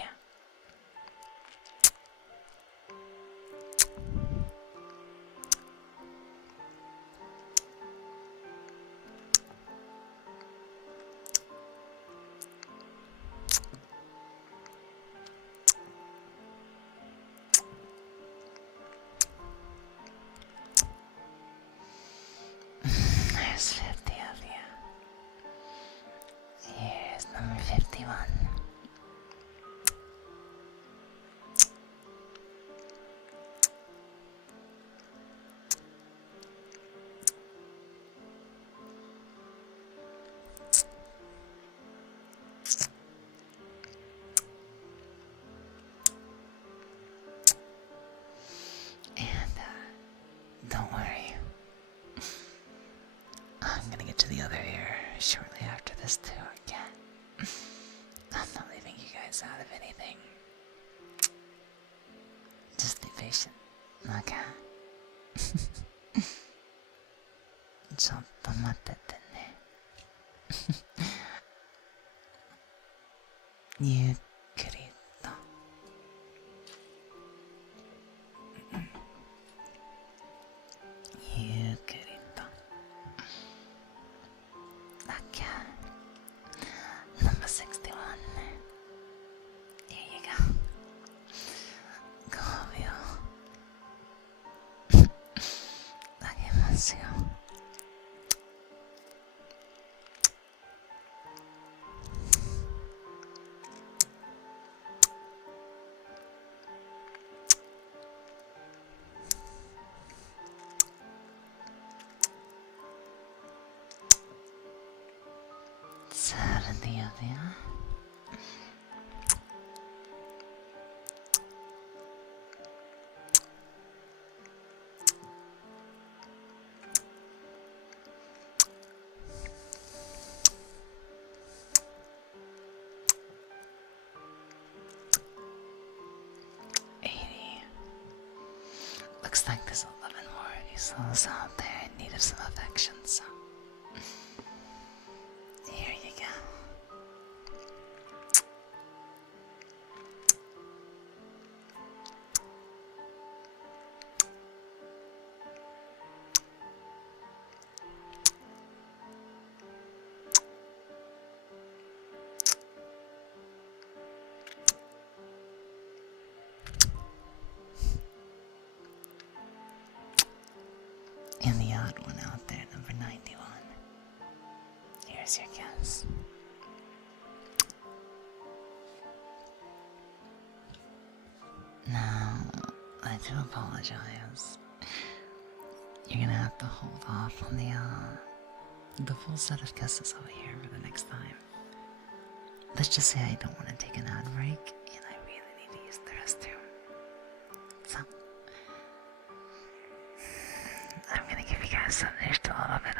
There's 50 of you. Here's number 51. And, don't worry. I'm gonna get to the other ear shortly after this too, okay? I'm not leaving you guys out of anything. Just be patient, okay? ちょっと待っててね。ゆっくりと。ゆっくりと。Okay. Number 61. Here you go. 5秒。あげますよ。70 of you. Looks like there's 11 more of you souls out there in need of some affection, so here you go. And the odd one out there, number 91. Here's your guess. Now, I do apologize. You're gonna have to hold off on the full set of guesses over here for the next time. Let's just say I don't want to take an ad break, and I really need to use the restroom. So, I'm gonna give you guys some just a little bit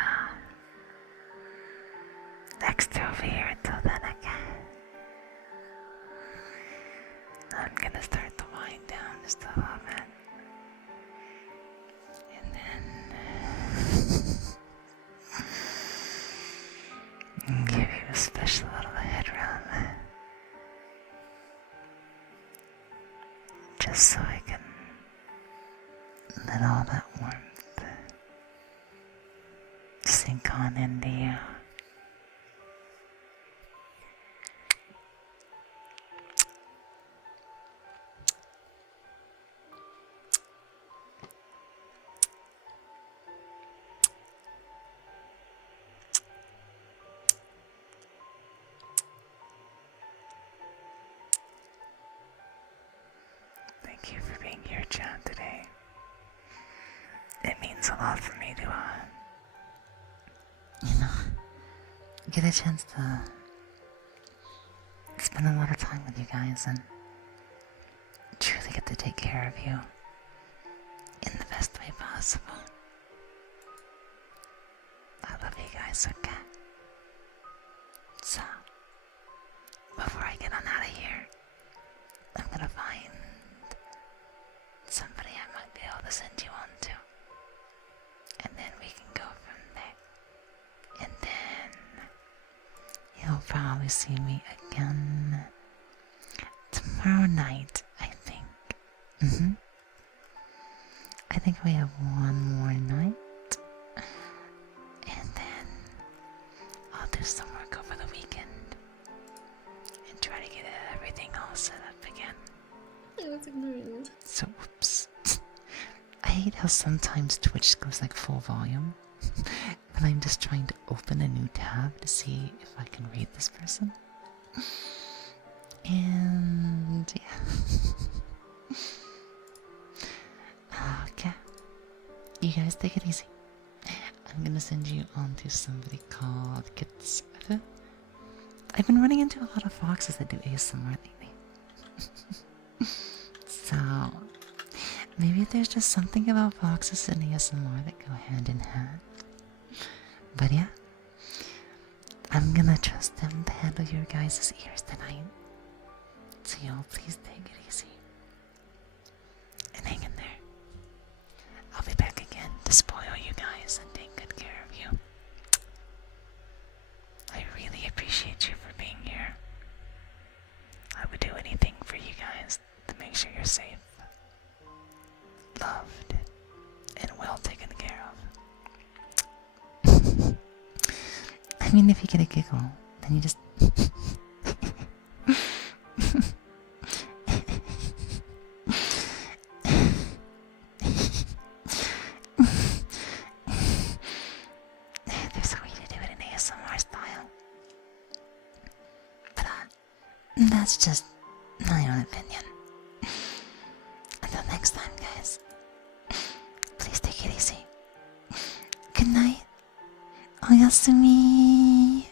extra over here until then, okay? I'm gonna start to wind down just a little bit. And then give you a special little head rub. Just so I can let all that warmth sink on into you. Thank you for being here, John, today. It means a lot for me to, get a chance to spend a lot of time with you guys and truly get to take care of you in the best way possible. I love you guys, okay? So, before I get on out of here, I'm gonna find somebody I might be able to send you on to. see me again tomorrow night, I think. I think we have one more night. And then I'll do some work over the weekend. And try to get everything all set up again. That's ignorant. So, whoops. I hate how sometimes Twitch goes like full volume. And I'm just trying to open a new tab to see if I can read this person. And yeah. Okay. You guys take it easy. I'm gonna send you on to somebody called Kits. I've been running into a lot of foxes that do ASMR lately. So maybe there's just something about foxes and ASMR that go hand in hand. But yeah, I'm gonna trust them to handle your guys' ears tonight. So y'all please take it easy. And hang in there. I'll be back again to spoil you guys and take good care of you. I really appreciate you for being here. I would do anything for you guys to make sure you're safe, loved, and well taken care of. I mean, if you get a giggle, then you just... There's a way to do it in ASMR style. But that's just my own opinion. Until next time, guys. Please take it easy. Good night. Oyasumi.